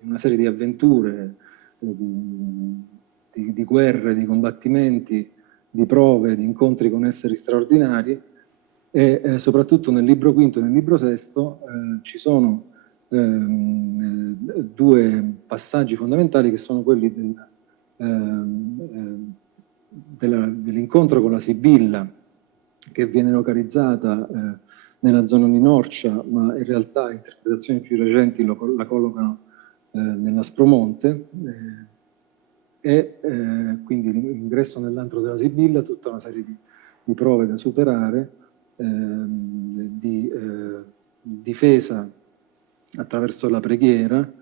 una serie di avventure, di guerre, di combattimenti, di prove, di incontri con esseri straordinari, e soprattutto nel libro quinto e nel libro sesto ci sono due passaggi fondamentali, che sono quelli dell'incontro con la Sibilla, che viene localizzata nella zona di Norcia, ma in realtà interpretazioni più recenti la collocano nell'Aspromonte, e quindi l'ingresso nell'antro della Sibilla, tutta una serie di prove da superare, di difesa attraverso la preghiera,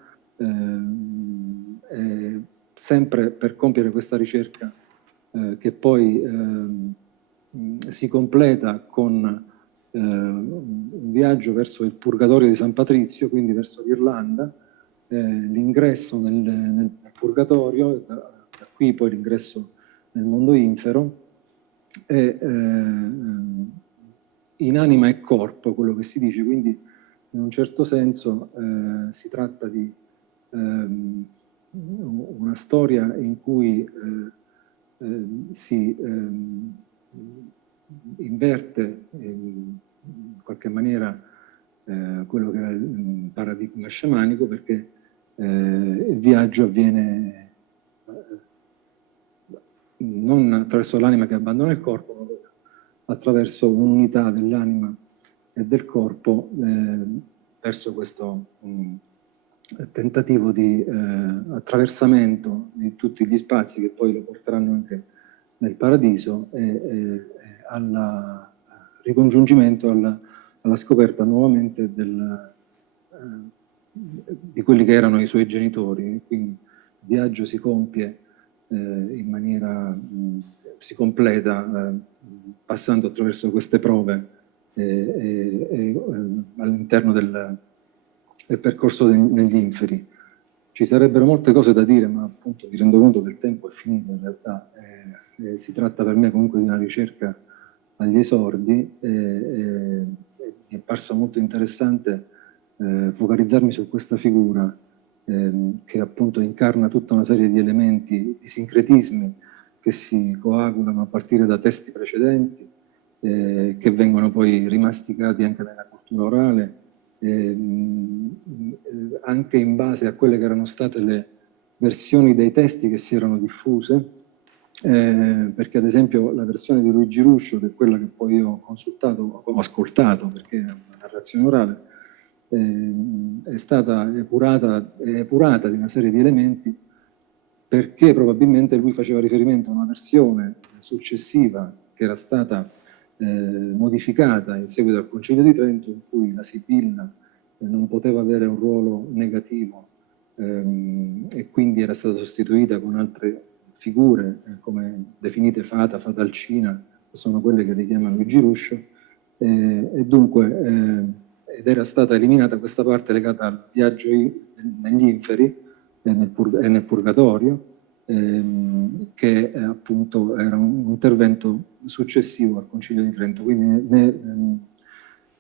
sempre per compiere questa ricerca che poi si completa con un viaggio verso il Purgatorio di San Patrizio, quindi verso l'Irlanda, l'ingresso nel Purgatorio, da qui poi l'ingresso nel mondo infero, e in anima e corpo, quello che si dice, quindi in un certo senso si tratta di una storia in cui si inverte in qualche maniera quello che era il paradigma sciamanico, perché il viaggio avviene non attraverso l'anima che abbandona il corpo, ma attraverso un'unità dell'anima e del corpo verso questo tentativo di attraversamento di tutti gli spazi, che poi lo porteranno anche nel paradiso, e al ricongiungimento, alla scoperta nuovamente di quelli che erano i suoi genitori. Quindi il viaggio si compie in maniera, si completa passando attraverso queste prove all'interno del percorso degli inferi. Ci sarebbero molte cose da dire, ma appunto mi rendo conto che il tempo è finito in realtà. Si tratta per me comunque di una ricerca agli esordi, mi è parso molto interessante focalizzarmi su questa figura che appunto incarna tutta una serie di elementi, di sincretismi che si coagulano a partire da testi precedenti, che vengono poi rimasticati anche nella cultura orale, anche in base a quelle che erano state le versioni dei testi che si erano diffuse, perché ad esempio la versione di Luigi Ruscio, che è quella che poi io ho consultato, ho ascoltato perché è una narrazione orale, è stata epurata di una serie di elementi, perché probabilmente lui faceva riferimento a una versione successiva che era stata modificata in seguito al Concilio di Trento, in cui la Sibilla non poteva avere un ruolo negativo e quindi era stata sostituita con altre figure come definite fata, fatalcina, che sono quelle che richiama Luigi Ruscio, e dunque ed era stata eliminata questa parte legata al viaggio negli inferi e nel purgatorio, che appunto era un intervento successivo al Concilio di Trento. Quindi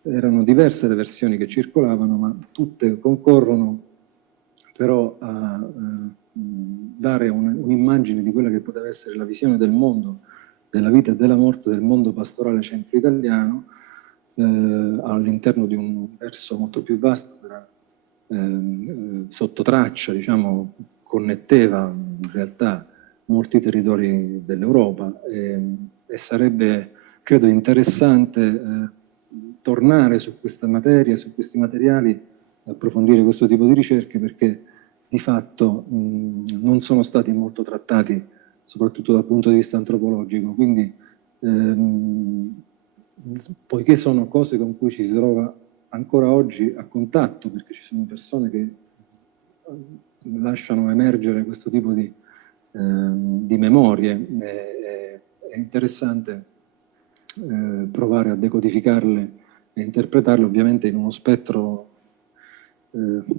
erano diverse le versioni che circolavano, ma tutte concorrono però a dare un'immagine di quella che poteva essere la visione del mondo, della vita e della morte del mondo pastorale centro-italiano, all'interno di un universo molto più vasto, sotto traccia, diciamo, connetteva in realtà molti territori dell'Europa, e sarebbe, credo, interessante tornare su questa materia, su questi materiali, approfondire questo tipo di ricerche, perché di fatto non sono stati molto trattati, soprattutto dal punto di vista antropologico. Quindi poiché sono cose con cui ci si trova ancora oggi a contatto, perché ci sono persone che lasciano emergere questo tipo di memorie, è interessante provare a decodificarle e interpretarle, ovviamente in uno spettro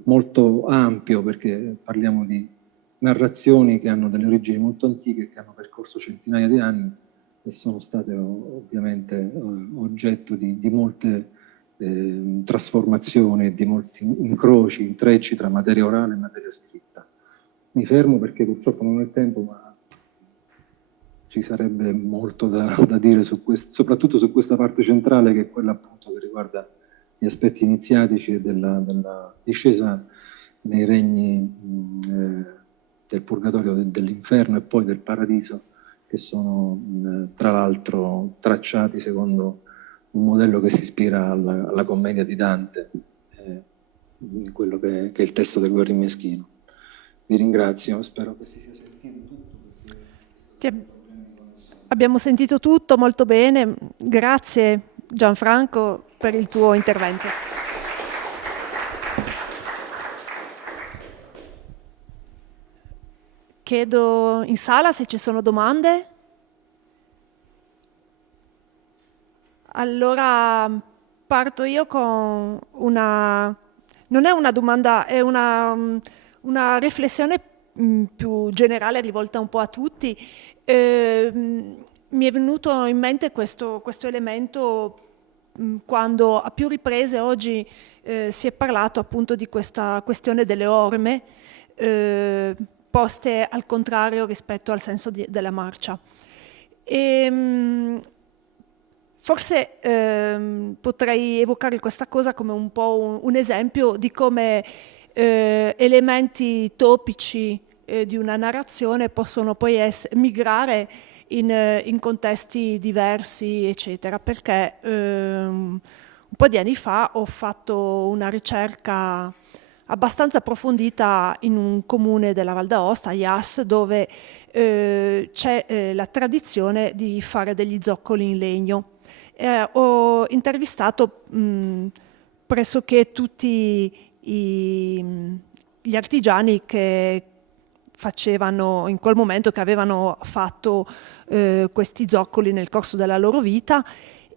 molto ampio, perché parliamo di narrazioni che hanno delle origini molto antiche, che hanno percorso centinaia di anni e sono state ovviamente oggetto di molte trasformazioni, di molti incroci, intrecci tra materia orale e materia scritta. Mi fermo perché purtroppo non ho il tempo, ma ci sarebbe molto da dire su soprattutto su questa parte centrale, che è quella appunto che riguarda gli aspetti iniziatici e della discesa nei regni del purgatorio, dell'inferno e poi del paradiso, che sono tra l'altro tracciati secondo un modello che si ispira alla commedia di Dante, quello che è il testo del Guerriero Meschino. Vi ringrazio, spero che si sia sentito tutto. Abbiamo sentito tutto molto bene, grazie Gianfranco per il tuo intervento. Chiedo in sala se ci sono domande. Allora parto io con una... Non è una domanda, è una riflessione più generale rivolta un po' a tutti. Mi è venuto in mente questo elemento quando a più riprese oggi si è parlato appunto di questa questione delle orme poste al contrario rispetto al senso della marcia. Forse potrei evocare questa cosa come un po' un esempio di come elementi topici di una narrazione possono poi migrare in contesti diversi, eccetera, perché un po' di anni fa ho fatto una ricerca abbastanza approfondita in un comune della Val d'Aosta, Jas, dove c'è la tradizione di fare degli zoccoli in legno. Ho intervistato pressoché tutti gli artigiani che facevano in quel momento, che avevano fatto questi zoccoli nel corso della loro vita,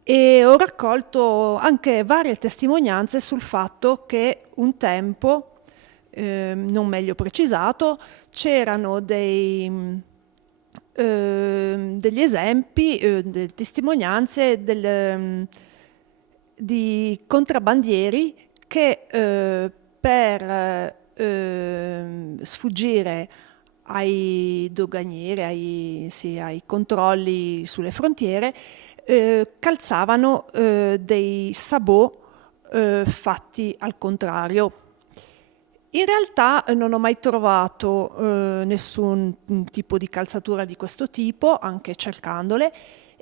e ho raccolto anche varie testimonianze sul fatto che un tempo, non meglio precisato, c'erano degli esempi, delle testimonianze di contrabbandieri che per sfuggire ai doganieri, ai controlli sulle frontiere, calzavano dei sabot fatti al contrario. In realtà non ho mai trovato nessun tipo di calzatura di questo tipo, anche cercandole,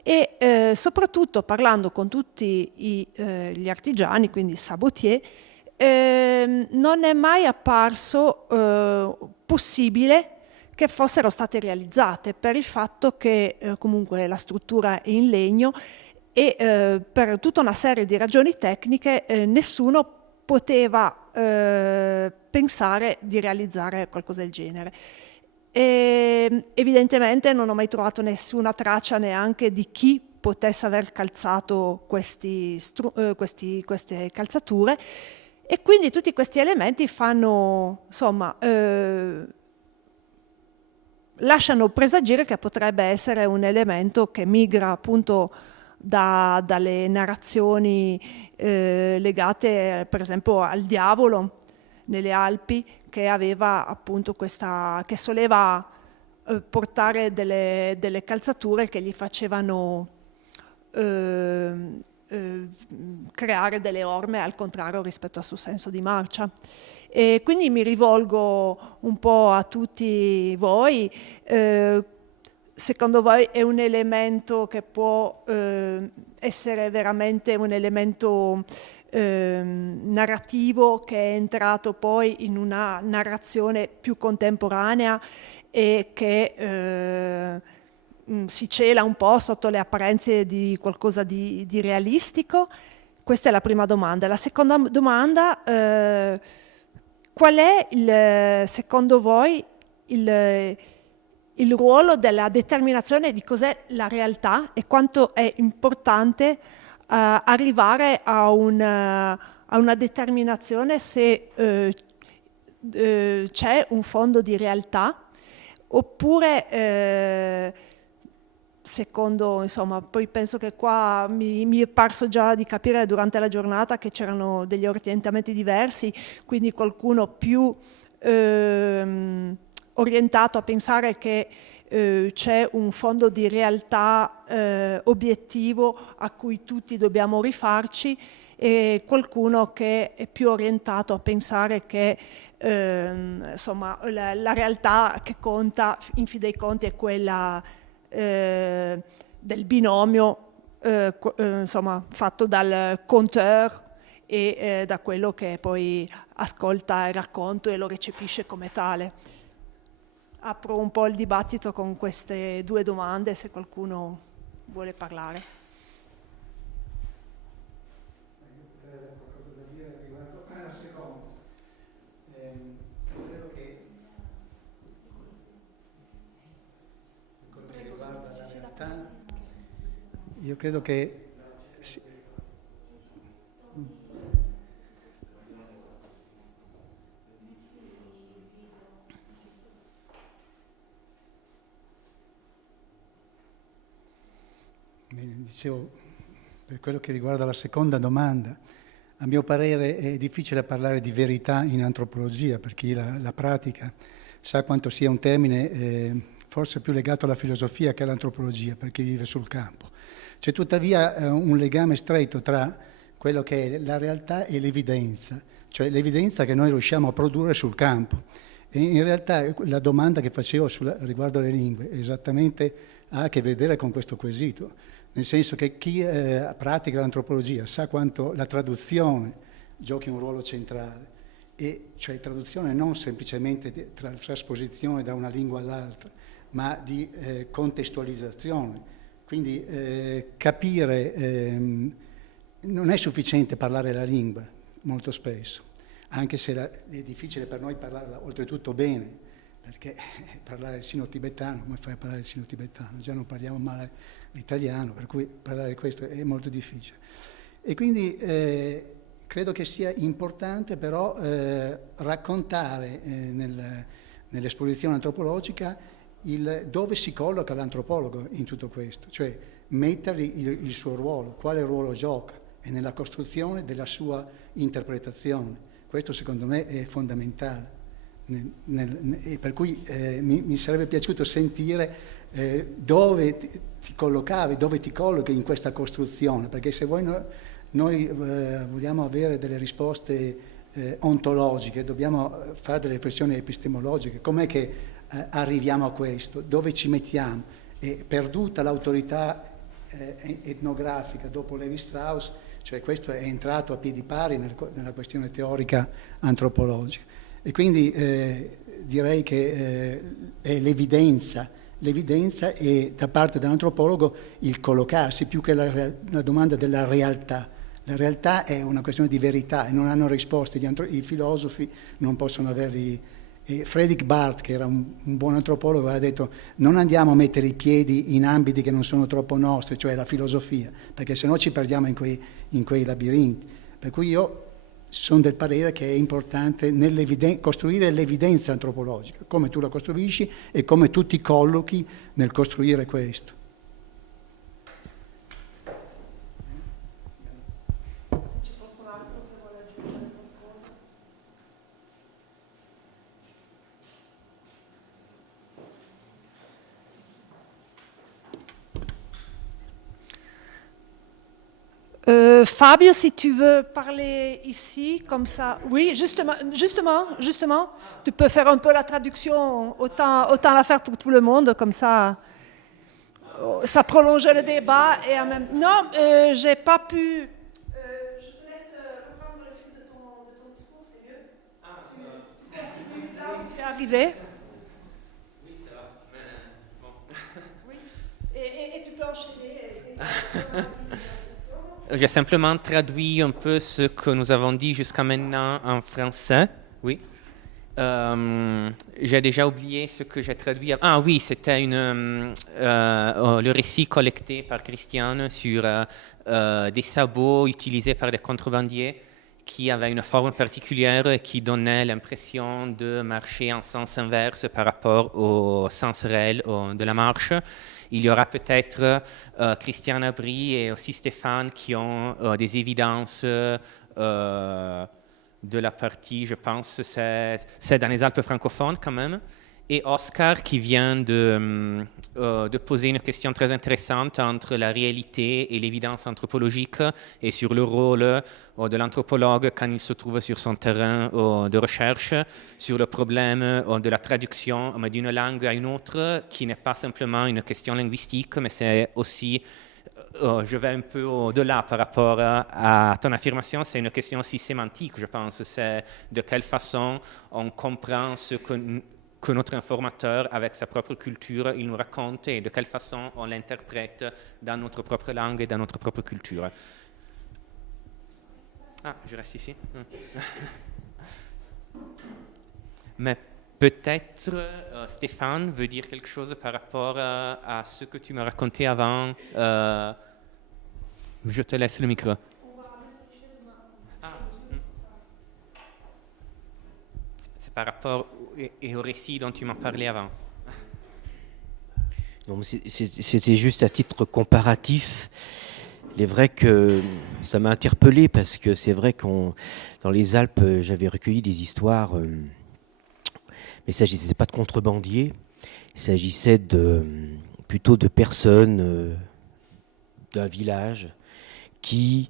e soprattutto parlando con tutti gli artigiani, quindi i sabotier, non è mai apparso possibile che fossero state realizzate, per il fatto che comunque la struttura è in legno e per tutta una serie di ragioni tecniche nessuno poteva pensare di realizzare qualcosa del genere. Evidentemente non ho mai trovato nessuna traccia neanche di chi potesse aver calzato queste calzature, e quindi tutti questi elementi fanno, insomma, lasciano presagire che potrebbe essere un elemento che migra appunto dalle narrazioni legate per esempio al diavolo nelle Alpi, che aveva appunto che soleva portare delle calzature che gli facevano creare delle orme al contrario rispetto al suo senso di marcia. E quindi mi rivolgo un po' a tutti voi. Secondo voi è un elemento che può essere veramente un elemento narrativo che è entrato poi in una narrazione più contemporanea e che si cela un po' sotto le apparenze di qualcosa di realistico? Questa è la prima domanda. La seconda domanda, qual è secondo voi il ruolo della determinazione di cos'è la realtà e quanto è importante arrivare a una determinazione se c'è un fondo di realtà, oppure secondo, insomma, poi penso che qua mi è parso già di capire durante la giornata che c'erano degli orientamenti diversi, quindi qualcuno più orientato a pensare che c'è un fondo di realtà obiettivo a cui tutti dobbiamo rifarci, e qualcuno che è più orientato a pensare che insomma, la realtà che conta in fin dei conti è quella del binomio insomma, fatto dal conteur e da quello che poi ascolta il racconto e lo recepisce come tale. Apro un po' il dibattito con queste due domande, se qualcuno vuole parlare. Qualcosa da dire riguardo alla seconda. Credo che quello che riguarda la realtà, io credo che dicevo, per quello che riguarda la seconda domanda, a mio parere è difficile parlare di verità in antropologia, per chi la pratica sa quanto sia un termine forse più legato alla filosofia che all'antropologia, per chi vive sul campo. C'è tuttavia un legame stretto tra quello che è la realtà e l'evidenza, cioè l'evidenza che noi riusciamo a produrre sul campo. E in realtà la domanda che facevo riguardo alle lingue esattamente ha a che vedere con questo quesito, nel senso che chi pratica l'antropologia sa quanto la traduzione giochi un ruolo centrale, e cioè traduzione non semplicemente trasposizione da una lingua all'altra, ma di contestualizzazione. Quindi capire, non è sufficiente parlare la lingua molto spesso, anche se è difficile per noi parlarla oltretutto bene, perché parlare il sino-tibetano, come fai a parlare il sino-tibetano? Già non parliamo male l'italiano, per cui parlare questo è molto difficile. E quindi credo che sia importante però raccontare nell'esposizione antropologica dove si colloca l'antropologo in tutto questo, cioè mettergli il suo ruolo, quale ruolo gioca, e nella costruzione della sua interpretazione. Questo secondo me è fondamentale. E per cui mi sarebbe piaciuto sentire dove ti collocavi, dove ti collochi in questa costruzione, perché se noi vogliamo avere delle risposte ontologiche, dobbiamo fare delle riflessioni epistemologiche. Com'è che arriviamo a questo? Dove ci mettiamo? È perduta l'autorità etnografica dopo Levi-Strauss, cioè questo è entrato a piedi pari nella questione teorica antropologica. E quindi direi che è l'evidenza è da parte dell'antropologo il collocarsi, più che la domanda della realtà. La realtà è una questione di verità e non hanno risposte, i filosofi non possono averli. Friedrich Barth, che era un buon antropologo, aveva detto: non andiamo a mettere i piedi in ambiti che non sono troppo nostri, cioè la filosofia, perché sennò ci perdiamo in quei labirinti. Per cui io sono del parere che è importante costruire l'evidenza antropologica, come tu la costruisci e come tu ti collochi nel costruire questo. C'è qualcun altro che vuole aggiungere qualcosa? Fabio, si tu veux parler ici, comme ça. Oui, justement, tu peux faire un peu la traduction, autant la faire pour tout le monde, comme ça prolonge le débat. Et en même... Non, j'ai pas pu... je te laisse reprendre le fil de ton discours, c'est mieux. Tu continues là où tu es arrivé. Oui, ça va. Mais, bon. Oui. J'ai simplement traduit un peu ce que nous avons dit jusqu'à maintenant en français. Oui. J'ai déjà oublié ce que j'ai traduit. Ah oui, c'était le récit collecté par Christiane sur des sabots utilisés par des contrebandiers qui avaient une forme particulière et qui donnaient l'impression de marcher en sens inverse par rapport au sens réel de la marche. Il y aura peut-être Christiane Abri et aussi Stéphane qui ont des évidences de la partie, je pense, c'est dans les Alpes francophones quand même. Et Oscar qui vient de poser une question très intéressante entre la réalité et l'évidence anthropologique et sur le rôle de l'anthropologue quand il se trouve sur son terrain de recherche, sur le problème de la traduction d'une langue à une autre, qui n'est pas simplement une question linguistique, mais c'est aussi, je vais un peu au-delà par rapport à ton affirmation, c'est une question aussi sémantique, je pense. C'est de quelle façon on comprend ce que notre informateur, avec sa propre culture, il nous raconte et de quelle façon on l'interprète dans notre propre langue et dans notre propre culture. Ah, je reste ici. Mais peut-être Stéphane veut dire quelque chose par rapport à ce que tu m'as raconté avant. Je te laisse le micro. C'est par rapport au récit dont tu m'as parlé avant. Non, c'était juste à titre comparatif. Il est vrai que ça m'a interpellé parce que c'est vrai dans les Alpes, j'avais recueilli des histoires, mais il ne s'agissait pas de contrebandiers, il s'agissait plutôt de personnes d'un village qui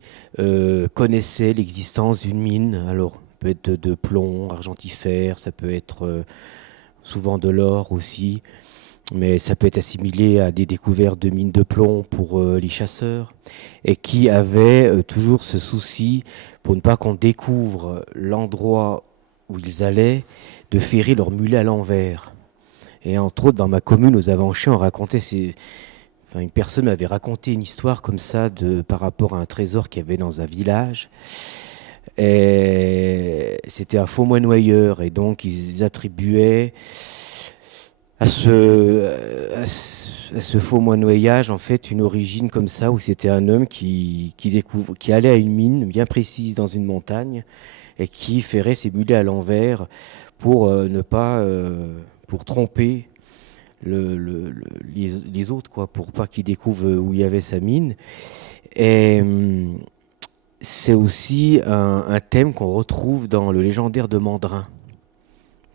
connaissaient l'existence d'une mine. Alors, ça peut être de plomb, argentifère, ça peut être souvent de l'or aussi, mais ça peut être assimilé à des découvertes de mines de plomb pour les chasseurs, et qui avaient toujours ce souci, pour ne pas qu'on découvre l'endroit où ils allaient, de ferrer leur mulet à l'envers. Et entre autres, dans ma commune, aux Avanchiens, on racontait une personne m'avait raconté une histoire comme ça par rapport à un trésor qu'il y avait dans un village. Et c'était un faux moine-noyeur, et donc ils attribuaient à ce faux moine-noyage en fait une origine comme ça, où c'était un homme qui allait à une mine bien précise dans une montagne et qui ferrait ses mulets à l'envers pour pour tromper les autres, quoi, pour pas qu'ils découvrent où il y avait sa mine. Et c'est aussi un thème qu'on retrouve dans le légendaire de Mandrin.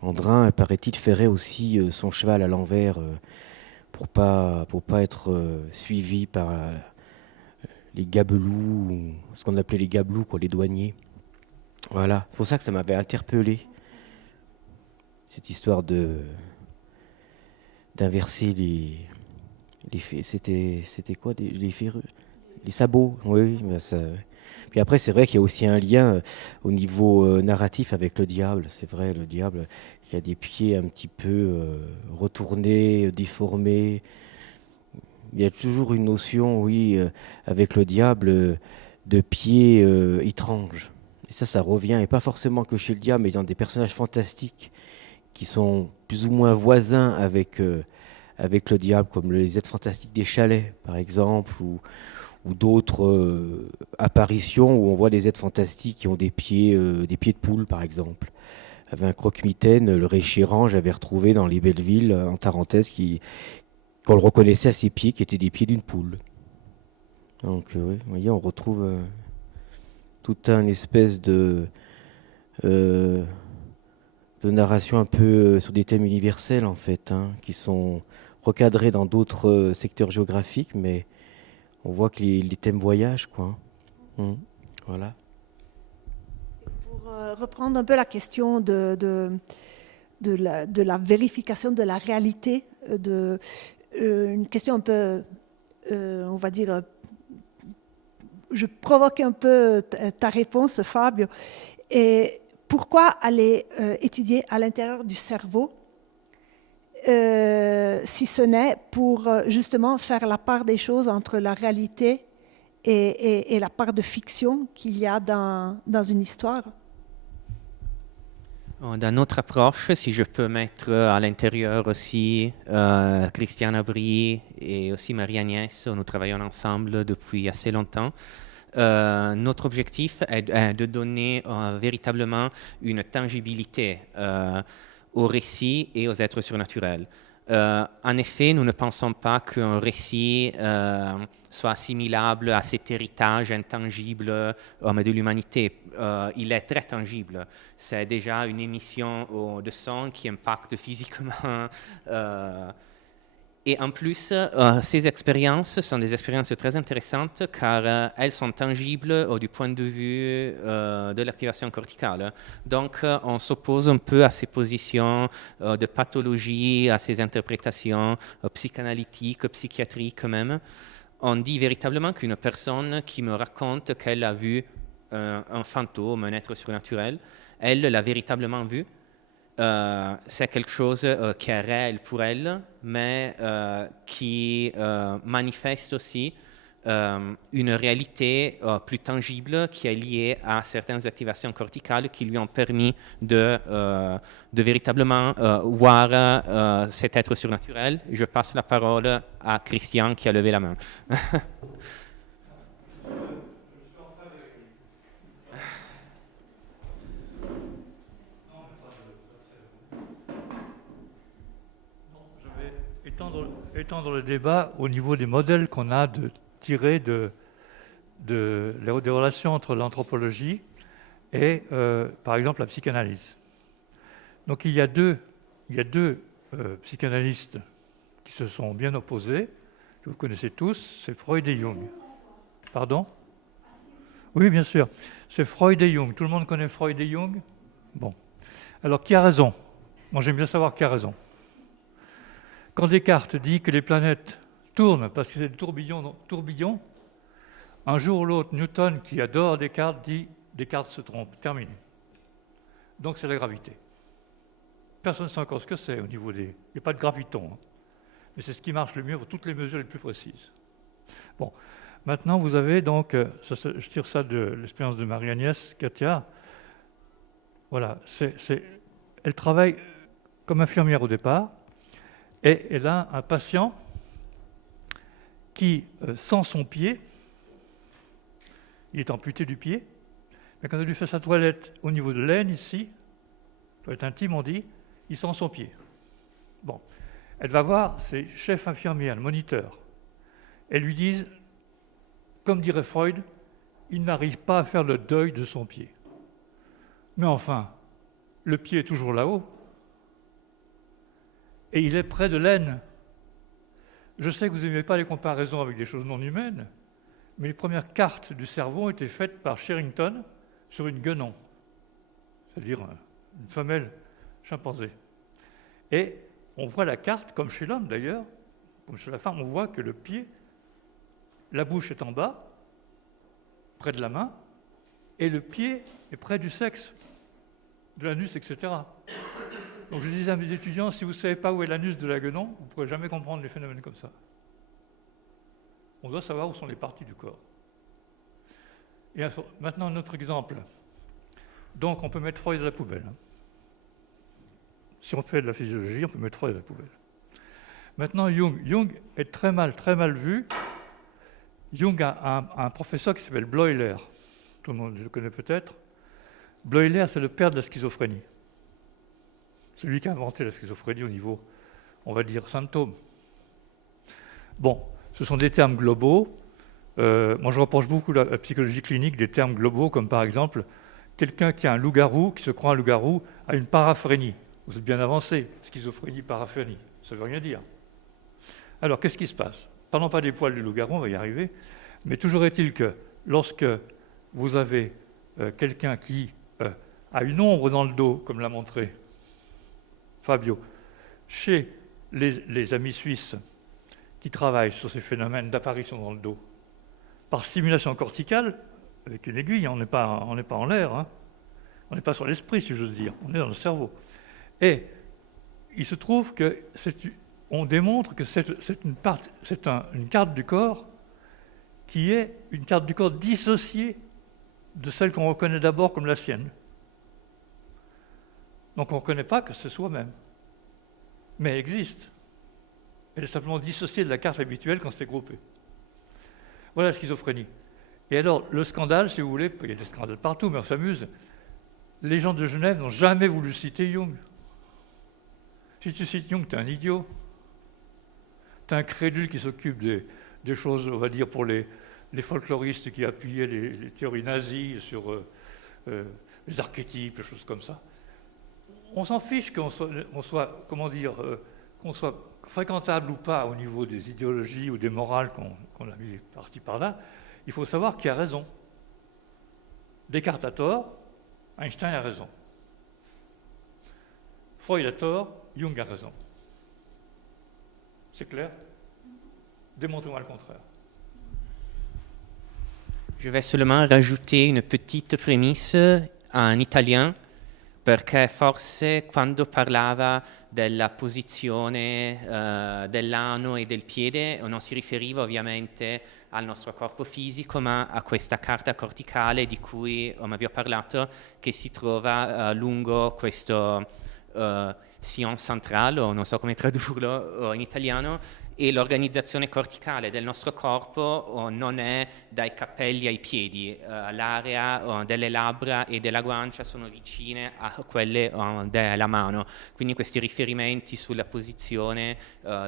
Mandrin, paraît-il, ferait aussi son cheval à l'envers pour pas être suivi par les gabelous, ce qu'on appelait les gabelous, quoi, les douaniers. Voilà, c'est pour ça que ça m'avait interpellé, cette histoire d'inverser les c'était quoi, les ferrures, les sabots. Oui, ben ça. Puis après, c'est vrai qu'il y a aussi un lien au niveau narratif avec le diable. C'est vrai, le diable, il y a des pieds un petit peu retournés, déformés. Il y a toujours une notion, oui, avec le diable, de pieds étranges. Et ça revient, et pas forcément que chez le diable, mais dans des personnages fantastiques qui sont plus ou moins voisins avec le diable, comme les êtres fantastiques des chalets, par exemple, ou d'autres apparitions où on voit des êtres fantastiques qui ont des pieds de poule, par exemple. Il y avait un croque-mitaine, le Réchérant, j'avais retrouvé dans les Bellevilles, en Tarentaise, qu'on le reconnaissait à ses pieds, qui étaient des pieds d'une poule. Donc, oui, vous voyez, on retrouve toute une espèce de narration un peu sur des thèmes universels, en fait, hein, qui sont recadrés dans d'autres secteurs géographiques, mais on voit que les thèmes voyagent, quoi. Voilà. Pour reprendre un peu la question de la vérification de la réalité, une question un peu, on va dire, je provoque un peu ta réponse, Fabio. Et pourquoi aller étudier à l'intérieur du cerveau, si ce n'est pour justement faire la part des choses entre la réalité et la part de fiction qu'il y a dans une histoire. Dans notre approche, si je peux mettre à l'intérieur aussi Christiane Aubry et aussi Marie-Agnès, nous travaillons ensemble depuis assez longtemps. Notre objectif est de donner véritablement une tangibilité aux récits et aux êtres surnaturels. En effet, nous ne pensons pas qu'un récit soit assimilable à cet héritage intangible de l'humanité. Il est très tangible. C'est déjà une émission de son qui impacte physiquement. Et en plus, ces expériences sont des expériences très intéressantes car elles sont tangibles du point de vue de l'activation corticale. Donc, on s'oppose un peu à ces positions de pathologie, à ces interprétations psychanalytiques, psychiatriques même. On dit véritablement qu'une personne qui me raconte qu'elle a vu un fantôme, un être surnaturel, elle l'a véritablement vu. C'est quelque chose qui est réel pour elle, mais qui manifeste aussi une réalité plus tangible qui est liée à certaines activations corticales qui lui ont permis de véritablement voir cet être surnaturel. Je passe la parole à Christian qui a levé la main. Étendre le débat au niveau des modèles qu'on a tirés des relations entre l'anthropologie et, par exemple, la psychanalyse. Donc il y a deux psychanalystes qui se sont bien opposés, que vous connaissez tous, c'est Freud et Jung. Pardon ? Oui, bien sûr. C'est Freud et Jung. Tout le monde connaît Freud et Jung ? Bon. Alors, qui a raison ? Moi, j'aime bien savoir qui a raison. Quand Descartes dit que les planètes tournent parce que c'est des tourbillons, un jour ou l'autre, Newton, qui adore Descartes, dit « Descartes se trompe, terminé ». Donc c'est la gravité. Personne ne sait encore ce que c'est au niveau des... Il n'y a pas de graviton, hein. Mais c'est ce qui marche le mieux pour toutes les mesures les plus précises. Bon, maintenant vous avez donc, je tire ça de l'expérience de Marie-Agnès Katia, voilà, elle travaille comme infirmière au départ, et elle a un patient qui sent son pied, il est amputé du pied, mais quand elle lui fait sa toilette au niveau de l'aine ici, toilette intime on dit, il sent son pied. Bon, elle va voir ses chefs infirmiers, le moniteur, et lui disent, comme dirait Freud, il n'arrive pas à faire le deuil de son pied. Mais enfin, le pied est toujours là-haut, et il est près de l'aine. Je sais que vous n'aimez pas les comparaisons avec des choses non humaines, mais les premières cartes du cerveau ont été faites par Sherrington sur une guenon, c'est-à-dire une femelle chimpanzé. Et on voit la carte, comme chez l'homme d'ailleurs, comme chez la femme, on voit que le pied, la bouche est en bas, près de la main, et le pied est près du sexe, de l'anus, etc. Donc je disais à mes étudiants, si vous ne savez pas où est l'anus de la guenon, vous ne pourrez jamais comprendre les phénomènes comme ça. On doit savoir où sont les parties du corps. Et maintenant, un autre exemple. Donc on peut mettre Freud à la poubelle. Si on fait de la physiologie, on peut mettre Freud à la poubelle. Maintenant, Jung. Jung est très mal vu. Jung a un professeur qui s'appelle Bleuler. Tout le monde le connaît peut-être. Bleuler, c'est le père de la schizophrénie. Celui qui a inventé la schizophrénie au niveau, on va dire, symptômes. Bon, ce sont des termes globaux. Moi, je reproche beaucoup à la psychologie clinique des termes globaux, comme par exemple, quelqu'un qui a un loup-garou, qui se croit un loup-garou, a une paraphrénie. Vous êtes bien avancé, schizophrénie, paraphrénie, ça ne veut rien dire. Alors, qu'est-ce qui se passe ? Parlons pas des poils du loup-garou, on va y arriver, mais toujours est-il que lorsque vous avez quelqu'un qui a une ombre dans le dos, comme l'a montré Fabio, chez les amis suisses qui travaillent sur ces phénomènes d'apparition dans le dos, par stimulation corticale, avec une aiguille, on n'est pas en l'air, hein. On n'est pas sur l'esprit, si j'ose dire, on est dans le cerveau. Et il se trouve qu'on démontre que c'est une carte du corps qui est une carte du corps dissociée de celle qu'on reconnaît d'abord comme la sienne. Donc on ne reconnaît pas que c'est soi-même, mais elle existe. Elle est simplement dissociée de la carte habituelle quand c'est groupé. Voilà la schizophrénie. Et alors, le scandale, si vous voulez, il y a des scandales partout, mais on s'amuse. Les gens de Genève n'ont jamais voulu citer Jung. Si tu cites Jung, t'es un idiot. T'es un crédule qui s'occupe des choses, on va dire, pour les folkloristes qui appuyaient les théories nazies sur les archétypes, les choses comme ça. On s'en fiche qu'on soit, comment dire, qu'on soit fréquentable ou pas au niveau des idéologies ou des morales qu'on a mis par-ci par-là. Il faut savoir qui a raison. Descartes a tort, Einstein a raison. Freud a tort, Jung a raison. C'est clair? Démontrez-moi le contraire. Je vais seulement rajouter une petite prémisse en italien, perché forse quando parlava della posizione dell'ano e del piede non si riferiva ovviamente al nostro corpo fisico, ma a questa carta corticale di cui vi ho parlato, che si trova lungo questo sillon centrale, o non so come tradurlo in italiano, e l'organizzazione corticale del nostro corpo non è dai capelli ai piedi, l'area delle labbra e della guancia sono vicine a quelle della mano, quindi questi riferimenti sulla posizione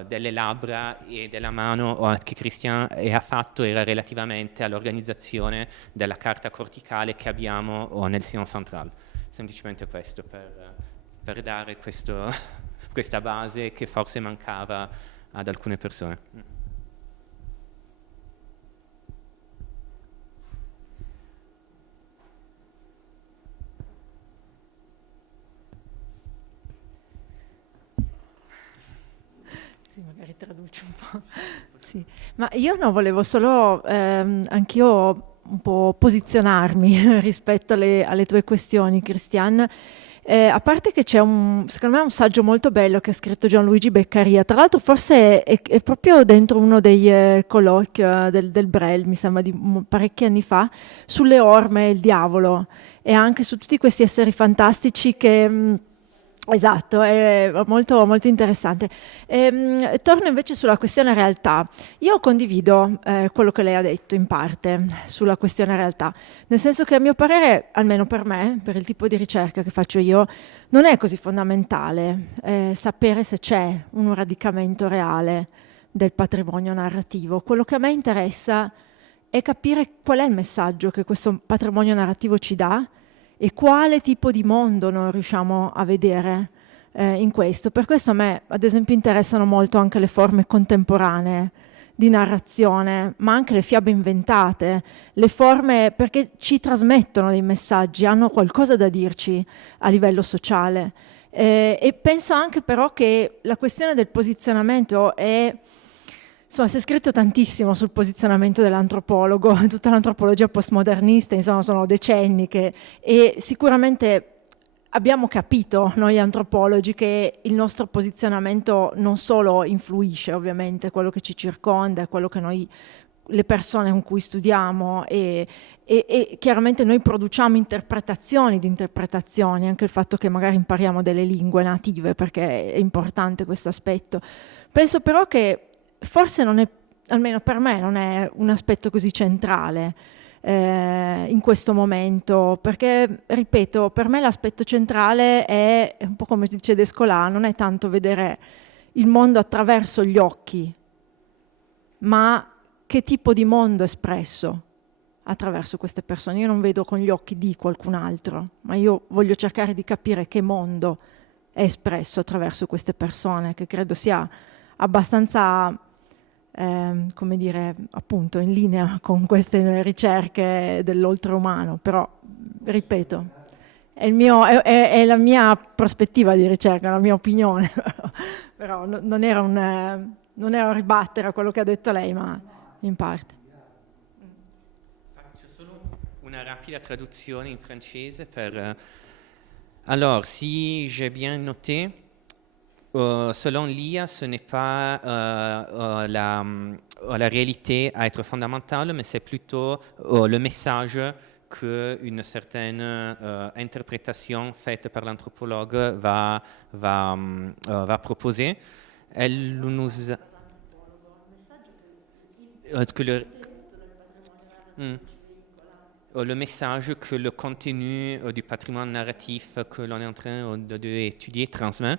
delle labbra e della mano che Christian ha fatto era relativamente all'organizzazione della carta corticale che abbiamo nel sillon centrale. Semplicemente questo, per dare questa base che forse mancava ad alcune persone. Sì, magari traduce un po'. Sì. Ma io no, volevo solo anch'io un po' posizionarmi rispetto alle tue questioni, Christian. A parte che c'è secondo me un saggio molto bello che ha scritto Gianluigi Beccaria, tra l'altro forse è proprio dentro uno dei colloqui del Brel, mi sembra di parecchi anni fa, sulle orme e il diavolo e anche su tutti questi esseri fantastici che... Esatto, è molto, molto interessante. Torno invece sulla questione realtà. Io condivido quello che lei ha detto in parte sulla questione realtà, nel senso che a mio parere, almeno per me, per il tipo di ricerca che faccio io, non è così fondamentale sapere se c'è un radicamento reale del patrimonio narrativo. Quello che a me interessa è capire qual è il messaggio che questo patrimonio narrativo ci dà e quale tipo di mondo noi riusciamo a vedere in questo. Per questo a me, ad esempio, interessano molto anche le forme contemporanee di narrazione, ma anche le fiabe inventate, le forme perché ci trasmettono dei messaggi, hanno qualcosa da dirci a livello sociale. E penso anche però che la questione del posizionamento è... Insomma, si è scritto tantissimo sul posizionamento dell'antropologo, tutta l'antropologia postmodernista, insomma, sono decenni e sicuramente abbiamo capito, noi antropologi, che il nostro posizionamento non solo influisce ovviamente quello che ci circonda, quello che noi, le persone con cui studiamo e chiaramente noi produciamo interpretazioni di interpretazioni, anche il fatto che magari impariamo delle lingue native, perché è importante questo aspetto. Penso però che forse non è, almeno per me, non è un aspetto così centrale in questo momento, perché, ripeto, per me l'aspetto centrale è un po' come dice Descola, non è tanto vedere il mondo attraverso gli occhi, ma che tipo di mondo è espresso attraverso queste persone. Io non vedo con gli occhi di qualcun altro, ma io voglio cercare di capire che mondo è espresso attraverso queste persone, che credo sia abbastanza... come dire, appunto in linea con queste ricerche dell'oltreumano, però ripeto, è la mia prospettiva di ricerca, la mia opinione, però non era un ribattere a quello che ha detto lei, ma in parte. Faccio solo una rapida traduzione in francese per... Alors, si j'ai bien noté, selon l'IA, ce n'est pas la réalité à être fondamentale, mais c'est plutôt le message qu'une certaine interprétation faite par l'anthropologue va proposer. Elle nous a... le message que le contenu du patrimoine narratif que l'on est en train d'étudier transmet.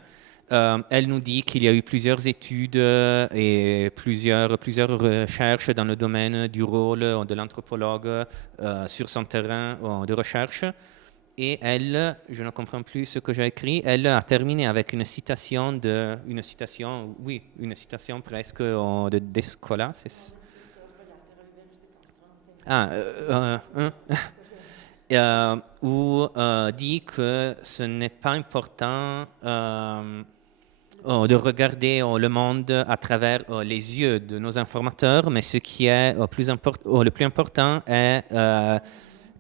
Elle nous dit qu'il y a eu plusieurs études et plusieurs recherches dans le domaine du rôle de l'anthropologue sur son terrain de recherche. Et elle, je ne comprends plus ce que j'ai écrit, elle a terminé avec une citation presque de Descola. Où dit que ce n'est pas important de regarder le monde à travers les yeux de nos informateurs, mais ce qui est le plus important est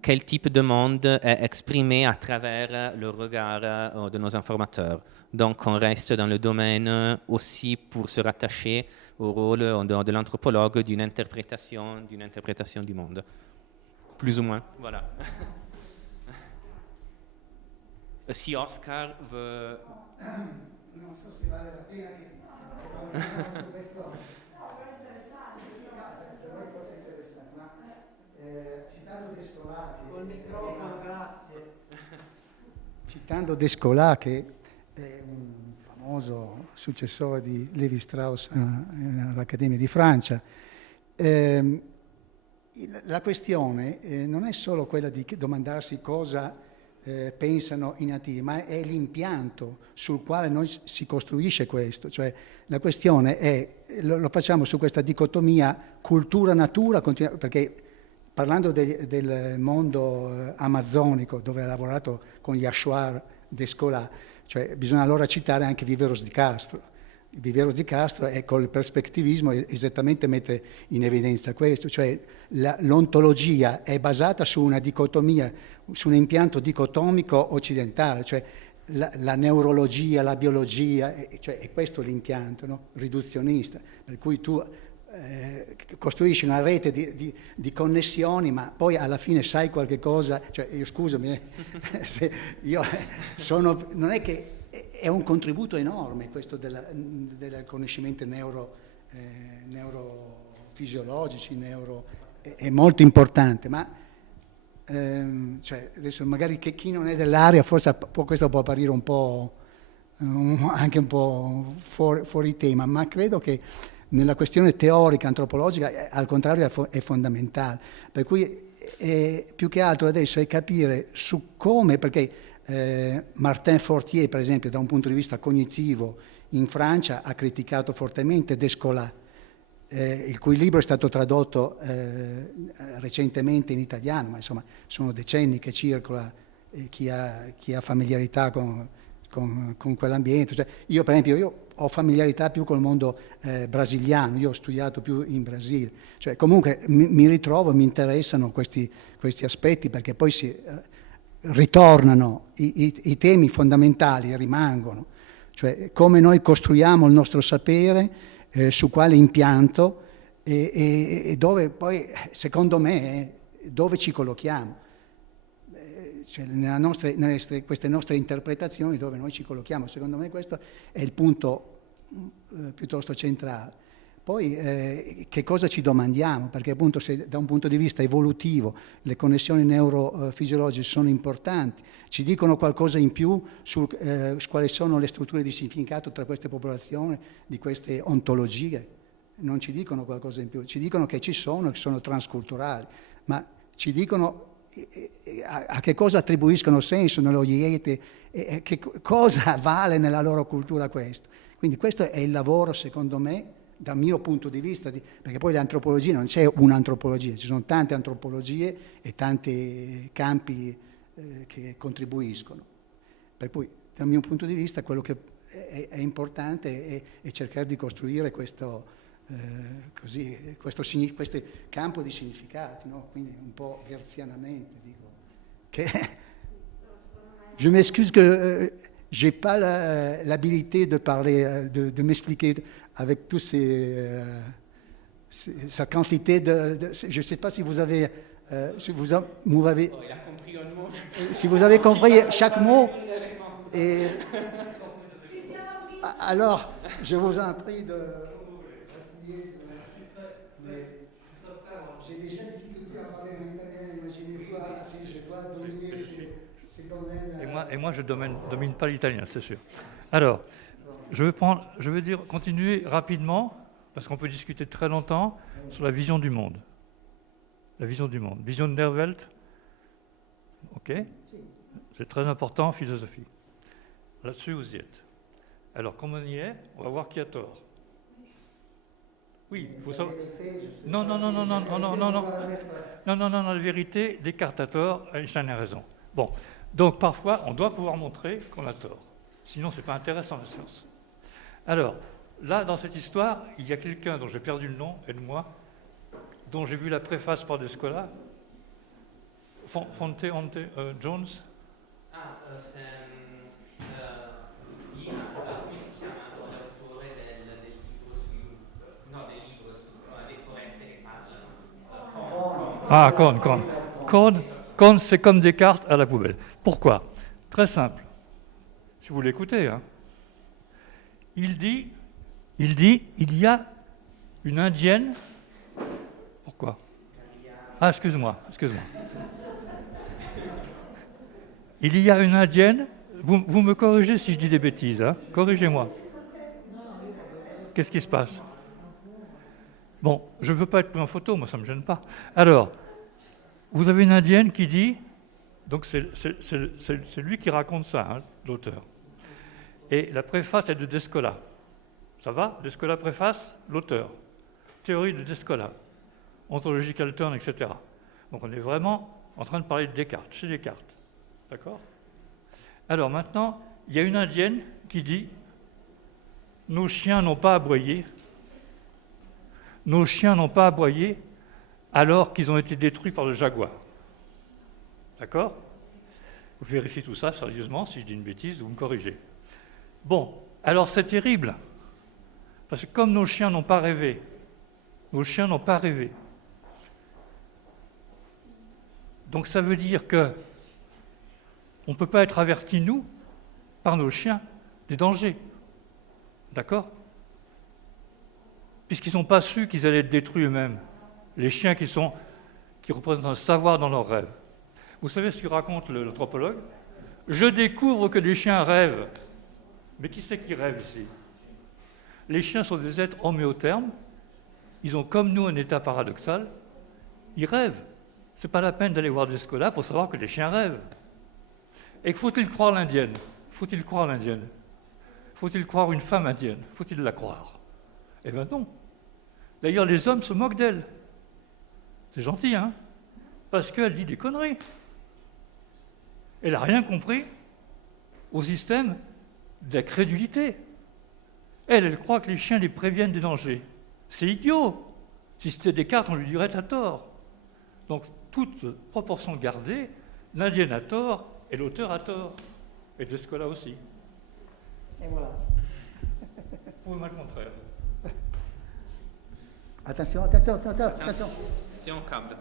quel type de monde est exprimé à travers le regard de nos informateurs. Donc on reste dans le domaine aussi pour se rattacher au rôle de l'anthropologue d'une interprétation du monde. Plus ou moins, voilà. Si Oscar veut... Non so se vale la pena che questo per voi forse interessante, ma citando Descola, col microfono, grazie. Citando Descola, che è un famoso successore di Lévi-Strauss all'Accademia di Francia, la questione non è solo quella di domandarsi cosa pensano i nativi, ma è l'impianto sul quale noi si costruisce questo. Cioè la questione è, lo facciamo su questa dicotomia cultura-natura, perché parlando del mondo amazzonico, dove ha lavorato con gli Achuar Descola, cioè bisogna allora citare anche Viveros di Castro. Viveros di Castro col perspectivismo esattamente mette in evidenza questo, cioè l'ontologia è basata su una dicotomia, su un impianto dicotomico occidentale, cioè la neurologia, la biologia, cioè è questo l'impianto, no? Riduzionista, per cui tu costruisci una rete di connessioni, ma poi alla fine sai qualche cosa, cioè io scusami, non è che è un contributo enorme questo del conoscimento neurofisiologici, è molto importante, ma cioè, adesso magari che chi non è dell'area forse questo può apparire un po' anche un po' fuori tema, ma credo che nella questione teorica antropologica al contrario è fondamentale, per cui più che altro adesso è capire su come, perché Martin Fortier, per esempio, da un punto di vista cognitivo in Francia ha criticato fortemente Descola, il cui libro è stato tradotto recentemente in italiano, ma insomma sono decenni che circola chi ha familiarità con quell'ambiente. Cioè, io per esempio ho familiarità più col mondo brasiliano, io ho studiato più in Brasile, cioè comunque mi ritrovo, mi interessano questi aspetti, perché poi ritornano, i temi fondamentali rimangono, cioè come noi costruiamo il nostro sapere, su quale impianto e dove poi, secondo me, dove ci collochiamo, cioè queste nostre interpretazioni, dove noi ci collochiamo. Secondo me questo è il punto piuttosto centrale. Poi che cosa ci domandiamo? Perché appunto se da un punto di vista evolutivo le connessioni neurofisiologiche sono importanti, ci dicono qualcosa in più su quali sono le strutture di significato tra queste popolazioni, di queste ontologie. Non ci dicono qualcosa in più, ci dicono che sono transculturali, ma ci dicono a che cosa attribuiscono senso nello Iete, che cosa vale nella loro cultura questo. Quindi questo è il lavoro, secondo me, dal mio punto di vista, perché poi l'antropologia non c'è un'antropologia, ci sono tante antropologie e tanti campi che contribuiscono. Per cui dal mio punto di vista quello che è importante è cercare di costruire questo campo di significati, no? Quindi un po' hertzianamente dico. Je m'excuse che j'ai pas l'habilité de parler, de m'expliquer avec tous sa quantité je ne sais pas si vous avez, si vous avez, si vous avez compris chaque mot. Et alors, je vous en prie de. J'ai déjà difficulté à parler en italien. Imaginez-vous si je dois dominer ces domaines. Et moi, je domine pas l'italien, c'est sûr. Alors, je vais continuer rapidement, parce qu'on peut discuter très longtemps, sur la vision du monde. La vision du monde. Vision der Welt. OK? C'est très important en philosophie. Là-dessus, vous y êtes. Alors, comme on y est, on va voir qui a tort. Oui, il faut savoir. Non, la vérité, Descartes a tort, Einstein a raison. Bon, donc parfois, on doit pouvoir montrer qu'on a tort. Sinon, ce n'est pas intéressant, la science. Alors, là, dans cette histoire, il y a quelqu'un dont j'ai perdu le nom, aide-moi, dont j'ai vu la préface par Descola, Fonte Jones. Ah, c'est... come si chiama l'autore del libro delle foreste che parlano? Kohn, c'est comme Descartes à la poubelle. Pourquoi? Très simple. Si vous l'écoutez, hein. Il dit, il y a une indienne. Pourquoi? Ah, excuse-moi. Il y a une indienne. Vous me corrigez si je dis des bêtises, hein? Corrigez-moi. Qu'est-ce qui se passe? Bon, je ne veux pas être pris en photo, moi ça ne me gêne pas. Alors, vous avez une indienne qui dit, donc c'est lui qui raconte ça, hein, l'auteur. Et la préface est de Descola. Ça va? Descola préface, l'auteur. Théorie de Descola. Ontological turn, etc. Donc on est vraiment en train de parler de Descartes, chez Descartes. D'accord? Alors maintenant, il y a une indienne qui dit « Nos chiens n'ont pas aboyé. Nos chiens n'ont pas aboyé alors qu'ils ont été détruits par le jaguar. » D'accord? Vous vérifiez tout ça sérieusement, si je dis une bêtise, vous me corrigez. Bon, alors c'est terrible, parce que comme nos chiens n'ont pas rêvé, donc ça veut dire que on ne peut pas être avertis, nous, par nos chiens, des dangers. D'accord? Puisqu'ils n'ont pas su qu'ils allaient être détruits eux-mêmes. Les chiens qui représentent un savoir dans leurs rêves. Vous savez ce que raconte l'anthropologue? Je découvre que les chiens rêvent. Mais qui c'est qui rêve ici? Les chiens sont des êtres homéothermes. Ils ont comme nous un état paradoxal. Ils rêvent. Ce n'est pas la peine d'aller voir Descola pour savoir que les chiens rêvent. Et faut-il croire l'indienne? Faut-il croire l'indienne? Faut-il croire une femme indienne? Faut-il la croire? Eh bien non. D'ailleurs, les hommes se moquent d'elle. C'est gentil, hein? Parce qu'elle dit des conneries. Elle n'a rien compris au système de la crédulité. Elle croit que les chiens les préviennent des dangers. C'est idiot. Si c'était Descartes, on lui dirait « t'as tort ». Donc, toute proportion gardée, l'indienne a tort et l'auteur a tort. Et Descola aussi. Et voilà. Ou le contraire. Attention. Attention, câble.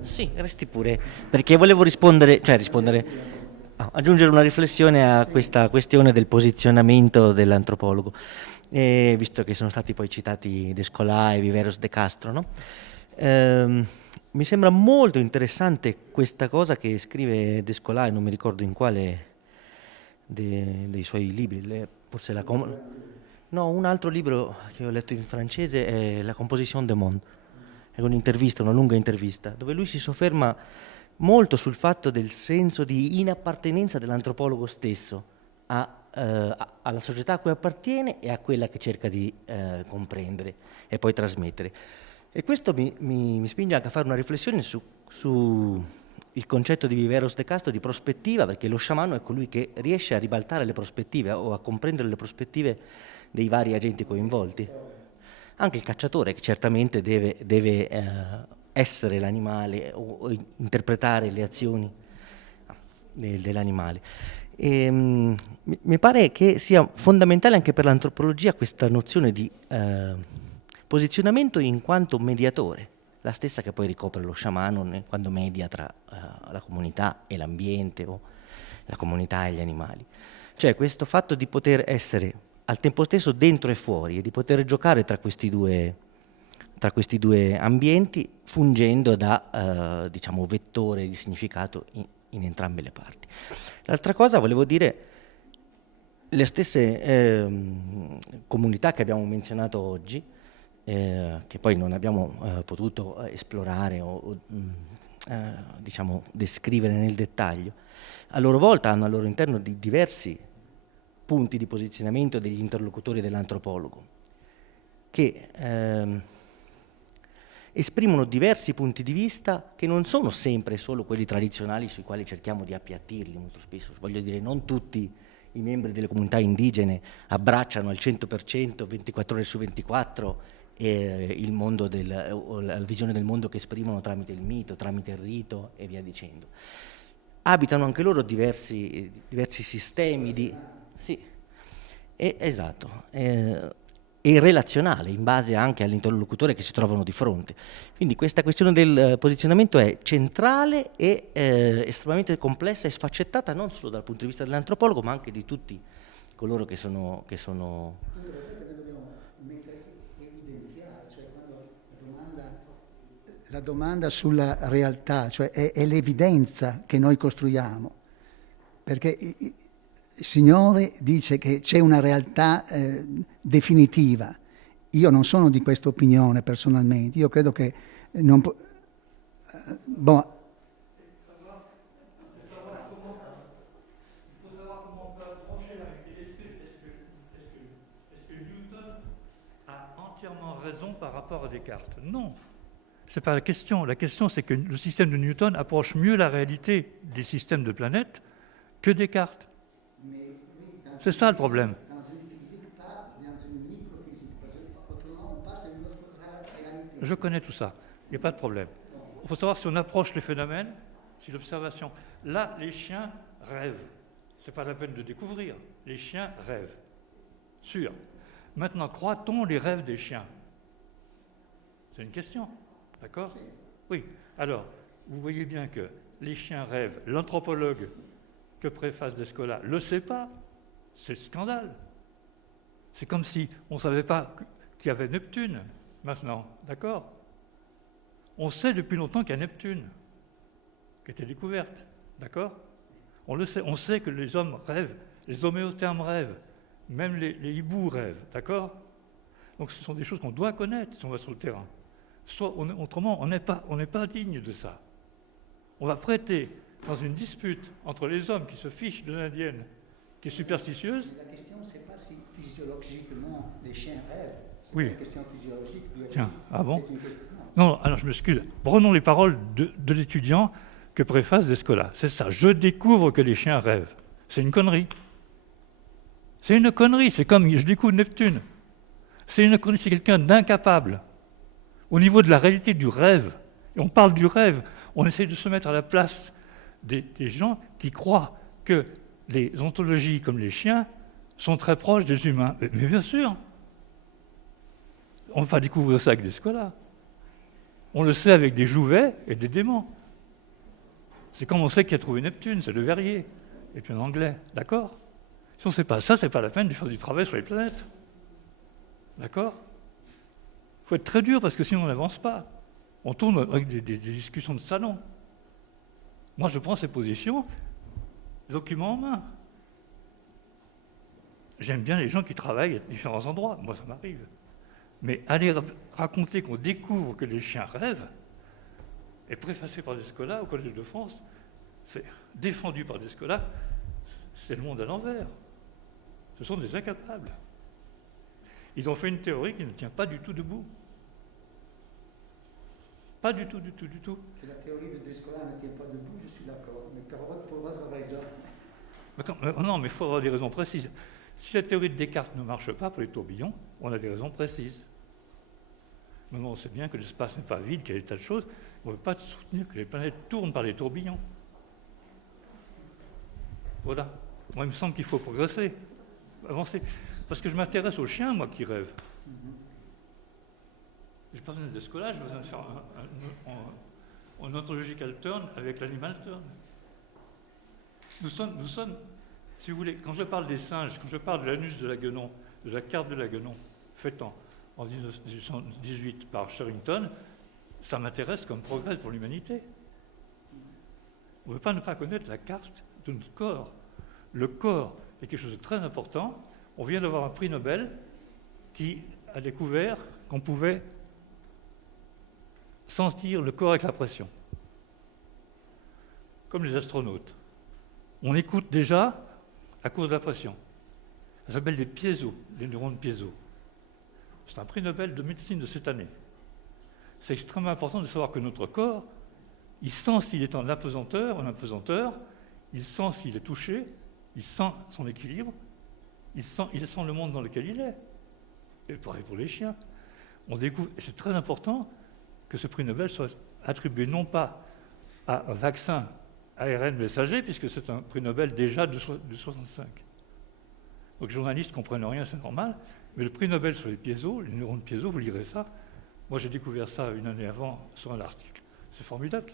Sì, resti pure, perché volevo aggiungere una riflessione a questa questione del posizionamento dell'antropologo, visto che sono stati poi citati Descola e Viveros de Castro, no? Mi sembra molto interessante questa cosa che scrive Descola, e non mi ricordo in quale dei suoi libri, forse un altro libro che ho letto in francese è La composition du monde, è un'intervista, una lunga intervista, dove lui si sofferma molto sul fatto del senso di inappartenenza dell'antropologo stesso alla società a cui appartiene e a quella che cerca di comprendere e poi trasmettere. E questo mi spinge anche a fare una riflessione su il concetto di Viveros de Castro di prospettiva, perché lo sciamano è colui che riesce a ribaltare le prospettive o a comprendere le prospettive dei vari agenti coinvolti. Anche il cacciatore, che certamente deve essere l'animale o interpretare le azioni dell'animale. Mi pare che sia fondamentale anche per l'antropologia questa nozione di posizionamento in quanto mediatore, la stessa che poi ricopre lo sciamano quando media tra la comunità e l'ambiente o la comunità e gli animali. Cioè questo fatto di poter essere al tempo stesso dentro e fuori e di poter giocare tra questi due ambienti, fungendo da diciamo vettore di significato in entrambe le parti. L'altra cosa volevo dire, le stesse comunità che abbiamo menzionato oggi, che poi non abbiamo potuto esplorare o diciamo descrivere nel dettaglio, a loro volta hanno al loro interno di diversi punti di posizionamento degli interlocutori dell'antropologo, che esprimono diversi punti di vista che non sono sempre solo quelli tradizionali sui quali cerchiamo di appiattirli molto spesso. Voglio dire, non tutti i membri delle comunità indigene abbracciano al 100%, 24 ore su 24, il mondo la visione del mondo che esprimono tramite il mito, tramite il rito e via dicendo. Abitano anche loro diversi sistemi di... Sì, esatto. E relazionale in base anche all'interlocutore che si trovano di fronte. Quindi questa questione del posizionamento è centrale e estremamente complessa e sfaccettata non solo dal punto di vista dell'antropologo ma anche di tutti coloro che sono... La domanda sulla realtà, cioè è l'evidenza che noi costruiamo, perché il Signore dice che c'è una realtà definitiva. Io non sono di questa opinione personalmente, io credo che non può... Raison par rapport à Descartes. Non, ce n'est pas la question. La question, c'est que le système de Newton approche mieux la réalité des systèmes de planètes que Descartes. C'est ça le problème. Je connais tout ça, il n'y a pas de problème. Il faut savoir si on approche les phénomènes, si l'observation... Là, les chiens rêvent. Ce n'est pas la peine de découvrir. Les chiens rêvent. Sûr. Maintenant, croit-on les rêves des chiens? C'est une question, d'accord? Oui. Alors, vous voyez bien que les chiens rêvent. L'anthropologue que préface Descola ne le sait pas. C'est scandale. C'est comme si on ne savait pas qu'il y avait Neptune, maintenant, d'accord? On sait depuis longtemps qu'il y a Neptune, qui a été découverte, d'accord? On le sait. On sait que les hommes rêvent, les homéothermes rêvent. Même les hiboux rêvent, d'accord? Donc ce sont des choses qu'on doit connaître si on va sur le terrain. Autrement, on n'est pas digne de ça. On va prêter dans une dispute entre les hommes qui se fichent de l'indienne, qui est superstitieuse. La question, c'est pas si physiologiquement les chiens rêvent. C'est Oui. une question physiologique, biologique. Tiens, ah bon? Question... Non, alors je m'excuse. Prenons les paroles de l'étudiant que préface Descola. C'est ça. Je découvre que les chiens rêvent. C'est une connerie. C'est une connerie, c'est comme je découvre Neptune. C'est une connerie, c'est quelqu'un d'incapable. Au niveau de la réalité du rêve, et on parle du rêve, on essaie de se mettre à la place des gens qui croient que les ontologies comme les chiens sont très proches des humains. Mais bien sûr, on ne va pas découvrir ça avec des scolas. On le sait avec des Jouvet et des démons. C'est comme on sait qui a trouvé Neptune, c'est le Verrier, et puis en anglais, d'accord? Si on ne sait pas ça, ce n'est pas la peine de faire du travail sur les planètes. D'accord? Il faut être très dur parce que sinon on n'avance pas. On tourne avec des discussions de salon. Moi, je prends ces positions, documents en main. J'aime bien les gens qui travaillent à différents endroits. Moi, ça m'arrive. Mais aller raconter qu'on découvre que les chiens rêvent est préfacé par Descola au Collège de France, c'est défendu par Descola, c'est le monde à l'envers. Ce sont des incapables. Ils ont fait une théorie qui ne tient pas du tout debout. Pas du tout, du tout, du tout. Que la théorie de Descola ne tient pas debout, je suis d'accord, mais pour votre raison. Non, mais il faut avoir des raisons précises. Si la théorie de Descartes ne marche pas pour les tourbillons, on a des raisons précises. Maintenant, on sait bien que l'espace n'est pas vide, qu'il y a des tas de choses. On ne peut pas soutenir que les planètes tournent par les tourbillons. Voilà. Moi, il me semble qu'il faut progresser, avancer. Parce que je m'intéresse aux chiens, moi, qui rêvent. Je n'ai pas besoin de scola, j'ai besoin de faire un ontological turn avec l'animal turn. Nous sommes, si vous voulez, quand je parle des singes, quand je parle de l'anus de Laguenon, de la carte de Laguenon, faite en 1918 par Sherrington, ça m'intéresse comme progrès pour l'humanité. On ne peut pas ne pas connaître la carte de notre corps. Le corps est quelque chose de très important. On vient d'avoir un prix Nobel qui a découvert qu'on pouvait sentir le corps avec la pression, comme les astronautes. On écoute déjà à cause de la pression. Ça s'appelle des piézo, les neurones piézo. C'est un prix Nobel de médecine de cette année. C'est extrêmement important de savoir que notre corps, il sent s'il est en apesanteur, il sent s'il est touché, il sent son équilibre, il sent le monde dans lequel il est. Et pareil pour les chiens. On découvre, et c'est très important que ce prix Nobel soit attribué non pas à un vaccin ARN messager, puisque c'est un prix Nobel déjà de 65. Donc les journalistes ne comprennent rien, c'est normal, mais le prix Nobel sur les piézo, les neurones piézo, vous lirez ça. Moi j'ai découvert ça une année avant sur un article. C'est formidable,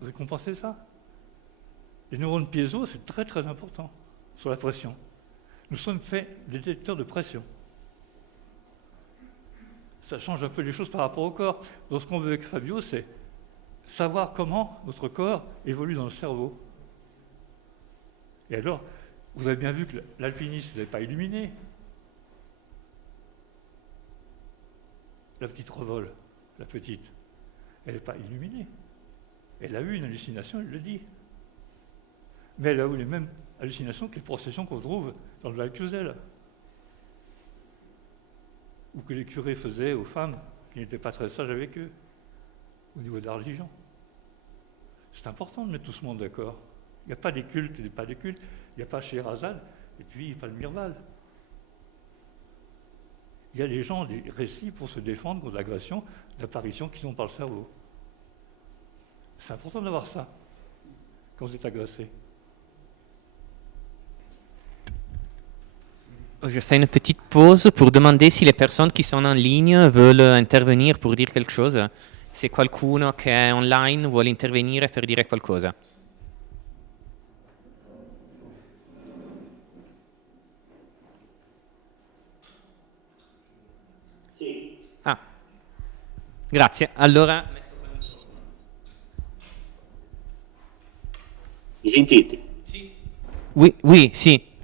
vous récompensez ça. Les neurones piézo, c'est très très important sur la pression. Nous sommes faits des détecteurs de pression. Ça change un peu les choses par rapport au corps. Donc ce qu'on veut avec Fabio, c'est savoir comment notre corps évolue dans le cerveau. Et alors, vous avez bien vu que l'alpiniste n'est pas illuminé. La petite revole, la petite, elle n'est pas illuminée. Elle a eu une hallucination, elle le dit. Mais elle a eu les mêmes hallucinations que les processions qu'on trouve dans le Valcusel, ou que les curés faisaient aux femmes qui n'étaient pas très sages avec eux, au niveau de la religion. C'est important de mettre tout ce monde d'accord. Il n'y a pas des cultes, il n'y a pas des cultes, il n'y a pas Scheherazade, et puis il n'y a pas le Mirval. Il y a des gens, des récits pour se défendre contre l'agression d'apparitions qui sont par le cerveau. C'est important d'avoir ça quand vous êtes agressé. Je fais une petite pause pour demander si les personnes qui sont en ligne veulent intervenir pour dire quelque chose. Se qualcuno che è online vuole intervenire per dire qualcosa. Sì. Ah, grazie. Allora... Mi sentite? Sì. Oui, sì.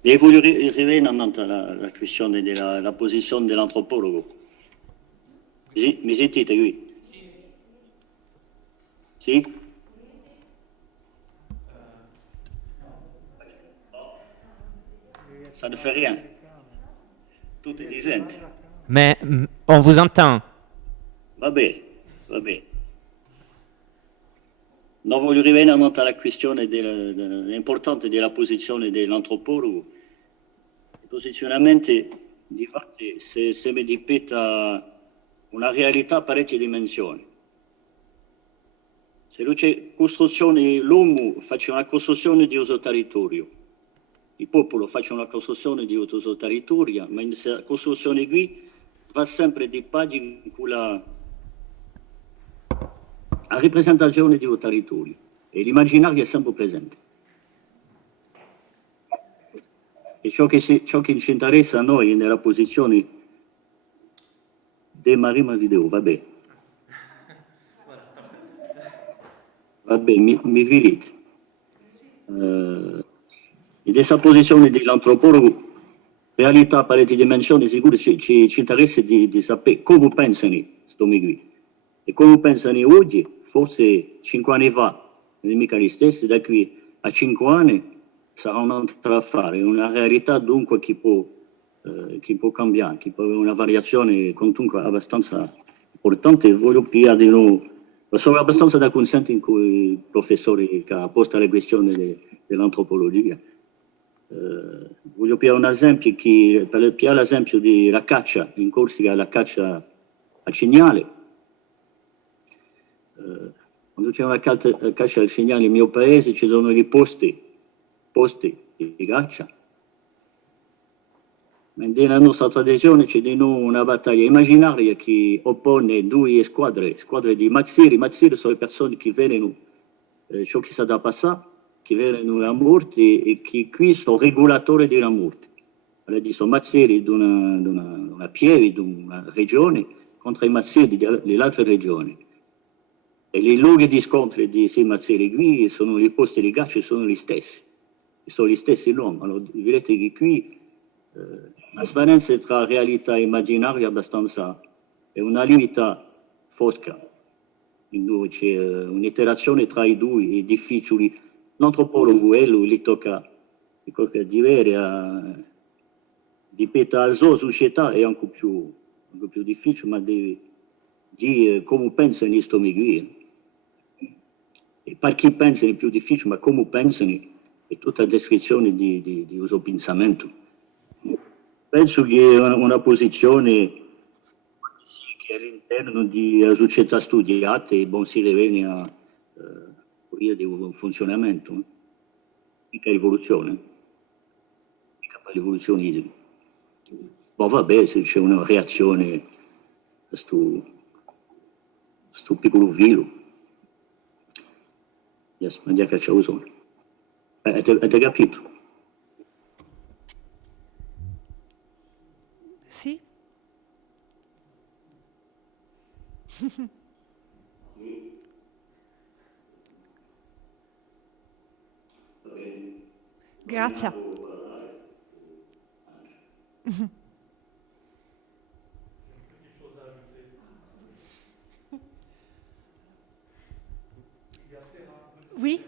E voglio rivedere la questione della posizione dell'antropologo. Mi sentite qui? Sì. Sì? Ça ne fait rien. Tout est disente. Mais on vous entend. Vabbè. Non voglio rivedere alla questione importante della posizione dell'antropologo. Il posizionamento di fatti se mi ripeta una realtà a parecchie dimensioni. Se non c'è costruzione, l'uomo faccia una costruzione di uso territorio, il popolo faccia una costruzione di uso territorio, ma in questa costruzione qui va sempre di pagina con la rappresentazione di un territorio e l'immaginario è sempre presente. E ciò che ci interessa a noi nella posizione di Marima Video, vabbè, mi filite. E questa posizione dell'antropologo, realtà a parecchie dimensioni, sicuro ci interessa di sapere come pensano questi qui. E come pensano oggi, forse 5 anni fa, non è mica gli stessi, da qui a 5 anni sarà un'altra affare, una realtà dunque che può cambiare, che può avere una variazione comunque abbastanza importante. Voglio più di nuovo, sono abbastanza da consentire con i professori che ha posto la questione dell'antropologia. Voglio piare un esempio, per piare l'esempio della caccia, in Corsica la caccia a cignale. Quando c'è una caccia al cignale nel mio paese ci sono dei posti di caccia. Nella nostra tradizione c'è di nuovo una battaglia immaginaria che oppone due squadre di mazzieri. I mazzieri sono le persone che vedono ciò che sta da passare, che vedono la morte e che qui sono regolatori della morte. Allora, sono mazzieri di una pieve, di una regione, contro i mazzieri dell'altra regione. E i luoghi di scontro di questi mazzieri qui sono i posti di caccia, sono gli stessi. Sono gli stessi nomi. Allora, vedete che qui la differenza tra realtà e immaginario è abbastanza, è una limita fosca, in dove c'è un'interazione tra i due, è difficile. L'antropologo, gli tocca di avere, di petare la sua società è anche più difficile, ma deve dire come pensano questo migrare. E per chi pensa è più difficile, ma come pensano è tutta descrizione di questo pensamento. Penso che è una posizione che all'interno di società studiate si riveli a di un funzionamento, mica rivoluzione, mica per l'evoluzionismo. Ma vabbè, se c'è una reazione a questo piccolo filo, ma già che c'è uso. Avete capito? Sì. Grazie. Oui.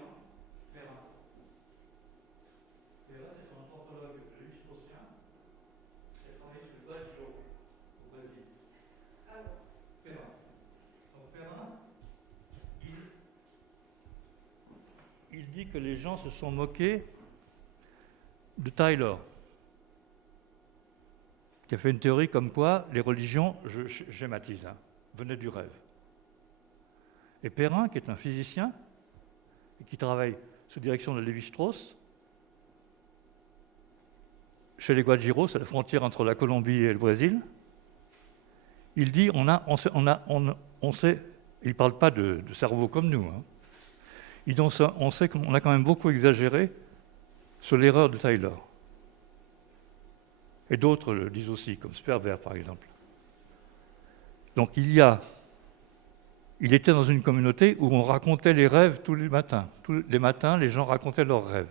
Il dit que les gens se sont moqués de Tyler, qui a fait une théorie comme quoi les religions, je schématise, venaient du rêve. Et Perrin, qui est un physicien, et qui travaille sous direction de Lévi-Strauss, chez les Guajiros, à la frontière entre la Colombie et le Brésil, il dit, on sait, il ne parle pas de cerveau comme nous, il dit, on sait qu'on a quand même beaucoup exagéré sur l'erreur de Tyler. Et d'autres le disent aussi, comme Sperber par exemple. Donc il était dans une communauté où on racontait les rêves tous les matins. Tous les matins, les gens racontaient leurs rêves.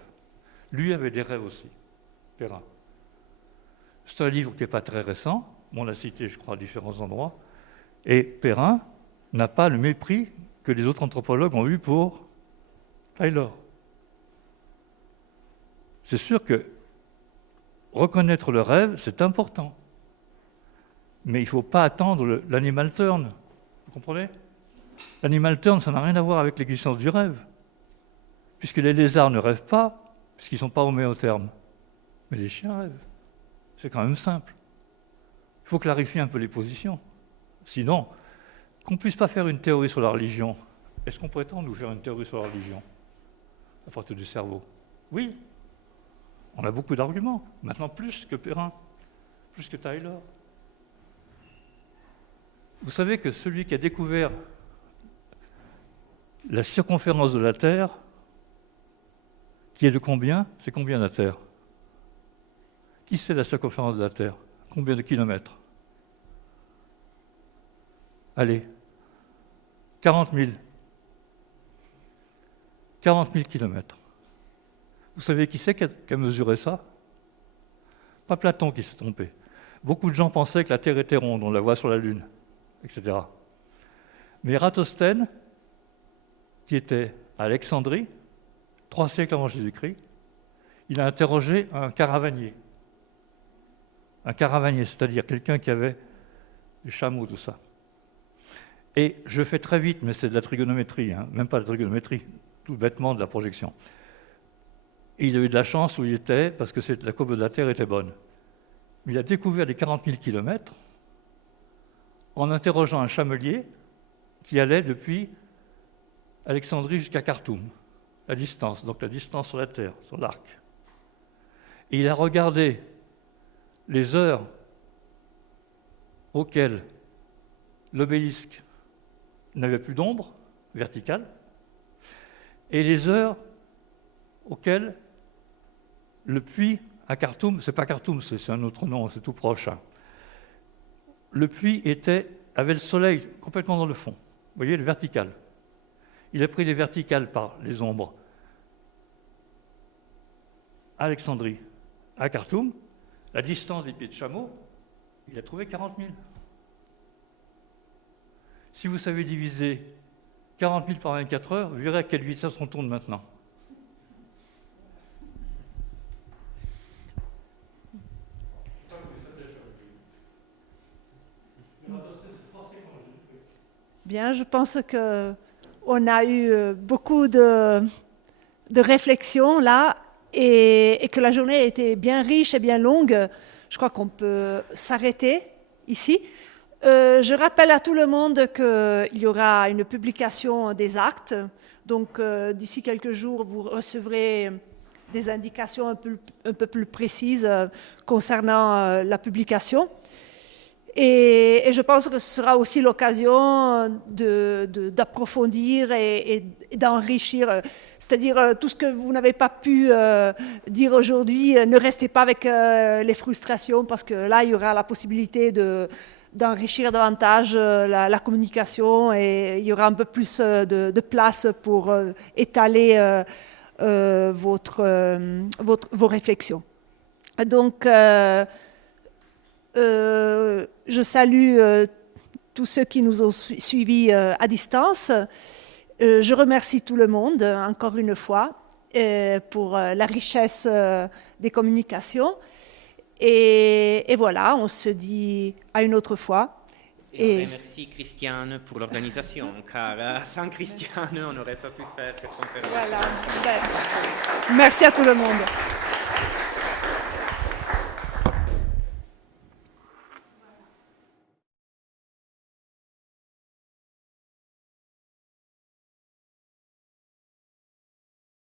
Lui avait des rêves aussi, Perrin. C'est un livre qui n'est pas très récent, on l'a cité, je crois, à différents endroits, et Perrin n'a pas le mépris que les autres anthropologues ont eu pour Tyler. C'est sûr que reconnaître le rêve, c'est important. Mais il ne faut pas attendre l'animal turn. Vous comprenez? L'animal turn, ça n'a rien à voir avec l'existence du rêve. Puisque les lézards ne rêvent pas, puisqu'ils ne sont pas homéothermes. Mais les chiens rêvent. C'est quand même simple. Il faut clarifier un peu les positions. Sinon, qu'on ne puisse pas faire une théorie sur la religion, est-ce qu'on prétend nous faire une théorie sur la religion à partir du cerveau? Oui. On a beaucoup d'arguments, maintenant plus que Perrin, plus que Tyler. Vous savez que celui qui a découvert la circonférence de la Terre, qui est de combien? C'est combien la Terre? Qui sait la circonférence de la Terre? Combien de kilomètres? Allez, 40 000. 40 000 kilomètres. Vous savez qui c'est qui a mesuré ça? Pas Platon qui s'est trompé. Beaucoup de gens pensaient que la Terre était ronde, on la voit sur la Lune, etc. Mais Eratosthène, qui était à Alexandrie, 3 siècles avant Jésus-Christ, il a interrogé un caravanier. Un caravanier, c'est-à-dire quelqu'un qui avait des chameaux, tout ça. Et je fais très vite, mais c'est de la trigonométrie, même pas de la trigonométrie, tout bêtement de la projection. Et il a eu de la chance où il était, parce que la courbe de la Terre était bonne. Mais il a découvert les 40 000 kilomètres en interrogeant un chamelier qui allait depuis Alexandrie jusqu'à Khartoum, la distance sur la Terre, sur l'arc. Et il a regardé les heures auxquelles l'obélisque n'avait plus d'ombre verticale et les heures auxquelles le puits à Khartoum, c'est pas Khartoum, c'est un autre nom, c'est tout proche. Hein. Le puits avait le soleil complètement dans le fond. Vous voyez, le vertical. Il a pris les verticales par les ombres. Alexandrie, à Khartoum, la distance des pieds de chameau, il a trouvé 40 000. Si vous savez diviser 40 000 par 24 heures, vous verrez à quelle vitesse on tourne maintenant. Bien, je pense qu'on a eu beaucoup de réflexions là et que la journée a été bien riche et bien longue. Je crois qu'on peut s'arrêter ici. Je rappelle à tout le monde qu'il y aura une publication des actes. Donc, d'ici quelques jours, vous recevrez des indications un peu plus précises concernant la publication. Et je pense que ce sera aussi l'occasion d'approfondir et d'enrichir. C'est-à-dire, tout ce que vous n'avez pas pu dire aujourd'hui, ne restez pas avec les frustrations, parce que là, il y aura la possibilité d'enrichir davantage la communication et il y aura un peu plus de place pour étaler vos réflexions. Donc, je salue tous ceux qui nous ont suivis à distance. Je remercie tout le monde, encore une fois, pour la richesse des communications. Et voilà, on se dit à une autre fois. Et on remercie Christiane pour l'organisation, car sans Christiane, on n'aurait pas pu faire cette conférence. Voilà. Merci à tout le monde.